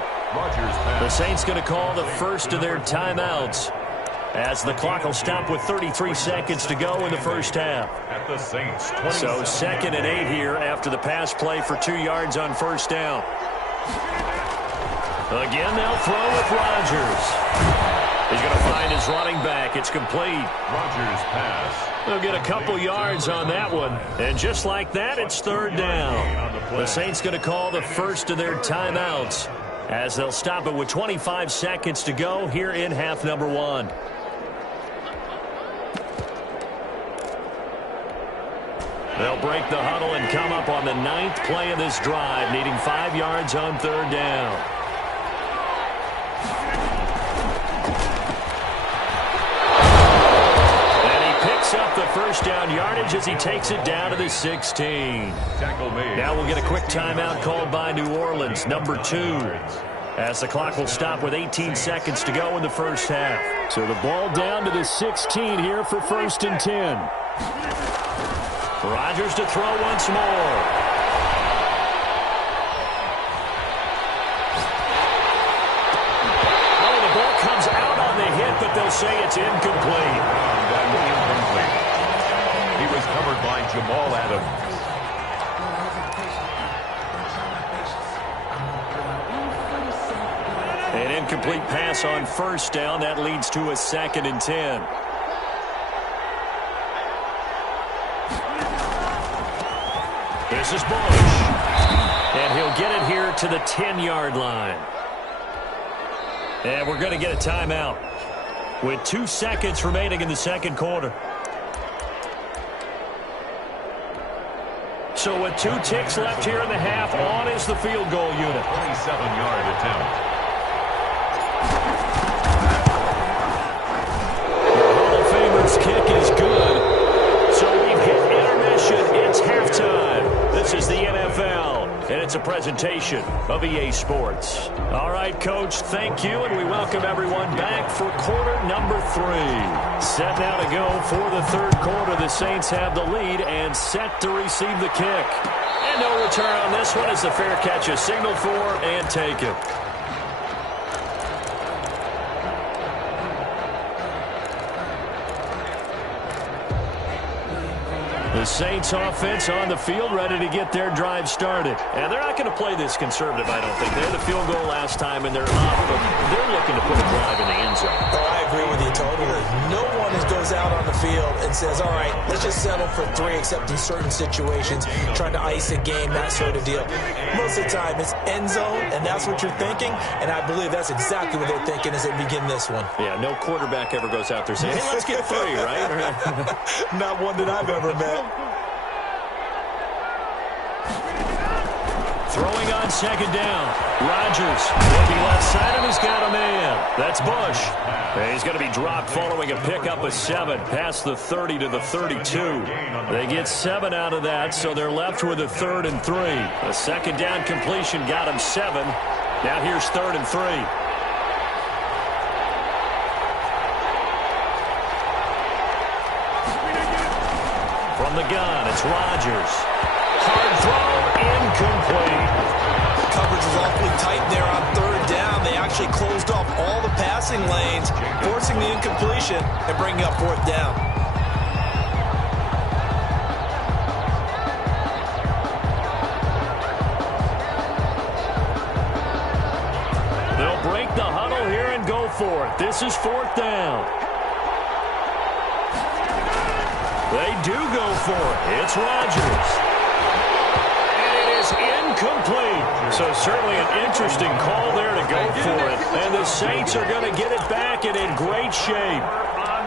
The Saints going to call the first of their timeouts, as the clock will stop with 33 seconds to go in the first half. At the Saints, so 2nd and 8 here after the pass play for 2 yards on first down. Again, they'll throw with Rodgers. He's going to find his running back. It's complete. Rodgers pass. They'll get a couple yards on that one. And just like that, it's 3rd down. The Saints going to call the first of their timeouts, as they'll stop it with 25 seconds to go here in half number 1. They'll break the huddle and come up on the 9th play of this drive, needing 5 yards on 3rd down. And he picks up the first down yardage as he takes it down to the 16. Now we'll get a quick timeout called by New Orleans, number 2. As the clock will stop with 18 seconds to go in the first half. So the ball down to the 16 here for 1st and 10. Rodgers to throw once more. Oh, the ball comes out on the hit, but they'll say it's incomplete. He was covered by Jamal Adams. An incomplete pass on first down. That leads to a 2nd and 10. This is Bush. And he'll get it here to the 10-yard line. And we're going to get a timeout with 2 seconds remaining in the second quarter. So with 2 ticks left here in the half, on is the field goal unit. 27-yard attempt. The Hall of Famer's kick is good. So we've hit intermission. It's halftime. This is the NFL, and it's a presentation of EA Sports. All right, Coach, thank you, and we welcome everyone back for quarter number 3. Set now to go for the 3rd quarter. The Saints have the lead and set to receive the kick. And no return on this one as the fair catch is signaled for and taken. The Saints offense on the field, ready to get their drive started. And they're not going to play this conservative, I don't think. They had a field goal last time, and they're up, but they're looking to put a drive in the end zone. Oh, I agree with you totally. No one goes out on the field and says, all right, let's just settle for 3, except in certain situations, trying to ice a game, that sort of deal. Most of the time, it's end zone, and that's what you're thinking, and I believe that's exactly what they're thinking as they begin this one. Yeah, no quarterback ever goes out there saying, hey, let's get 3, right? Not one that I've ever met. Throwing on second down. Rodgers looking left side, and he's got a man. That's Bush. And he's going to be dropped following a pickup of 7 past the 30 to the 32. They get 7 out of that, so they're left with a 3rd and 3. A second down completion got him 7. Now here's 3rd and 3. From the gun, it's Rodgers. Hard throw, incomplete. Coverage was awfully tight there on 3rd down. They actually closed off all the passing lanes, forcing the incompletion and bringing up 4th down. They'll break the huddle here and go for it. This is 4th down. They do go for it. It's Rodgers. And it is incomplete. So certainly an interesting call there to go for it. And the Saints are going to get it back and in great shape.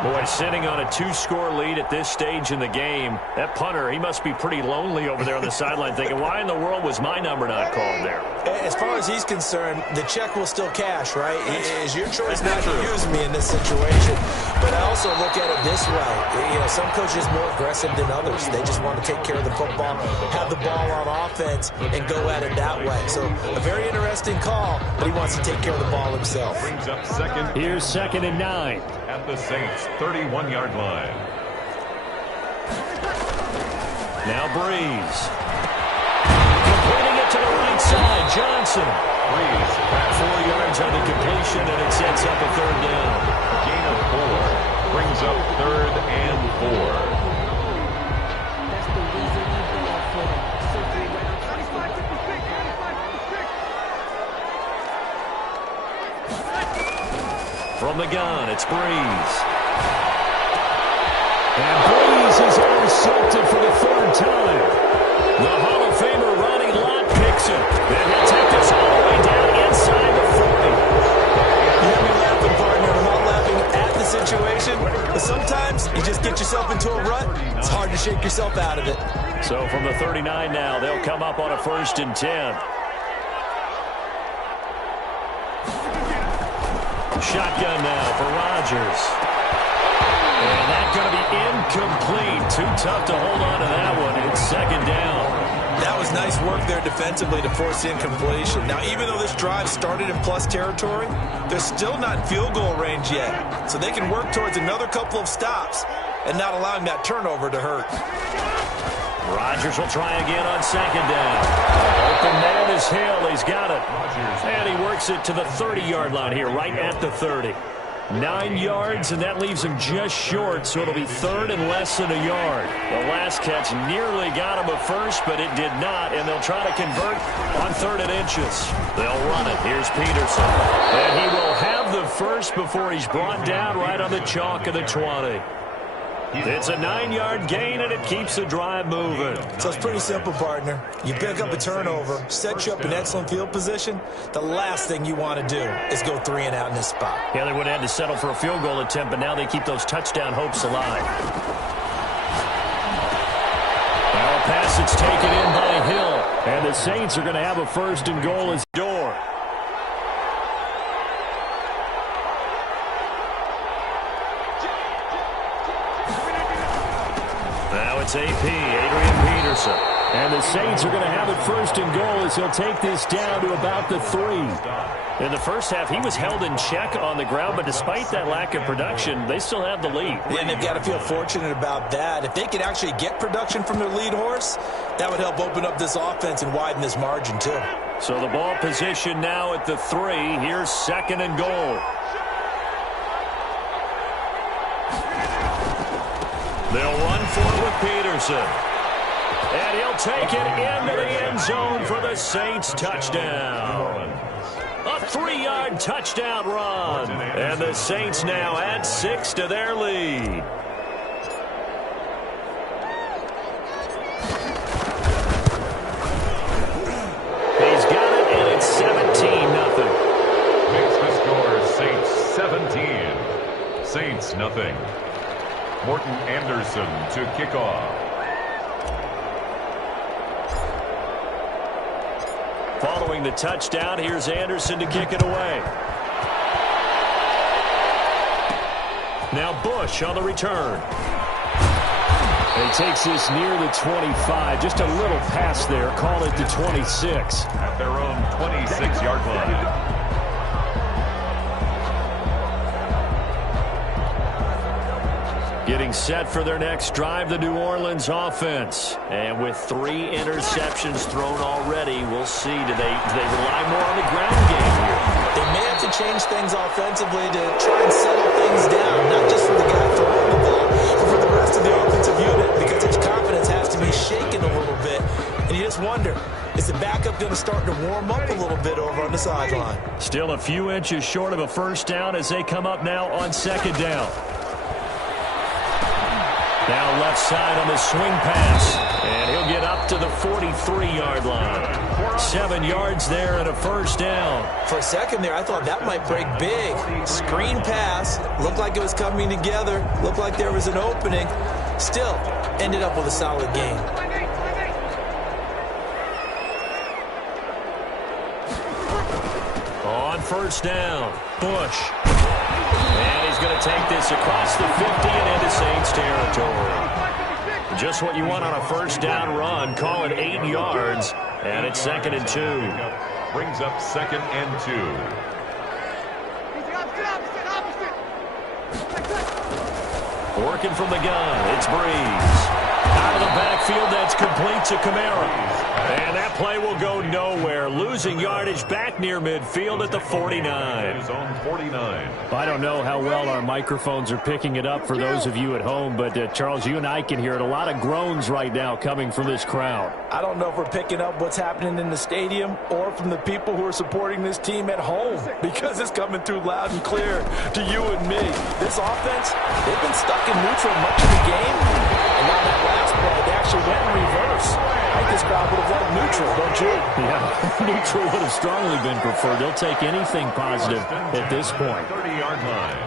Boy, sitting on a 2-score lead at this stage in the game, that punter, he must be pretty lonely over there on the sideline thinking, why in the world was my number not called there? As far far as he's concerned, the check will still cash, right? It is your choice not to use me in this situation. But I also look at it this way. You know, some coaches are more aggressive than others. They just want to take care of the football, have the ball on offense, and go at it that way. So a very interesting call, but he wants to take care of the ball himself. Brings up second. Here's 2nd and 9. At the Saints' 31-yard line. Now Breeze. Completing it to the right side. Johnson. Breeze. 4 yards on the completion, and it sets up a 3rd down. Gain of 4. Brings up 3rd and 4. From the gun, it's Breeze. And Breeze is intercepted for the 3rd time. The Hall of Famer Ronnie Lott picks it. And he'll take this all the way down inside the 40. You have me laughing, partner. I'm not laughing at the situation, but sometimes you just get yourself into a rut. It's hard to shake yourself out of it. So from the 39 now, they'll come up on a 1st and 10. Shotgun now for Rodgers. And that's going to be incomplete. Too tough to hold on to that one. It's 2nd down. That was nice work there defensively to force the incompletion. Now, even though this drive started in plus territory, they're still not in field goal range yet. So they can work towards another couple of stops and not allowing that turnover to hurt. Rodgers will try again on 2nd down. Open man is Hill. He's got it. And he works it to the 30-yard line here, right at the 30. 9 yards, and that leaves him just short, so it'll be 3rd and less than a yard. The last catch nearly got him a first, but it did not, and they'll try to convert on 3rd and inches. They'll run it. Here's Peterson. And he will have the first before he's brought down right on the chalk of the 20. It's a 9-yard gain, and it keeps the drive moving. So it's pretty simple, partner. You pick up a turnover, set you up in excellent field position. The last thing you want to do is go 3 and out in this spot. Yeah, they would have had to settle for a field goal attempt, but now they keep those touchdown hopes alive. Now a pass that's taken in by Hill. And the Saints are going to have a 1st and goal as door. Now it's AP, Adrian Peterson. And the Saints are going to have it 1st and goal as he'll take this down to about the 3. In the first half, he was held in check on the ground, but despite that lack of production, they still have the lead. And they've got to feel fortunate about that. If they could actually get production from their lead horse, that would help open up this offense and widen this margin, too. So the ball position now at the 3. Here's 2nd and goal. They'll run for it with Peterson. And he'll take it into the end zone for the Saints touchdown. A 3-yard touchdown run. And the Saints now add 6 to their lead. He's got it, and it's 17-0. Makes the score Saints 17. Saints nothing. Morton Anderson to kick off. Following the touchdown, here's Anderson to kick it away. Now Bush on the return. And he takes this near the 25. Just a little pass there. Call it the 26. At their own 26-yard line. Getting set for their next drive, the New Orleans offense. And with 3 interceptions thrown already, we'll see. Do they rely more on the ground game here? They may have to change things offensively to try and settle things down, not just for the guy throwing the ball, but for the rest of the offensive unit, because its confidence has to be shaken a little bit. And you just wonder, is the backup going to start to warm up a little bit over on the sideline? Still a few inches short of a 1st down as they come up now on 2nd down. Now left side on the swing pass. And he'll get up to the 43-yard line. 7 yards there and a 1st down. For a second there, I thought that might break big. Screen pass. Looked like it was coming together. Looked like there was an opening. Still, ended up with a solid game. On first down, Bush. And he's going to take this across the 50 and into Saints territory. Just what you want on a first down run. Call it 8 yards, and it's 2nd and 2. Brings up 2nd and 2. Working from the gun, it's Breeze. Out of the backfield, that's complete to Kamara. And that play will go nowhere. Losing yardage back near midfield at the 49. His own 49. I don't know how well our microphones are picking it up for those of you at home, but Charles, you and I can hear it. A lot of groans right now coming from this crowd. I don't know if we're picking up what's happening in the stadium or from the people who are supporting this team at home, because it's coming through loud and clear to you and me. This offense, they've been stuck in neutral much of the game, and now that last play, they actually went in reverse. I think this crowd would have loved neutral, don't you? Yeah, neutral would have strongly been preferred. They'll take anything positive at this point. 30-yard line.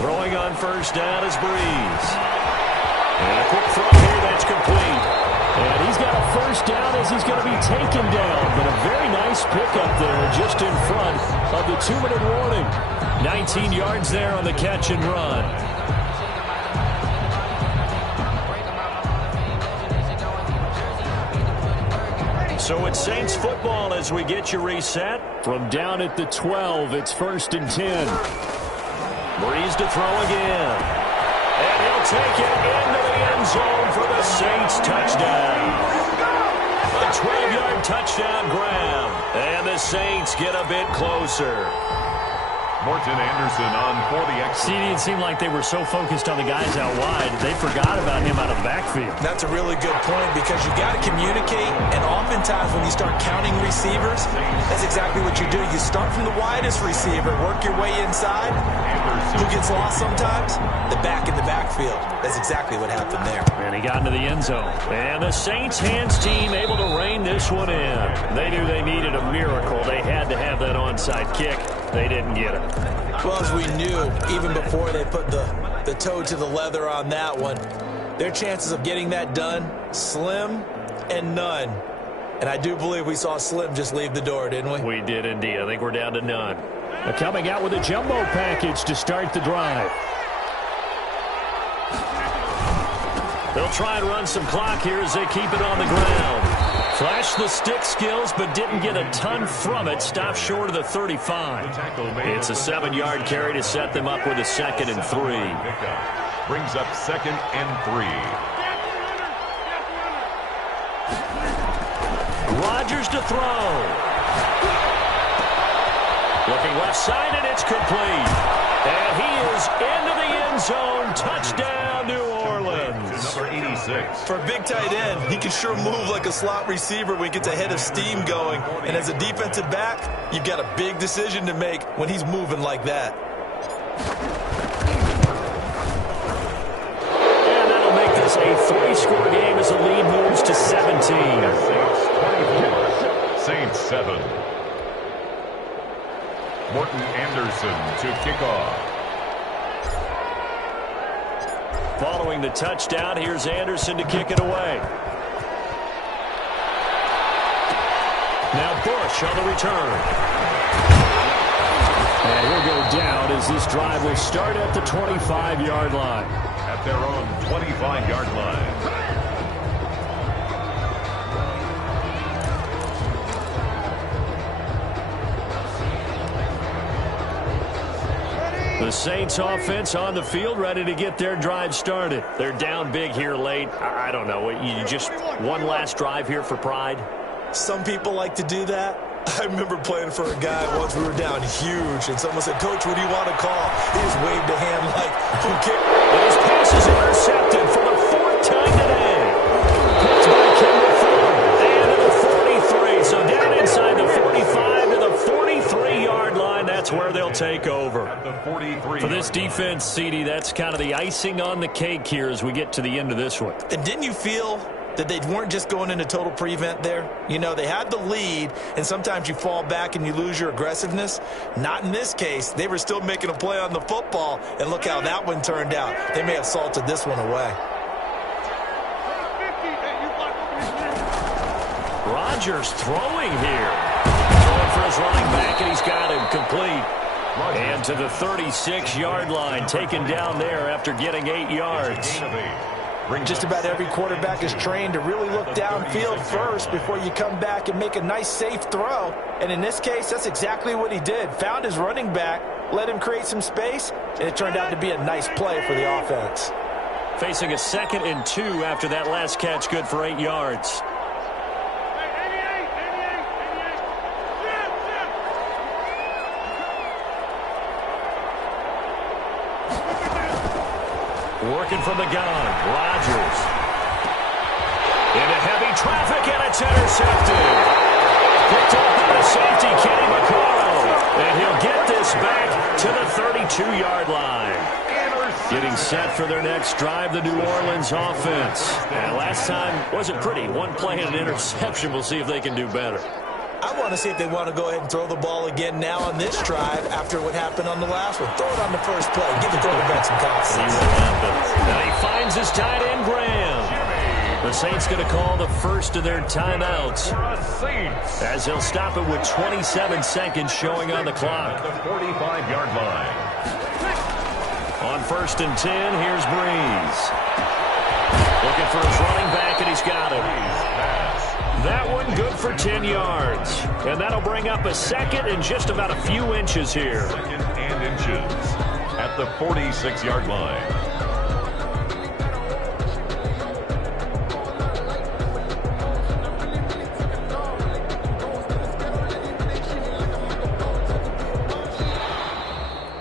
Throwing on first down is Breeze. And a quick throw here, that's complete. And he's got a first down as he's going to be taken down. But a very nice pickup there just in front of the 2-minute warning. 19 yards there on the catch and run. So it's Saints football as we get you reset. From down at the 12, it's 1st and 10. Breeze to throw again. And he'll take it into the end zone for the Saints touchdown. A 12-yard touchdown grab. And the Saints get a bit closer. Morton Anderson on for the extra. CD, it seemed like they were so focused on the guys out wide, they forgot about him out of the backfield. That's a really good point, because you got to communicate, and oftentimes when you start counting receivers, that's exactly what you do. You start from the widest receiver, work your way inside. Who gets lost sometimes? The back in the backfield. That's exactly what happened there. And he got into the end zone. And the Saints hands team able to rein this one in. They knew they needed a miracle. They had to have that onside kick. They didn't get it. Well, as we knew, even before they put the toe to the leather on that one, their chances of getting that done, slim and none. And I do believe we saw Slim just leave the door, didn't we? We did indeed. I think we're down to none. Coming out with a jumbo package to start the drive. They'll try and run some clock here as they keep it on the ground. Flashed the stick skills, but didn't get a ton from it. Stopped short of the 35. It's a 7-yard carry to set them up with a 2nd and 3. Brings up 2nd and 3. Rodgers to throw. Looking left side, and it's complete. And he is into the end zone. Touchdown, New Orleans. Number 86. For a big tight end, he can sure move like a slot receiver when he gets a head of steam going. And as a defensive back, you've got a big decision to make when he's moving like that. And that'll make this a 3-score game as the lead moves to 17. Saints 7. Morton Anderson to kick off. Following the touchdown, here's Anderson to kick it away. Now Bush on the return. And he'll go down as this drive will start at the 25-yard line. At their own 25-yard line. The Saints offense on the field, ready to get their drive started. They're down big here late. I don't know. You just one last drive here for pride? Some people like to do that. I remember playing for a guy once. We were down huge, and someone said, "Coach, what do you want to call?" He just waved a hand like, who cares? And his pass is intercepted for the 4th time today. Pitch by Kendall Fuller. And to the 43. So down inside the 45 to the 43-yard line. That's where they'll take over. At the 43. For this defense, CD, that's kind of the icing on the cake here as we get to the end of this one. And didn't you feel that they weren't just going into total prevent there? You know, they had the lead, and sometimes you fall back and you lose your aggressiveness. Not in this case. They were still making a play on the football, and look how that one turned out. They may have salted this one away. Rodgers throwing here. Throwing for his running back, and he's got him complete. And to the 36-yard line, taken down there after getting 8 yards. Just about every quarterback is trained to really look downfield first before you come back and make a nice, safe throw. And in this case, that's exactly what he did. Found his running back, let him create some space, and it turned out to be a nice play for the offense. Facing a 2nd and 2 after that last catch, good for 8 yards. Working from the gun, Rodgers. Into heavy traffic, and it's intercepted. Picked up by the safety, Kenny Vaccaro. And he'll get this back to the 32-yard line. Getting set for their next drive, the New Orleans offense. And last time wasn't pretty. One play and an interception. We'll see if they can do better. I want to see if they want to go ahead and throw the ball again now on this drive after what happened on the last one. Throw it on the first play. Give the quarterback some confidence. See what happens. And he finds his tight end, Graham. The Saints going to call the first of their timeouts, as he'll stop it with 27 seconds showing on the clock. The 45-yard line. On 1st and 10, here's Breeze. Looking for his running back, and he's got him. That one good for 10 yards. And that'll bring up a 2nd and just about a few inches here. 2nd and inches at the 46-yard line.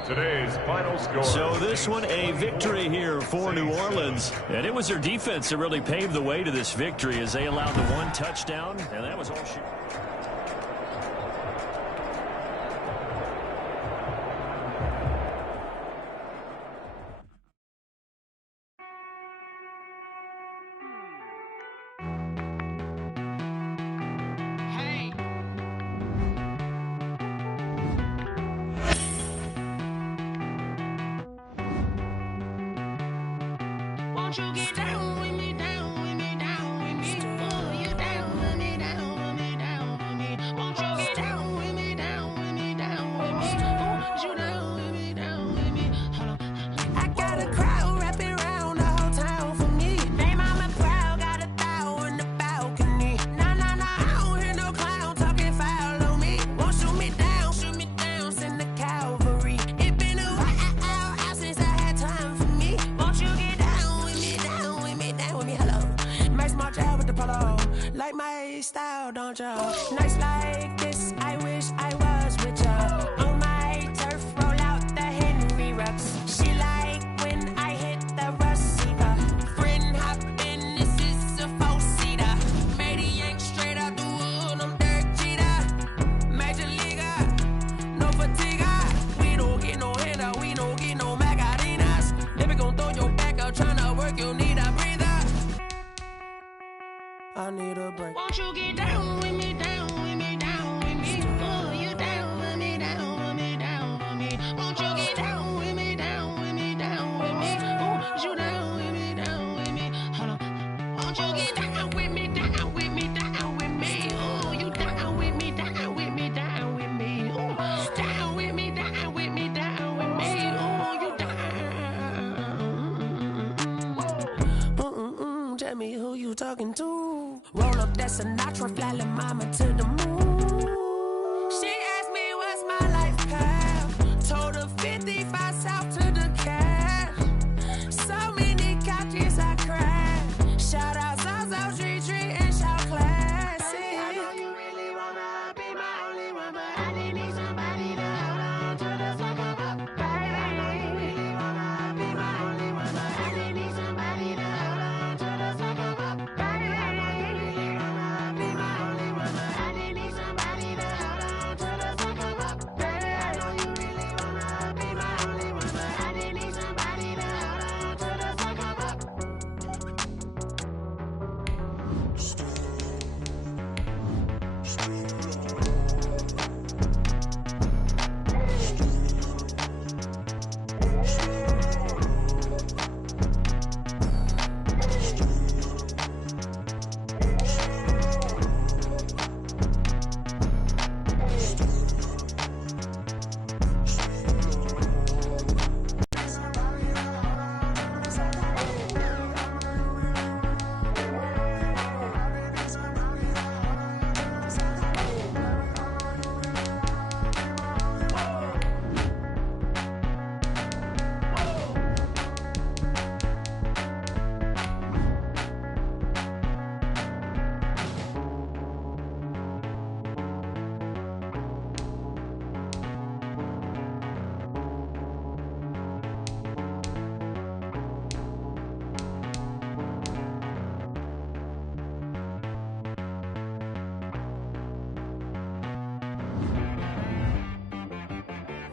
Today's final score. So this one, a victory here for New Orleans. And it was their defense that really paved the way to this victory as they allowed the 1 touchdown. And that was all she... Won't you get down with me, down with me, down with me? Oh, you down with me, down with me, down with me. Won't you get down with me, down with me, down with me? Oh, you down with me, down with me? Hold on. I got a crowd wrapping around the whole town for me. Name on my crowd, got a thou in the balcony. Nah, nah, nah, I don't hear no clown talking foul on me. Won't shoot me down, send the cavalry. It been a while since I had time for me. Won't you get down with me, down with me, down with me? Hello. Max March out with the polo. Like my style, don't you? Nights like this, I wish I was with ya. On my turf, roll out the Henry Rux. She like when I hit the receiver. Friend hop in, this is a 4-seater. Made a yank straight out the wood, I'm Derek Jeter. Major leaguer, no fatigue. We don't get no handout, we don't get no Macarinas. Never gon' throw your back out, tryna work, you need a breather. I need a break. Won't you get down with me, down with me, down with me? Oh, you down with me, down with me, down with me? Won't you get down with me, down with me, down with me? Oh, you down with me, down with me? Hold on. Won't you get down with me, down with me, down with me? Oh, you down with me, down with me, down with me? Oh, down with me, down with me, down with me? Oh, you down. Tell me who you talking to. Roll up that Sinatra, fly la mama to the moon. She asked me what's my life path. Told her 55 south to the cab. So many couches I cried. Shout out South Street and shout classy. I know you really wanna be my only one, but I didn't need somebody to hold on to the second up. Baby, I know you really wanna be my only one, but I didn't need somebody to hold on to the second up. Baby, I know you really wanna be my only one, but I didn't need somebody to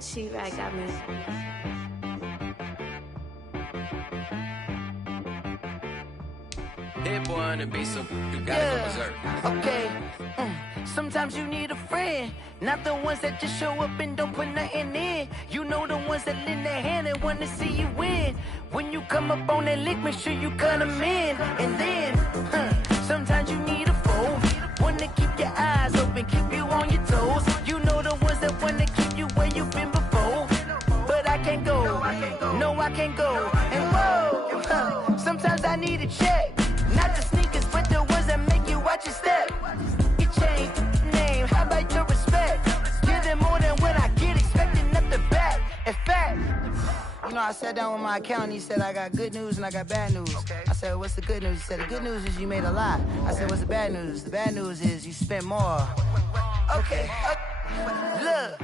She-Rag got me. Hit boy on the beat, so you gotta go berserk. Okay. Sometimes you need a friend, not the ones that just show up and don't put nothing in. You know the ones that lend their hand and wanna see you win. When you come up on that lick, make sure you cut them in. And then, sometimes you need a foe, one to keep your eyes open, keep you on your toes. You know the ones that wanna keep you where you've been before. But I can't go, no I can't go. And whoa, sometimes I need a check. Not the sneakers, but the ones that make you watch your step. Your chain, name, how about your respect? Give them more than what I get, expecting nothing back. In fact, you know, I sat down with my accountant, he said, I got good news and I got bad news. I said, what's the good news? He said, the good news is you made a lot. I said, what's the bad news? The bad news is you spent more. Okay, look,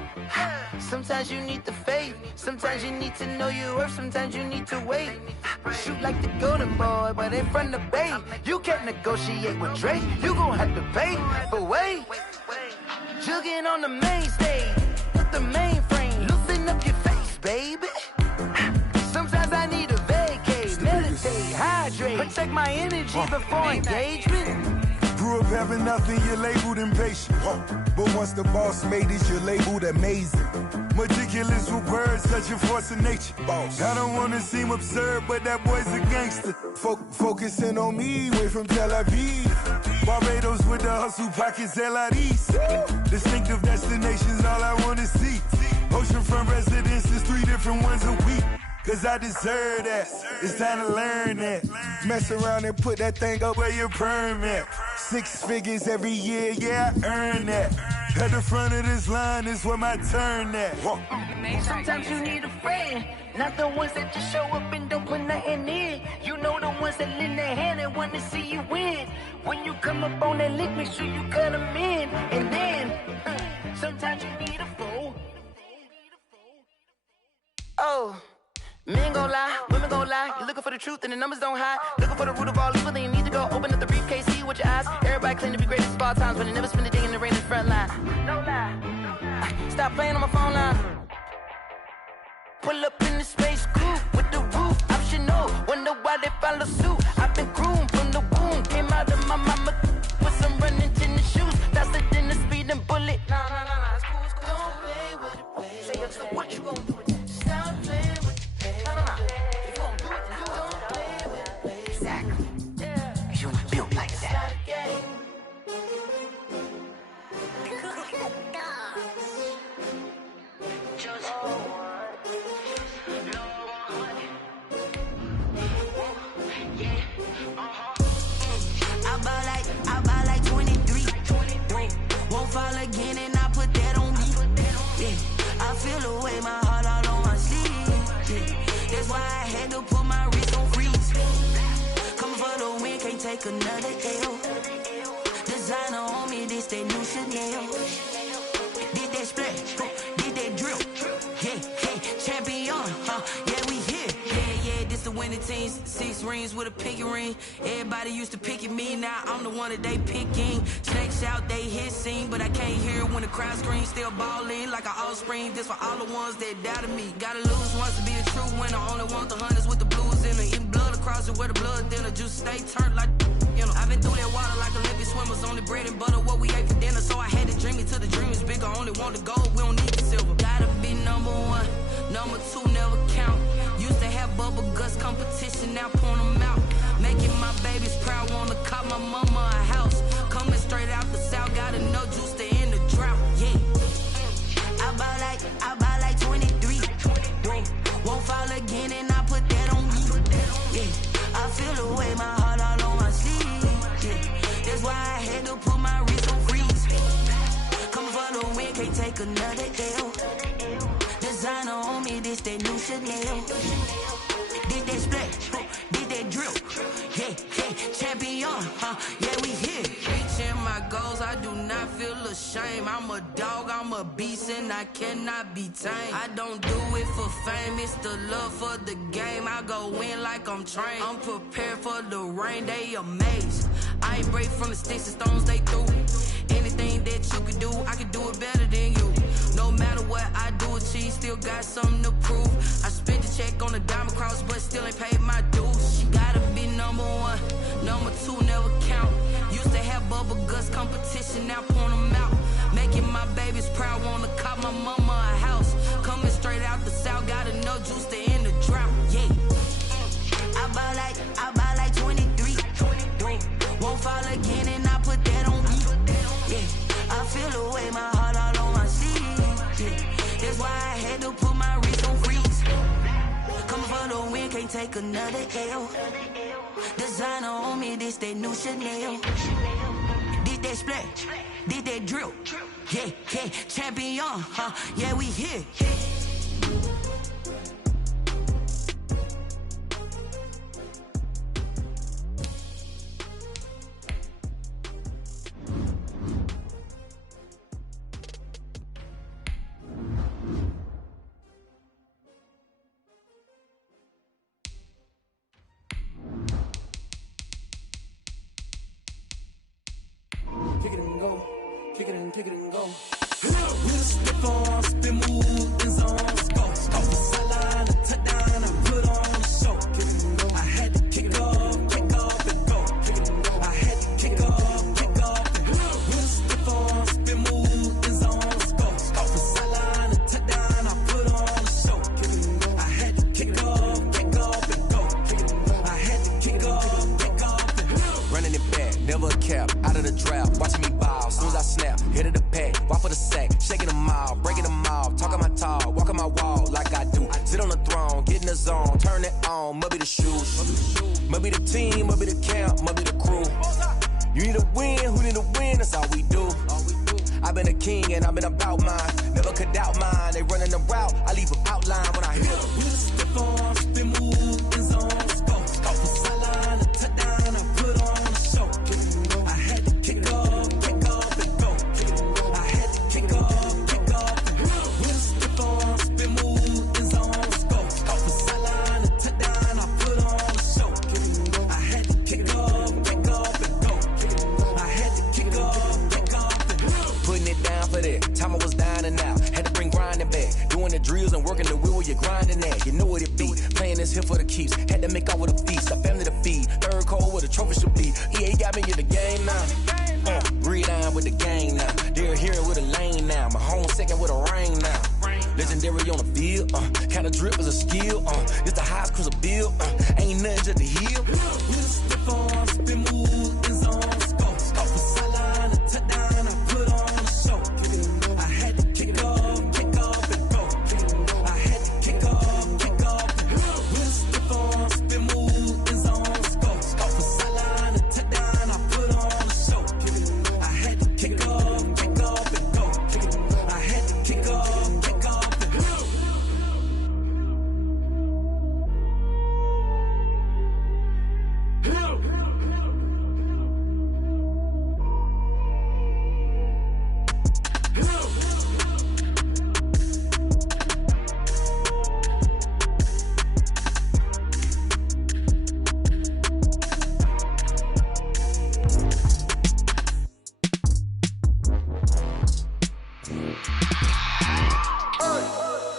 sometimes you need the faith, sometimes you need to know your worth, sometimes you need to wait. Shoot like the golden boy, but in front of Bay. You can't negotiate with Drake, you gon' have to pay. But wait, jugging on the main stage, with the mainframe, loosen up your face, baby. Sometimes I need a vacate, meditate, hydrate, protect my energy before engagement. Grew up having nothing, you're labeled impatient. But once the boss made it, you're labeled amazing. Meticulous with words, such a force of nature. I don't wanna seem absurd, but that boy's a gangster. Focusing on me, way from Tel Aviv. Barbados with the hustle pockets, LIDs. Distinctive destinations, all I wanna see. Oceanfront residences, 3 different ones a week. Cause I deserve that, it's time to learn that. Mess around and put that thing up where your permit. 6 figures every year, yeah, I earn that. At the front of this line is where my turn at. Sometimes you need a friend, not the ones that just show up and don't put nothing in. You know the ones that lend their hand and want to see you win. When you come up on that lick, make sure you cut them in. And then, sometimes you need a foe. Oh. Men gon' lie, women gon' lie. You're looking for the truth and the numbers don't hide. Looking for the root of all evil, then you need to go open up the briefcase, see with your eyes. Everybody claim to be greatest of all times, but they never spend a day in the rain in the front line. No lie. Stop playing on my phone line. Pull up in the space coupe with the roof optional. Wonder why they follow suit. I've been groomed from the womb. Came out of my mama with some running tennis shoes. Faster than the speeding bullet. Nah, it's cool, it's cool. Don't play with it, baby. Say, what you gon' do with it? Stop playing with it. I buy like 23. Won't fall again and I put that on me. Yeah, I feel the way, my heart all on my sleeve. Yeah, that's why I had to put my wrist on freeze. Coming for the win, can't take another L. Designer on me, this that new Chanel. Did that splash, did that drill. Yeah, champion, yeah, we here. Yeah, this the winning team. 6 rings with a pinky ring. Everybody used to pick at me, now I'm the one that they picking. Snakes out, they hit scene, but I can't hear it when the crowd screams. Still balling like an offspring. This for all the ones that doubted me. Gotta lose once to be a true winner. Only want the hunters with the blues in it. Eating blood across it where the blood thinner. Juice stay turned like, you know. I've been through that water like Olympic swimmers. Only bread and butter, what we ate for dinner. So I had to dream it till the dream is bigger. Only want the gold, we don't need the silver. Gotta be number 1, number 2 never count. Used to have bubble guts competition, now point them out. Making my babies proud, wanna cop my mama a house. Coming straight out the south, got enough juice to end the drought. Yeah, I buy like 23. Won't fall again and I put that on me. Yeah, I feel the way, my heart all on my sleeve. Yeah, that's why I had to put my wrist on freeze. Coming for the win, can't take another L. Designer on me, this that new Chanel. Did that splash, did that drill. Yeah, champion, yeah, we here. Reaching my goals, I do not feel ashamed. I'm a dog, I'm a beast, and I cannot be tamed. I don't do it for fame, it's the love for the game. I go in like I'm trained. I'm prepared for the rain, they amazed. I ain't brave from the sticks and stones they threw. Anything that you could do, I could do it better than you. No matter what I do, achieve, still got something to prove. I spent the check on the diamond cross, but still ain't paid my dues. She gotta be number one, number two never count. Used to have bubble guts competition, now point them out. Making my babies proud, wanna cop my mama a house. Coming straight out the south, got enough juice to end the drought. Yeah. I buy like 23. Won't fall again, and I put that on me. Yeah. I feel the way, my heart all on my sleeve. Yeah. That's why I had to put my wrist on freeze. Coming for the win, can't take another L. Designer on me, this that new Chanel. Did that splash, did that drill. Yeah, yeah, champion, huh? Yeah, we here. Kick it and go, kick it and go. With a stiff on, spin move, and zones go. Off the sideline, a touchdown, I put on a show. Kick it and go. I had to kick off and go. Kick it and go. I had to kick off and go. With a stiff on, spin move, and zones go. Off the sideline, a touchdown, I put on a show. Kick it and go. I had to kick off and go. Kick it and go. I had to kick off and go. Running it back, never a cap, out of the drought. Watching me ball, soon as I snap, hit of the pack, walk for the sack, shaking them out, breaking them out, talking my talk, walking my wall like I do. Sit on the throne, get in the zone, turn it on, maybe the shoes, maybe the team, maybe the camp, maybe the crew. You need a win, who need a win, that's all we do. I've been a king and I've been about mine, never could doubt mine. They running the route, I leave an outline when I hit them. With a stiff on, spin move, and zones go. Off the sideline, a touchdown, I put on a show. I had to kick off and go. I had to kick off and go. With a stiff on, spin move, and zones go. Off the sideline, a touchdown, I put on a show. I had to kick off and go. I had to kick off and go. Putting it down for that, time I was down and out. Had to bring grinding back, doing the drills and working the wheel where you're grinding at. You know what it be, playing this here for the keeps. Had to make out with a feast, a family to feed. Third cold where the trophy should be. EA got me in the game now. Breathe down with the gang now. They're here with a lane now. My home second with a rain now. Legendary on the field, kind of drip is a skill. It's the highest cruiser bill, ain't nothing just to heal. With a stiff on, spin move, and zones go. Off the sideline, a touchdown, I put on a show. I had to kick off and go. I had to kick off and go. With a stiff on, spin move, and zones go. Off the sideline, a touchdown, I put on a show. I had to kick off and go. I had to kick off and go.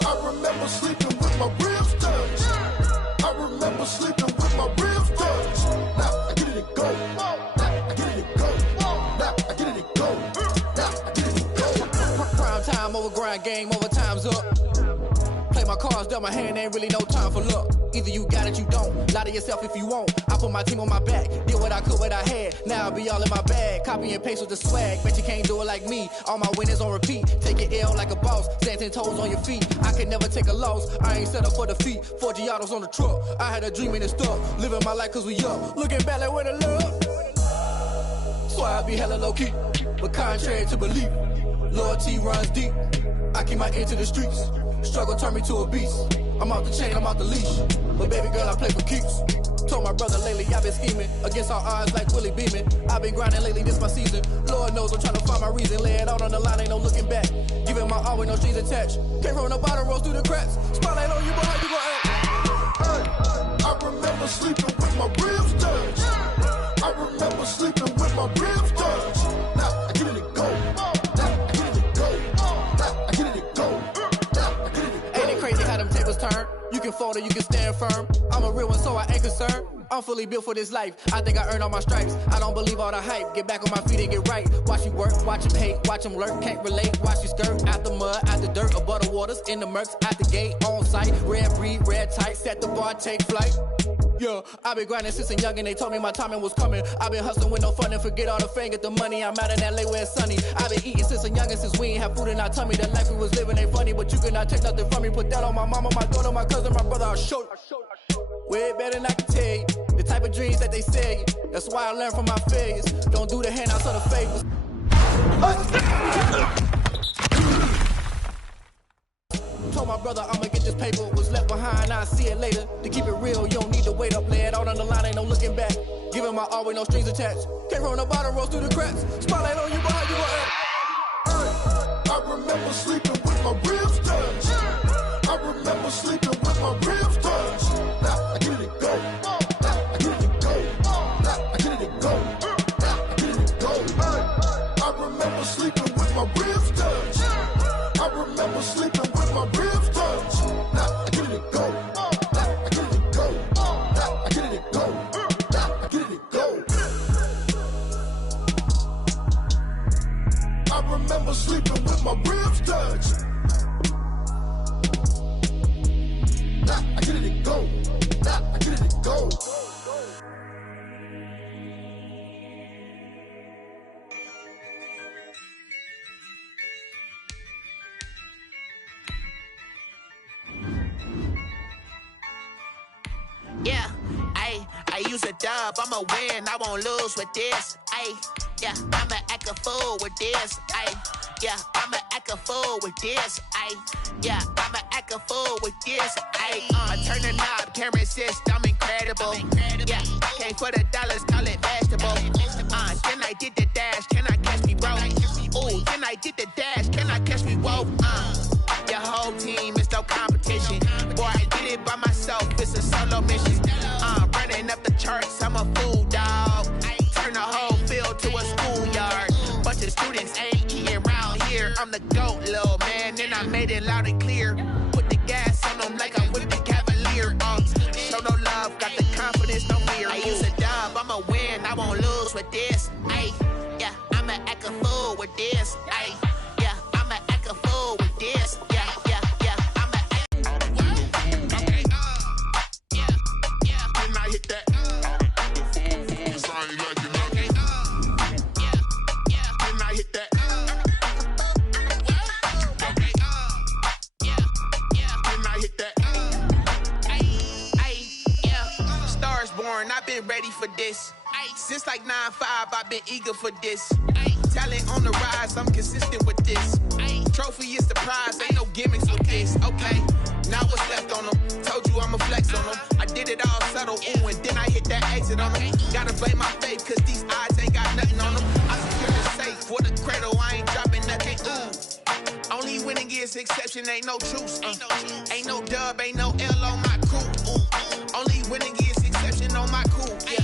I remember sleeping with my ribs touched. I remember sleeping with my ribs touched. Now I get it and go. Now I get it and go. Now I get it and go. Now I get it and go. Prime time over grind game, overtime's up. Play my cards, dealt my hand, ain't really no time for luck. Either you got it, you don't. Lie to yourself if you won't. I put my team on my back, did what I could, what I had. Now I'll be all in my bag, copy and paste with the swag. Bet you can't do it like me. All my winners on repeat. Take it L like a boss, stand 10 toes on your feet. I can never take a loss. I ain't set up for defeat. 4 Giottos on the truck. I had a dream and it's stuck. Living my life cause we up. Looking back like where the love. So I be hella low key, but contrary to belief, loyalty runs deep. I keep my ear to the streets. Struggle turned me to a beast. I'm off the chain, I'm off the leash. But baby girl, I play for keeps. Told my brother lately, I've been scheming against all odds like Willie Beeman. I've been grinding lately, this my season. Lord knows I'm trying to find my reason. Lay it out on the line, ain't no looking back. Giving my all with no strings attached. Came from the bottom, rose through the cracks. Spotlight on you, boy, how you gon' act? I remember sleeping with my ribs touched. I remember sleeping with my rims touch. Now I get it and go. Now I get it and go. Now I get it and go. Now I get it and go. Ain't it crazy how them tables turn? You can fold or you can stand firm. I'm a real one, so I ain't concerned. I'm fully built for this life. I think I earned all my stripes. I don't believe all the hype. Get back on my feet and get right. Watch you work, watch him hate, watch him lurk. Can't relate, watch you skirt. Out the mud, out the dirt, above the waters, in the murks, out the gate, on site. Red breed, red tight, set the bar, take flight. Yeah, I been grinding since a youngin', they told me my timing was coming. I been hustling with no fun and forget all the fame, get the money. I'm out in LA where it's sunny. I been eating since a youngin', since we ain't have food in our tummy. The life we was living ain't funny, but you cannot take nothing from me. Put that on my mama, my daughter, my cousin, my brother, I'll show you. Way better than I can tell you. The type of dreams that they sell you. That's why I learned from my failures. Don't do the handouts or the favors. Told my brother I'ma get this paper. Was left behind, I'll see it later. To keep it real, you don't need to wait up. Lay it out on the line, ain't no looking back. Giving my all with no strings attached. Came from the bottom, rose through the cracks. Spotlight on you, behind you I remember sleeping with my ribs touched. I remember sleeping with my ribs touched. Now I get it and go. Now I get it and go. Now I get it and go. Now I get it and go. I remember sleeping with my ribs touched. I remember sleeping with my ribs touched. Now I get it and go. Now I get it and go. Now I get it and go. Now I get it and go. I remember sleeping with my ribs touched. Now I get it and go. Now I get it and go. Yeah, I use a dub, I'ma win, I won't lose with this. Yeah, I'ma act a fool with this. Yeah, I'ma act a fool with this. Yeah, I'ma act a fool with this. I turn the knob, camera assist, I'm incredible. Yeah, came for the dollars, call it vegetable. Then I did the dash, can I catch me, bro? Ooh, then I did the dash, can I catch me, whoa? Your whole team is no competition. Boy, I did it by myself, it's a solo mission. Running up the charts, I'm a fool, dog. Turn the whole field to a schoolyard. Bunch of students ain't eating around here. I'm the GOAT, little man, and I made it loud and clear. Put the gas on them like I'm with the Cavalier. Show no love, got the confidence, no fear. I use a dub, I'ma win, I won't lose with this. Yeah, I'ma act a fool with this. Yeah, I'ma act a fool with this. Yeah, I'ma act. When I hit that, I ain't like it nothing. When I hit that, when I hit that. Stars born, I've been ready for this. Since like 9-5, I've been eager for this. Talent on the rise, I'm consistent with this. Trophy is the prize, ain't no gimmicks with this. Okay, now what's left on them? Told you I'ma flex on them. I did it all subtle, ooh, and then I hit that exit on them. Gotta blame my faith, cause these odds ain't got nothing on them. I secure the safe for the cradle, I ain't dropping nothing, ooh. Only winning is exception, ain't no truce. Ain't no dub, ain't no L on my crew. Ooh. Only winning is exception on my crew. Yeah.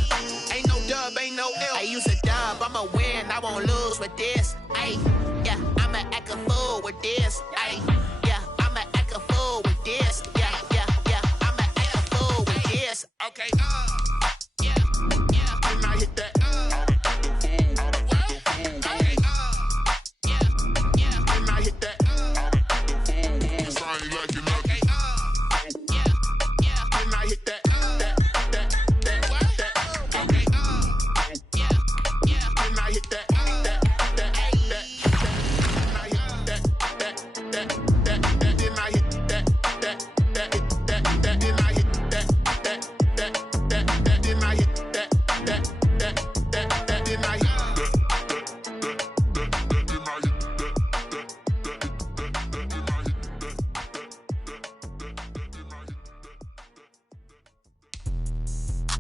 Ain't no dub, ain't no L. I use a dub, I'ma win, I won't lose with this. Yeah, I'ma act a fool with this. Yeah, I'ma act a fool with this. Yeah, I'ma act a fool with this. Okay, when I hit that. When I hit that. I ain't like it nothing. When I hit that. When I hit that.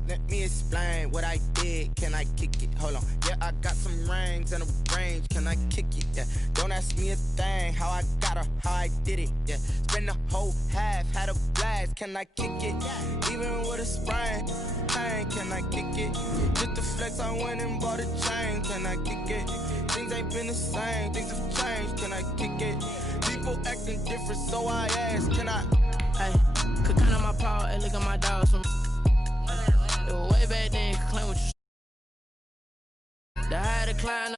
Let me explain what I did. Can I kick it? Hold on. Yeah, I got some rings and a range. Can I kick it? Yeah. Don't ask me a thing. How I got her, how I did it. Yeah. Spend the whole half, had a blast. ass, can I kick it? Even with a sprain, pain, can I kick it? Just the flex, I went and bought a chain, can I kick it? Things ain't been the same, things have changed, can I kick it? People acting different, so I ask, can I? Hey, could count on my power, hey, look at my dogs from. It was way back then, could claim what you. The higher the climb,